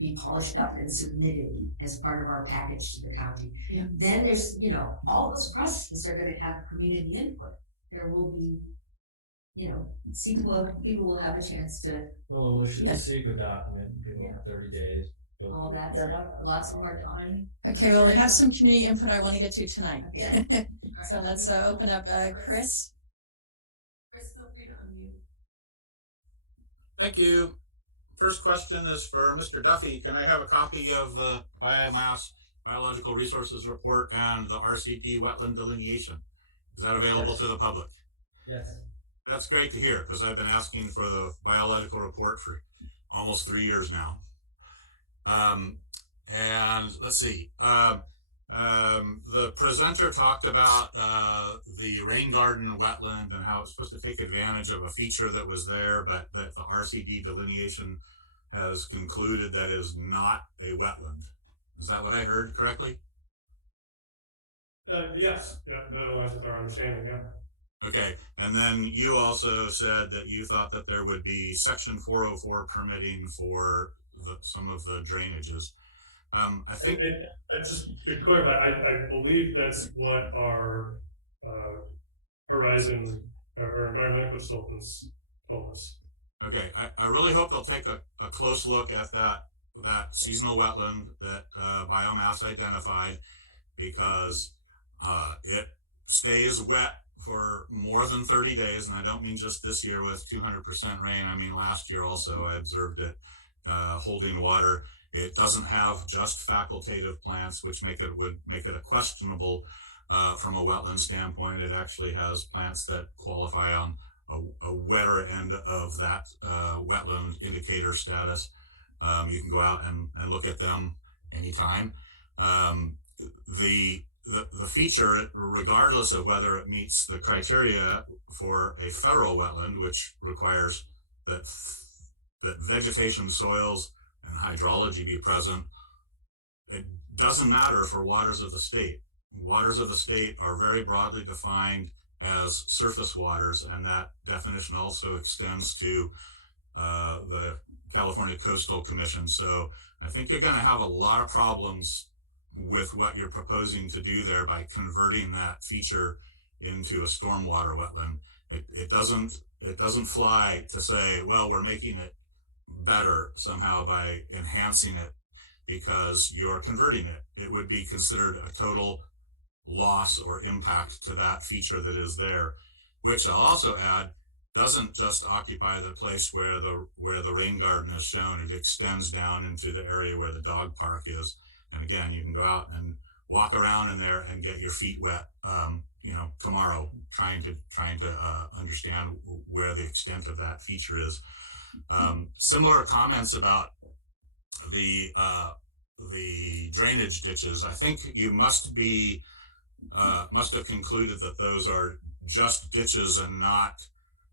be polished up and submitted as part of our package to the county? Yeah. Then there's, all those processes are going to have community input. There will be, people will have a chance to. Well, we'll shoot the secret document, people have 30 days. All that stuff, lots of more time. Okay, well, we have some community input I want to get to tonight. Okay. So let's open up, Chris. Chris, feel free to unmute. Thank you. First question is for Mr. Duffy. Can I have a copy of the biomass biological resources report and the RCP wetland delineation? Is that available to the public? Yes. That's great to hear, because I've been asking for the biological report for almost 3 years now. And let's see, the presenter talked about the rain garden wetland and how it's supposed to take advantage of a feature that was there, but that the RCD delineation has concluded that is not a wetland. Is that what I heard correctly? Yes, yeah, that aligns with our understanding, yeah. Okay, and then you also said that you thought that there would be Section 404 permitting for some of the drainages. I think I just to clarify, I believe that's what our Horizon or environmental consultants told us. Okay, I really hope they'll take a close look at that seasonal wetland that biomass identified, because it stays wet for more than 30 days. And I don't mean just this year with 200% rain. I mean, last year also I observed it holding water. It doesn't have just facultative plants, which would make it a questionable from a wetland standpoint. It actually has plants that qualify on a wetter end of that wetland indicator status. You can go out and look at them anytime. The feature, regardless of whether it meets the criteria for a federal wetland, which requires that vegetation, soils, and hydrology be present, it doesn't matter for waters of the state. Waters of the state are very broadly defined as surface waters, and that definition also extends to the California Coastal Commission. So I think you're going to have a lot of problems with what you're proposing to do there by converting that feature into a stormwater wetland. It doesn't fly to say, well, we're making it better somehow by enhancing it because you're converting it. It would be considered a total loss or impact to that feature that is there, which I'll also add doesn't just occupy the place where the rain garden is shown. It extends down into the area where the dog park is. And again, you can go out and walk around in there and get your feet wet, tomorrow, trying to understand where the extent of that feature is. Similar comments about the drainage ditches. I think you must have concluded that those are just ditches and not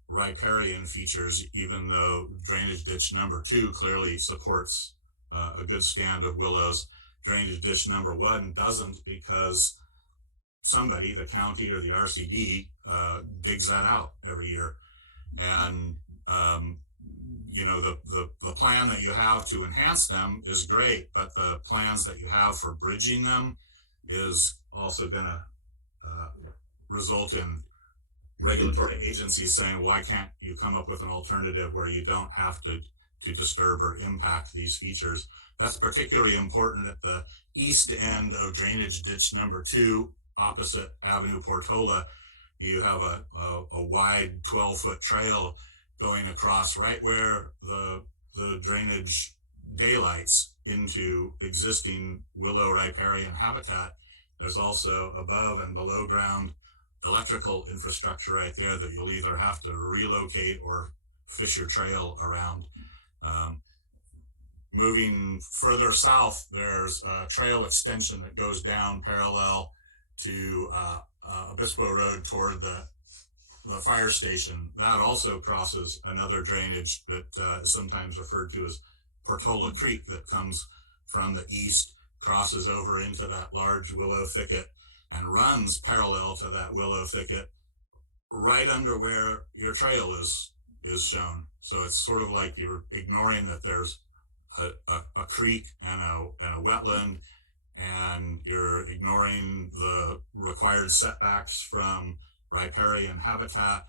riparian features, even though drainage ditch number 2 clearly supports a good stand of willows. Drainage ditch number 1 doesn't, because somebody, the county or the RCD, digs that out every year. And the plan that you have to enhance them is great, but the plans that you have for bridging them is also going to result in regulatory agencies saying, why can't you come up with an alternative where you don't have to disturb or impact these features? That's particularly important at the east end of drainage ditch number 2, opposite Avenue Portola. You have a wide 12-foot trail going across right where the drainage daylights into existing willow riparian habitat. There's also above and below ground electrical infrastructure right there that you'll either have to relocate or fish your trail around. Moving further south, there's a trail extension that goes down parallel to Obispo Road toward the fire station. That also crosses another drainage that is sometimes referred to as Portola Creek, that comes from the east, crosses over into that large willow thicket, and runs parallel to that willow thicket right under where your trail is shown. So it's sort of like you're ignoring that there's a creek and a wetland, and you're ignoring the required setbacks from riparian habitat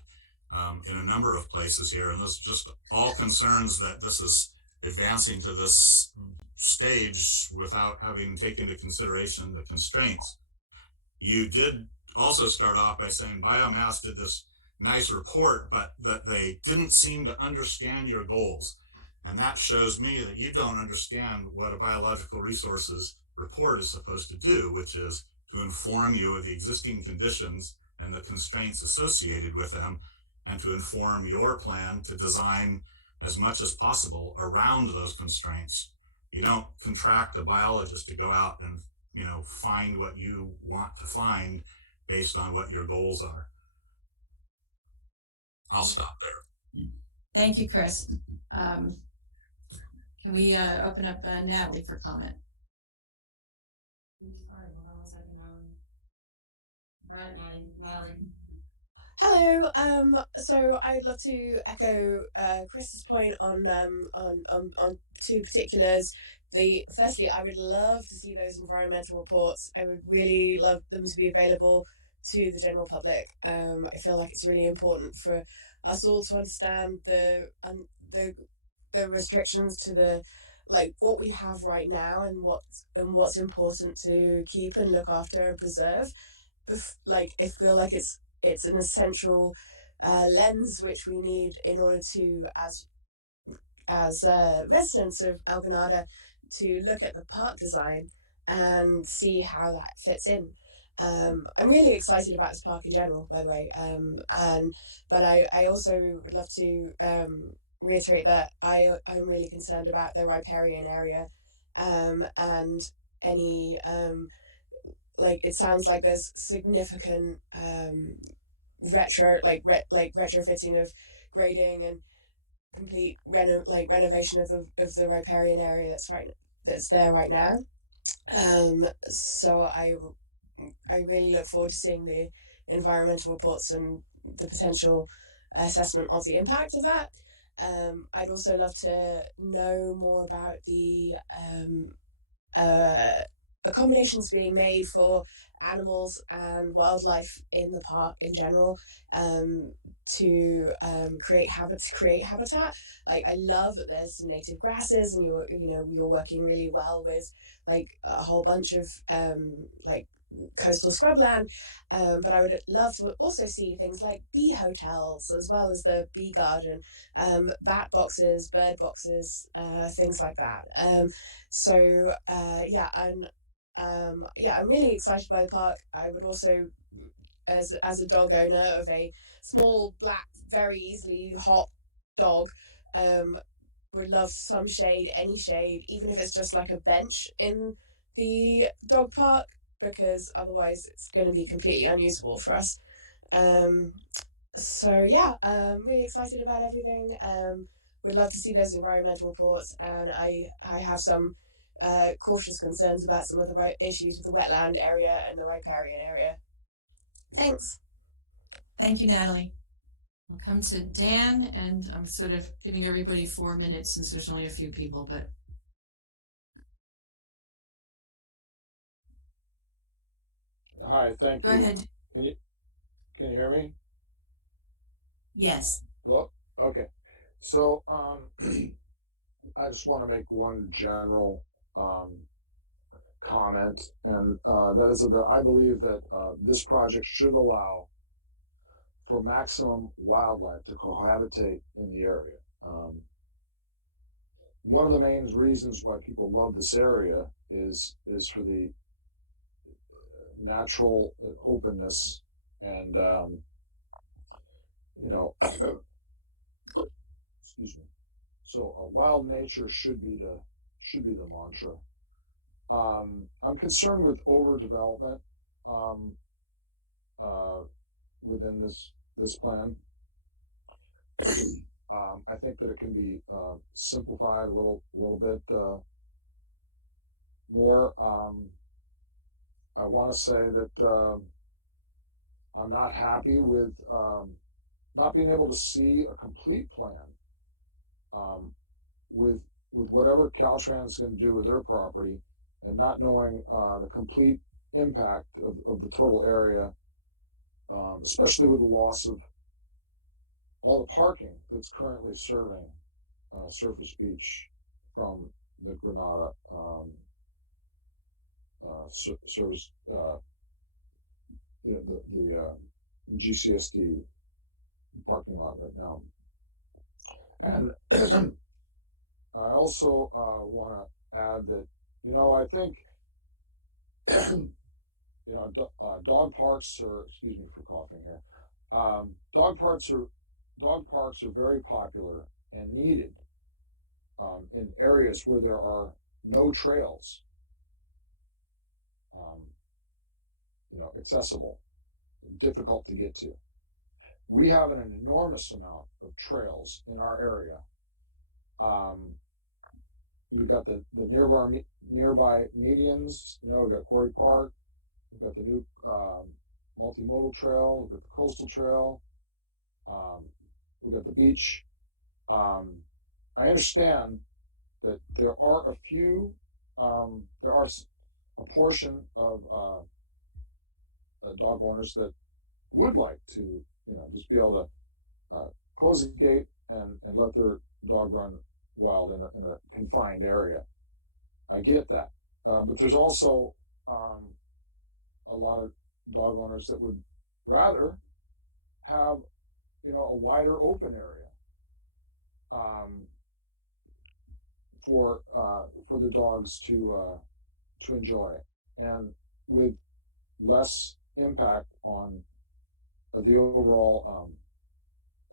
in a number of places here. And this just all concerns that this is advancing to this stage without having taken into consideration the constraints. You did also start off by saying biomass did this nice report, but that they didn't seem to understand your goals. And that shows me that you don't understand what a biological resources report is supposed to do, which is to inform you of the existing conditions and the constraints associated with them, and to inform your plan to design as much as possible around those constraints. You don't contract a biologist to go out and, find what you want to find based on what your goals are. I'll stop there. Thank you, Chris. Can we open up Natalie for comment? Sorry, hold on 1 second. All right, Natalie. Hello. So I'd love to echo Chris's point on two particulars. Firstly, I would love to see those environmental reports. I would really love them to be available to the general public. I feel like it's really important for us all to understand the restrictions to what we have right now, and what's important to keep and look after and preserve. I feel like it's an essential lens which we need in order to, as residents of El Granada, to look at the park design and see how that fits in. I'm really excited about this park in general, by the way, but I also would love to reiterate that I'm really concerned about the riparian area, and any it sounds like there's significant retrofitting of grading and complete renovation of the riparian area that's there right now. So I really look forward to seeing the environmental reports and the potential assessment of the impact of that. I'd also love to know more about the accommodations being made for animals and wildlife in the park in general, to create habitat. I love that there's native grasses, and you're working really well with a whole bunch of coastal scrubland, but I would love to also see things like bee hotels, as well as the bee garden, bat boxes, bird boxes, things like that. I'm really excited by the park. I would also, as a dog owner of a small, black, very easily hot dog, would love some shade, any shade, even if it's just like a bench in the dog park, because otherwise it's going to be completely unusable for us. I'm really excited about everything. Would love to see those environmental reports, and I have some cautious concerns about some of the issues with the wetland area and the riparian area. Thanks. Thank you, Natalie. We'll come to Dan, and I'm sort of giving everybody 4 minutes since there's only a few people, but. Hi, thank you. Go ahead. Can you hear me? Yes. Well, okay. So I just want to make one general comment, and that is that I believe that this project should allow for maximum wildlife to cohabitate in the area. One of the main reasons why people love this area is for the natural openness And, excuse me. So wild nature should be the mantra. I'm concerned with overdevelopment within this plan. I think that it can be simplified a little bit more. I want to say that I'm not happy with not being able to see a complete plan with whatever Caltrans is going to do with their property, and not knowing the complete impact of the total area, especially with the loss of all the parking that's currently serving Surface Beach from the Granada service, the GCSD parking lot right now. And I also want to add that, I think, dog parks are, excuse me for coughing here, dog parks are very popular and needed in areas where there are no trails, accessible, difficult to get to. We have an enormous amount of trails in our area. We've got the nearby medians, we've got Quarry Park, we've got the new multimodal trail, we've got the coastal trail, we've got the beach. I understand that there are a portion of dog owners that would like to, just be able to close the gate and let their dog run wild in a confined area. I get that. But there's also a lot of dog owners that would rather have, a wider open area for the dogs to enjoy, and with less impact on the overall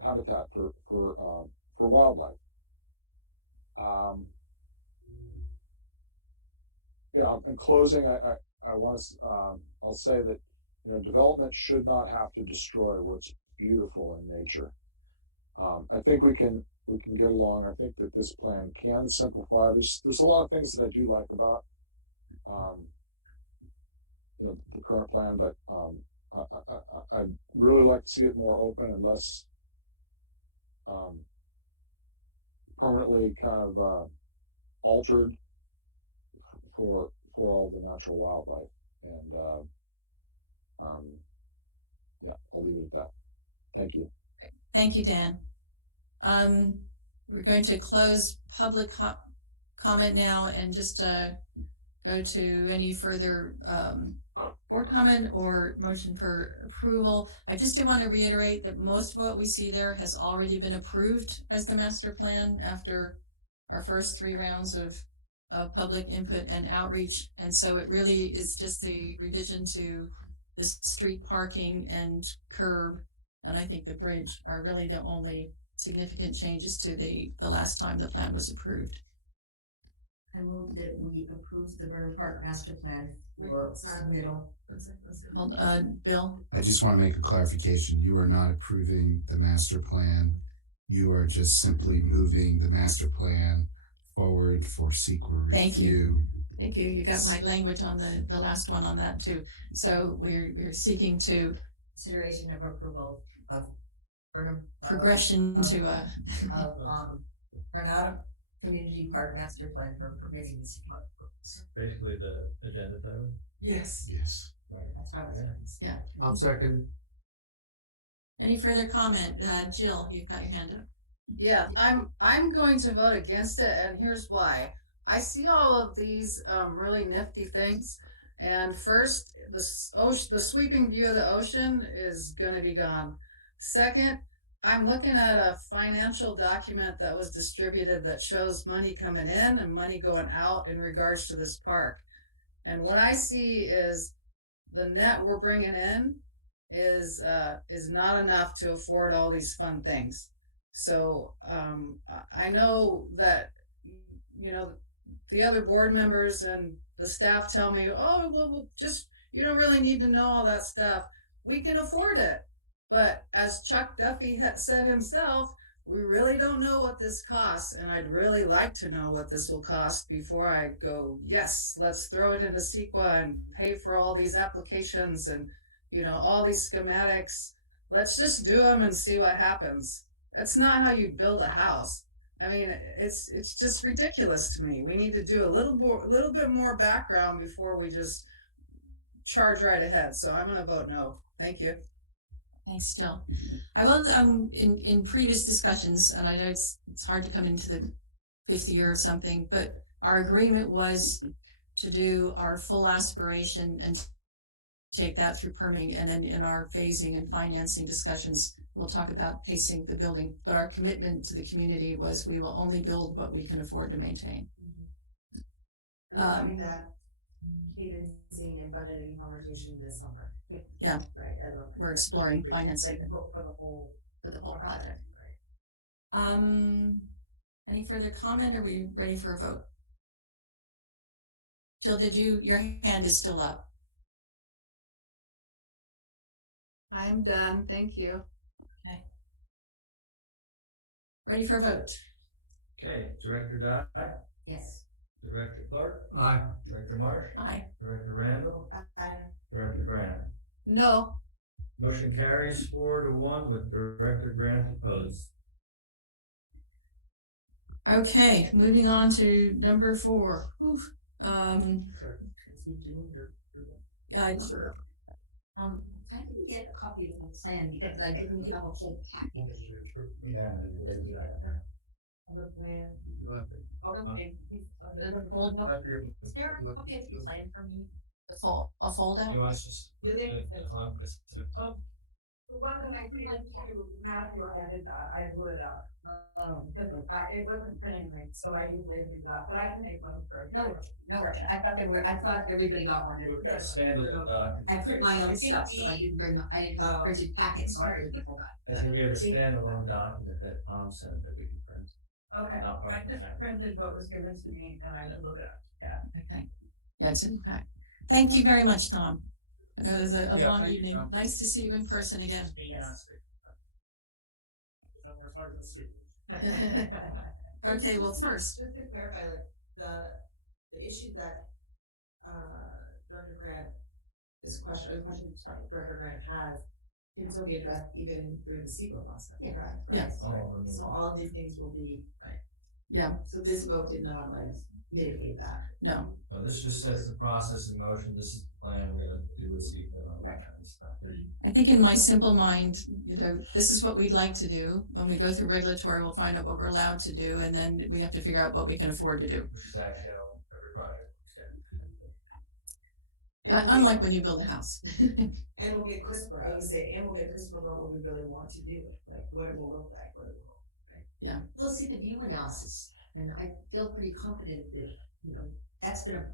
habitat for wildlife. In closing, I want to I'll say that development should not have to destroy what's beautiful in nature. I think we can get along. I think that this plan can simplify. There's a lot of things that I do like about the current plan, but I'd really like to see it more open and less permanently kind of altered for all the natural wildlife. And I'll leave it at that. Thank you. Thank you, Dan. We're going to close public comment now and just go to any further board comment or motion for approval. I just do want to reiterate that most of what we see there has already been approved as the master plan after our first 3 rounds of public input and outreach. And so it really is just the revision to the street parking and curb, and I think the bridge are really the only significant changes to the last time the plan was approved. I move that we approve the Vernon Park master plan for submittal. Bill? I just want to make a clarification. You are not approving the master plan. You are just simply moving the master plan forward for SEQA review. Thank you. Thank you. You got my language on the last one on that too. So we're seeking to Consideration of approval of Vernon progression to Granada Community Park Master Plan for permitting this. Basically the agenda title. Yes. Yes. Right. That's how I was. Yeah. I'll second. Any further comment? Jill, you've got your hand up. Yeah, I'm going to vote against it, and here's why. I see all of these really nifty things, and first, the sweeping view of the ocean is going to be gone. Second, I'm looking at a financial document that was distributed that shows money coming in and money going out in regards to this park. And what I see is the net we're bringing in is not enough to afford all these fun things. So, I know that, you know, the other board members and the staff tell me, oh, well, just, you don't really need to know all that stuff. We can afford it. But as Chuck Duffy had said himself, we really don't know what this costs, and I'd really like to know what this will cost before I go, yes, let's throw it into CEQA and pay for all these applications and, you know, all these schematics. Let's just do them and see what happens. That's not how you build a house. I mean, it's just ridiculous to me. We need to do a little bit more background before we just charge right ahead. So I'm going to vote no. Thank you. Thanks, Jill. I will, in previous discussions, and I know it's hard to come into the fifth year of something, but our agreement was to do our full aspiration and take that through permitting, and then in our phasing and financing discussions, we'll talk about pacing the building. But our commitment to the community was we will only build what we can afford to maintain. Having that cadencing and budgeting conversation this summer. Yeah, Right. we're exploring financing For the whole project. Any further comment? Are we ready for a vote? Jill, your hand is still up. I'm done. Thank you. Okay. Ready for a vote? Okay, Director Dye, Yes. Director Clark, Aye. Director Marsh, Aye. Director Randall, Aye. Director Grant. No. Motion carries 4-1 with Director Grant opposed. Okay, moving on to number 4. Whew. Yeah, I didn't get a copy of the plan because I didn't have a full packet. Of the plan. Okay. Is there a copy of the plan for me? A foldout? You want us just? The one that I really like to Matthew, I blew it up. Because it wasn't printing right, so I usually do that, but I can make one for. No worries. I thought everybody got one. Standalone I print my own stuff, so I didn't bring printed packets, so I didn't forgot. I think we have a standalone document that Tom sent that we can print. Okay, Not part I of the just packet. printed what was given to me and I blew it up, yeah. Okay. Yeah, it's in the pack. Thank you very much, Tom. It was a long thank you, evening. Tom. Nice to see you in person again. Okay, well, first, Just to clarify, like, the issue that, Director Grant, the question Director Grant has, can still be addressed even through the CEQA process, correct? Right? Yes. So all of these things will be, right, yeah, so this vote did not like mitigate that. no. No, this just sets the process in motion. This is the plan we're gonna do with CEQA and all that kind of stuff. I think in my simple mind, this is what we'd like to do. When we go through regulatory, we'll find out what we're allowed to do, and then we have to figure out what we can afford to do. Which is actually how every project. Unlike when you build a house. And we'll get CRISPR, I would say, and we'll get CRISPR about what we really want to do, like what it will look like, what it will, right? Yeah. We'll see the view analysis, and I feel pretty confident that, that's been a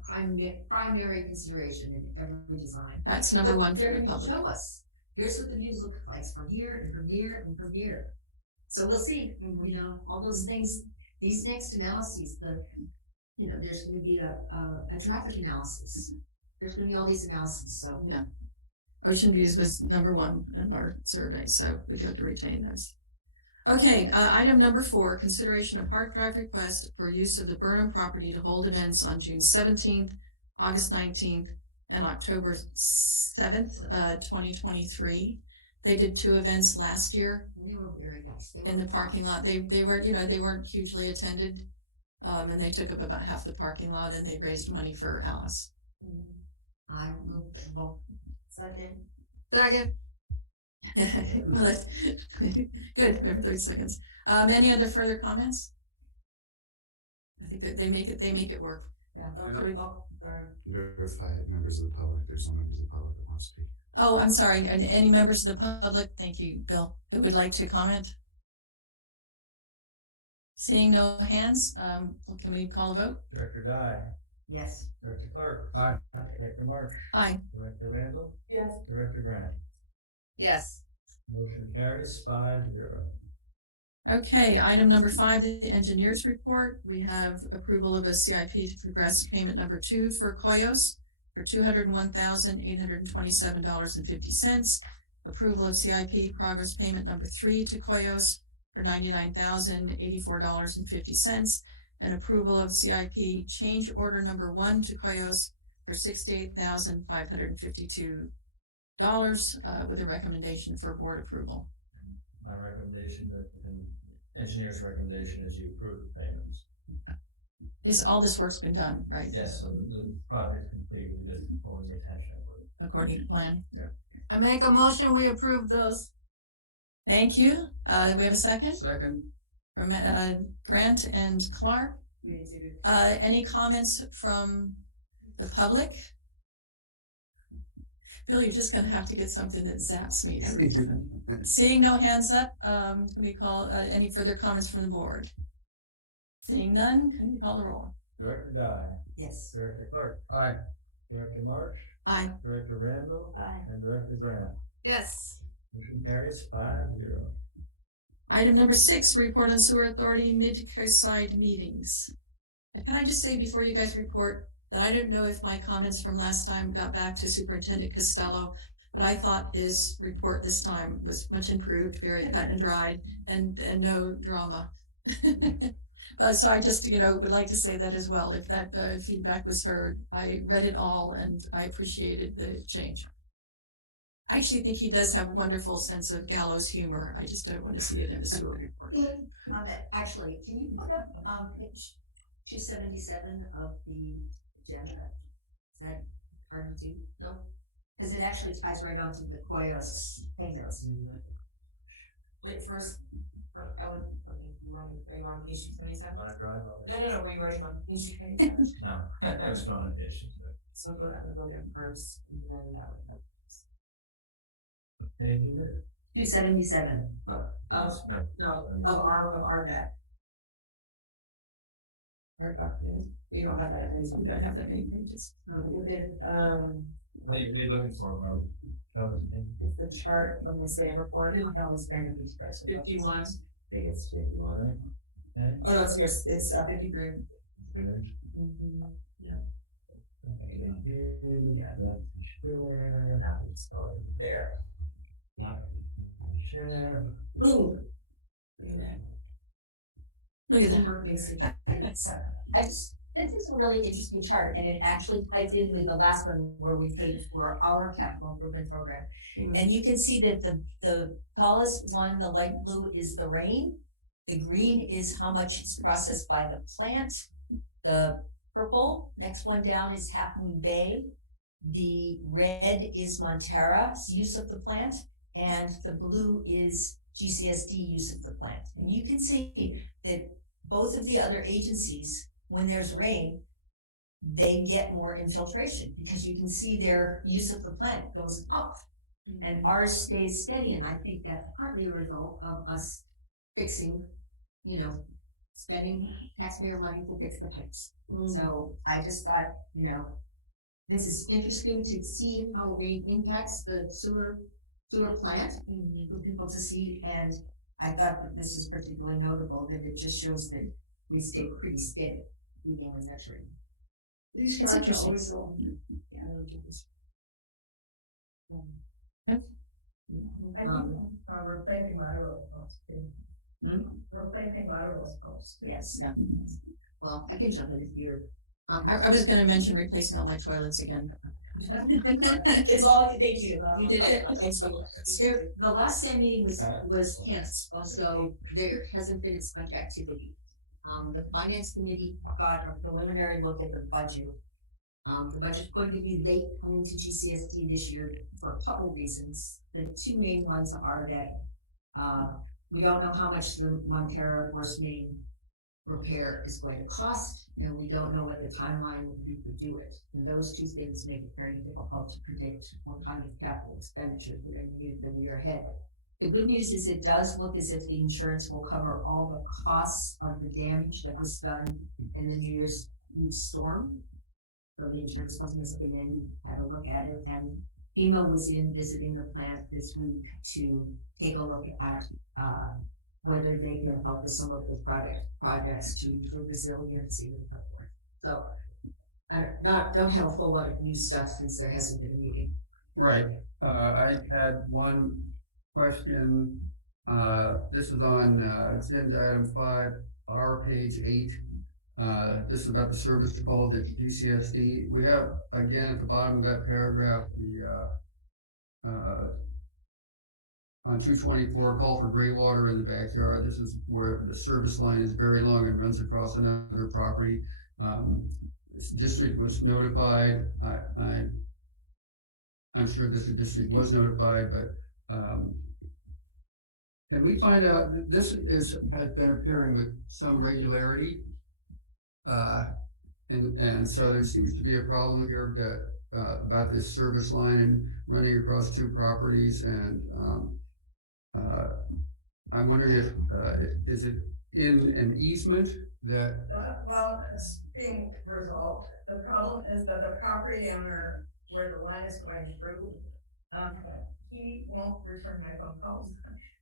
primary consideration in every design. That's number But one for they're the gonna public. show us, here's what the views look like from here and from here and from here. So we'll see, all those things, these next analyses, there's gonna be a traffic analysis. There's gonna be all these analyses, so. Yeah. Ocean views was number 1 in our survey, so we got to retain those. Okay, item number 4, consideration of Park Drive request for use of the Burnham property to hold events on June 17th, August 19th, and October 7th, 2023. They did 2 events last year. They were very nice. In the parking lot. They weren't hugely attended. And they took up about half the parking lot, and they raised money for Alice. I will vote. Second. Well, good, we have 30 seconds. Any other further comments? I think that they make it work. Yeah. Verify members of the public. There's no members of the public that want to speak. Oh, I'm sorry. And any members of the public, thank you, Bill, that would like to comment? Seeing no hands, can we call a vote? Director Dye, Yes. Director Clark. Aye. Director Marsh, Aye. Director Randall, Yes. Director Grant. Yes. Motion carries 5-0. Okay, item number 5, the engineers report. We have approval of a CIP to progress payment number 2 for Koyos for $201,827.50. Approval of CIP progress payment number 3 to Koyos for $99,084.50. And approval of CIP change order number 1 to Koyos for $68,552 with a recommendation for board approval. My recommendation, and engineer's recommendation, is you approve the payments. All this work's been done, right? Yes, so the project's complete, we just pulling the attention. According to plan. Yeah. I make a motion, we approve those. Thank you. We have a second? Second. From Grant and Clark. Any comments from the public? Bill, you're just gonna have to get something that zaps me. Seeing no hands up, can we call any further comments from the board? Seeing none, can we call the roll? Director Dye. Yes. Director Clark. Aye. Director Marsh. Aye. Director Randall. Aye. And Director Grant. Yes. Motion carries 5-0. Item number 6, report on sewer authority mid-coast side meetings. And can I just say before you guys report that I don't know if my comments from last time got back to Superintendent Costello, but I thought his report this time was much improved, very cut and dried, and no drama. So I just, would like to say that as well. If that feedback was heard, I read it all and I appreciated the change. I actually think he does have a wonderful sense of gallows humor. I just don't want to see it in a sewer report. Actually, can you put up page 277 of the agenda? Is that hard to do? No? Because it actually ties right on to the Koyos payments. Wait, first, I would, are you on page 27? Want to drive over? No, were you already on page 27? No, that's not an issue. So go there first, and then that would help. Page is it? 277. No, of our debt. Our document, we don't have that, we don't have that many pages. What are you looking for, Mark? It's the chart from the SAM report. 51. I think it's 51. Okay. Oh, no, it's here, it's 53. Yeah. There. Ooh. Look at that. This is a really interesting chart, and it actually ties in with the last one where we paid for our capital improvement program. And you can see that the tallest one, the light blue, is the rain. The green is how much is processed by the plant. The purple, next one down, is Half Moon Bay. The red is Montera's use of the plant, and the blue is GCSD use of the plant. And you can see that both of the other agencies, when there's rain, they get more infiltration because you can see their use of the plant goes up and ours stays steady. And I think that's partly a result of us fixing, spending taxpayer money to fix the pipes. So I just thought, this is interesting to see how rain impacts the sewer plant for people to see. And I thought that this is particularly notable, that it just shows that we stay pretty steady even when there's rain. These It's charts are interesting. always so. Replacing lateral posts. Replacing lateral posts. Yes. Yeah. Well, I can jump in here. I was gonna mention replacing all my toilets again. It's all, thank you. You did it. The last SAM meeting was canceled, so there hasn't been as much activity. The finance committee got a preliminary look at the budget. The budget's going to be late coming to GCSD this year for a couple reasons. The two main ones are that we don't know how much the Montera Force Main repair is going to cost, and we don't know what the timeline would be to do it. And those two things make it very difficult to predict what kind of capital expenditures we're going to need for the year ahead. The good news is it does look as if the insurance will cover all the costs of the damage that was done in the New Year's Eve storm. So the insurance companies have been in, had a look at it, and FEMA was in visiting the plant this week to take a look at, whether they can help with some of the projects to improve resiliency and so forth. So I don't have a whole lot of new stuff since there hasn't been a meeting. Right. I had one question. This is on agenda item 5, our page 8. This is about the service calls at GCSD. We have, again, at the bottom of that paragraph, the on 224, call for gray water in the backyard. This is where the service line is very long and runs across another property. This district was notified. I'm sure that the district was notified, but can we find out, this has been appearing with some regularity. And so there seems to be a problem here that, about this service line and running across 2 properties. And I'm wondering if, is it in an easement that? Well, it's being resolved. The problem is that the property owner where the line is going through, he won't return my phone calls.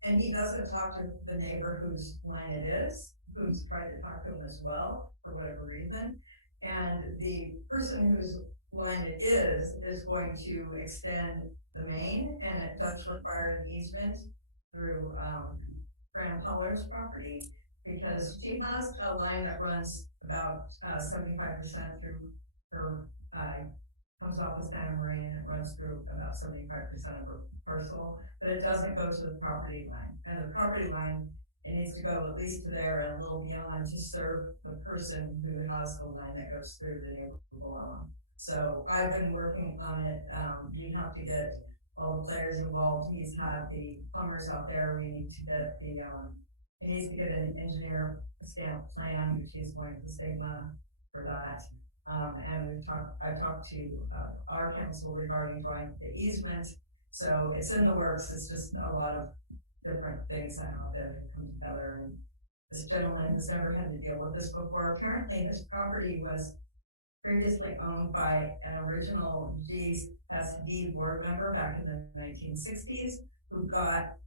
And he doesn't talk to the neighbor whose line it is, who's tried to talk to him as well, for whatever reason. And the person whose line it is going to extend the main, and it does require an easement through Fran Pollard's property, because she has a line that runs about 75% through her, comes off of Santa Maria, and it runs through about 75% of her parcel, but it doesn't go to the property line. And the property line, it needs to go at least to there and a little beyond to serve the person who has the line that goes through the neighborhood below. So I've been working on it. We have to get all the players involved. He's had the plumbers out there. We need to get the, he needs to get an engineer stamp plan, which he's going to Stigma for that. And I've talked to our council regarding drawing the easement. So it's in the works. It's just a lot of different things that have to come together. And this gentleman has never had to deal with this before. Apparently his property was previously owned by an original GCSD board member back in the 1960s, who got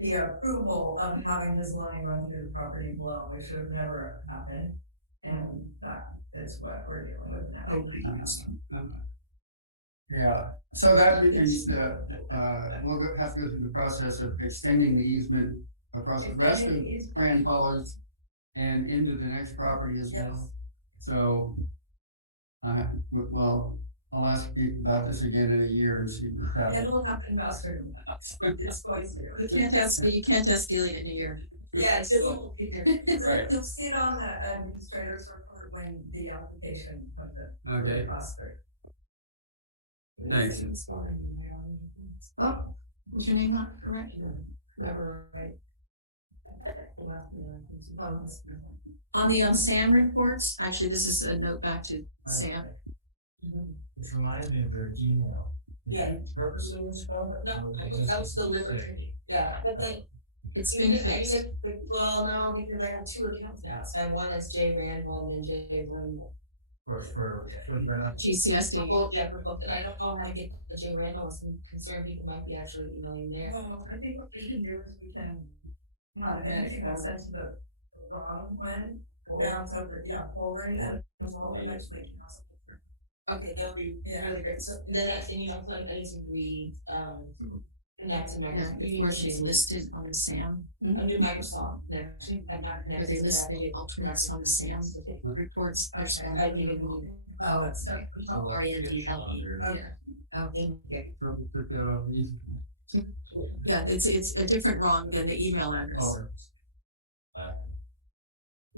the approval of having his line run through the property below, which should have never happened. And that is what we're dealing with now. Oh, yeah, so that means that we'll have to go through the process of extending the easement across the rest of Fran Pollard's and into the next property as well. So, well, I'll ask you about this again in a year and see what happens. It'll happen faster than that. It's going to. You can't ask Delia in a year. Yeah, it's just, Right. you'll see it on the administrator's report when the application comes in. Okay. Thanks. Oh, was your name not correct? Never right. On the SAM reports, actually, this is a note back to Sam. This reminds me of their email. Yeah. Purposely misspelled? No, that was deliberate. Yeah, but then. It's been fixed. Well, no, because I have 2 accounts now. So I have one that's Jay Randall and then Jay Randall. For GCSD. Both, yeah, for both. And I don't know how to get the Jay Randall. Some concerned people might be actually emailing there. Well, I think what we can do is we can have anything that's sent to the wrong one, bounce over, forward, and we'll eventually cancel. Okay, that would be really great. So then I think, like, I need to read, connect to Microsoft. Before she's listed on the SAM. A new Microsoft. No, I'm not Where connected they to list that. the alternates on the SAM reports. There's Okay, one. I need it. Oh, it's stuff. RENDLE. Okay. Oh, thank you. Put that off easy. Yeah, it's a different wrong than the email address.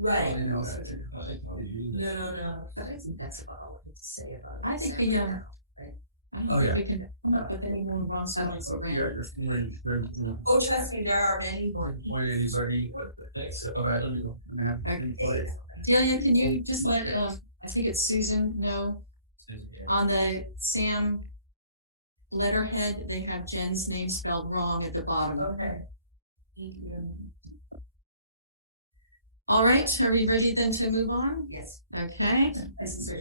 Right. You know, No. But I think that's about all I have to say about it. I think Sam, we, right now, right? I don't Oh, think yeah. we can come up with any more wrong spellings. Oh, yeah, just Oh, trust me, there are many more. point anybody. Okay. Delia, can you just let, I think it's Susan know, on the SAM letterhead, they have Jen's name spelled wrong at the bottom. Okay. All right, are we ready then to move on? Yes. Okay. This is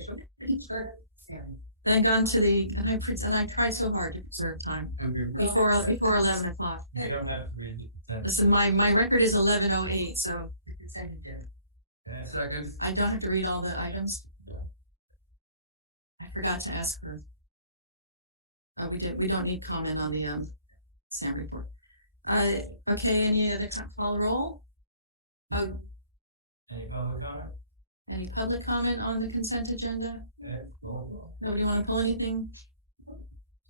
Sam. then gone to the, and I tried so hard to preserve time before 11 o'clock. You don't have to read the consent. Listen, my record is 11:08, so Okay. Second. I don't have to read all the items. I forgot to ask her. We don't need comment on the, SAM report. Okay, any other call roll? Oh, Any public comment? any public comment on the consent agenda? Okay, roll call. Nobody want to pull anything?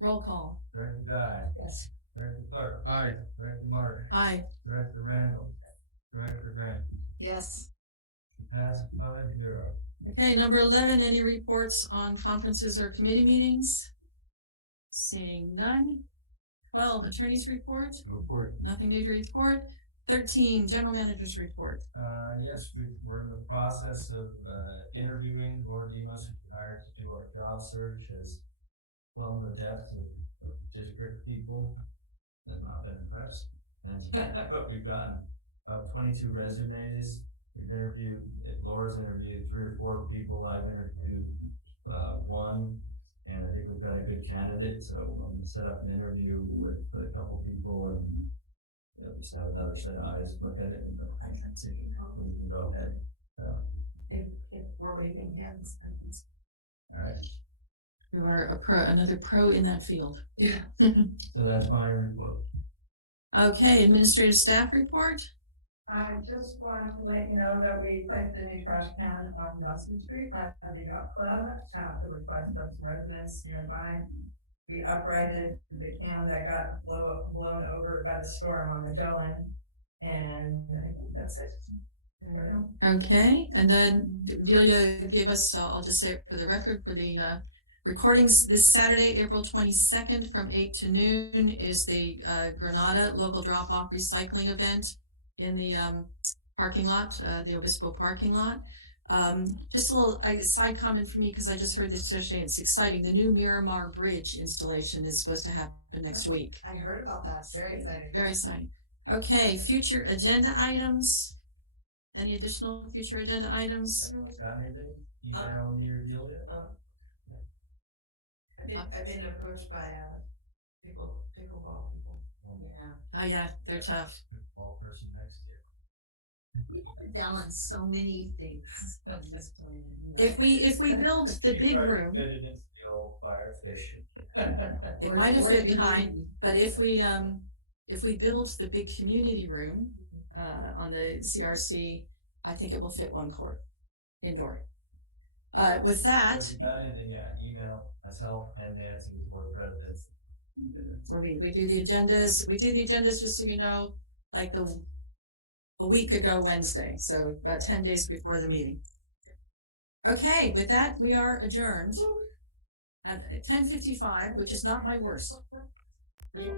Roll call. Director Dye. Yes. Director Clark. Aye. Director Martin. Aye. Director Randall. Director Grant. Yes. Pass 5-0. Okay, number 11, any reports on conferences or committee meetings? Seeing none. 12, attorney's report. Report. Nothing new to report. 13, general manager's report. Yes, we're in the process of interviewing. Laura Demos, who we hired to do our job search, has plumbed the depths of district people. Have not been impressed. But we've gotten 22 resumes. We've interviewed, Laura's interviewed 3 or 4 people. I've interviewed one, and I think we've got a good candidate. So I'm going to set up an interview with a couple people and just have another set of eyes look at it, and I can see we can go ahead. If we're waving hands. All right. You are another pro in that field. Yeah. So that's my report. Okay, administrative staff report. I just wanted to let you know that we placed a new trash can on Nelson Street at the yacht club at the request of some residents nearby. We uprighted the can that got blown over by the storm on Magellan, and I think that's it. Okay, and then Delia gave us, I'll just say it for the record, for the recordings this Saturday, April 22nd from 8 to noon is the Granada local drop-off recycling event in the parking lot, the Obispo parking lot. Just a little side comment for me, because I just heard this yesterday. It's exciting. The new Miramar Bridge installation is supposed to happen next week. I heard about that. It's very exciting. Very exciting. Okay, future agenda items. Any additional future agenda items? Anyone's got anything? Email me or deal yet? I've been approached by pickleball people. Oh yeah, they're tough. Ball person next to you. We have to balance so many things on this planet. If we build the big room, Fit it into the old fire station. it might have fit behind, but if we build the big community room on the CRC, I think it will fit 1 court indoor. With that, If you got anything, email myself and Nancy, the board presidents. where we do the agendas, just so you know, like a week ago Wednesday, so about 10 days before the meeting. Okay, with that, we are adjourned at 10:55, which is not my worst. Yeah.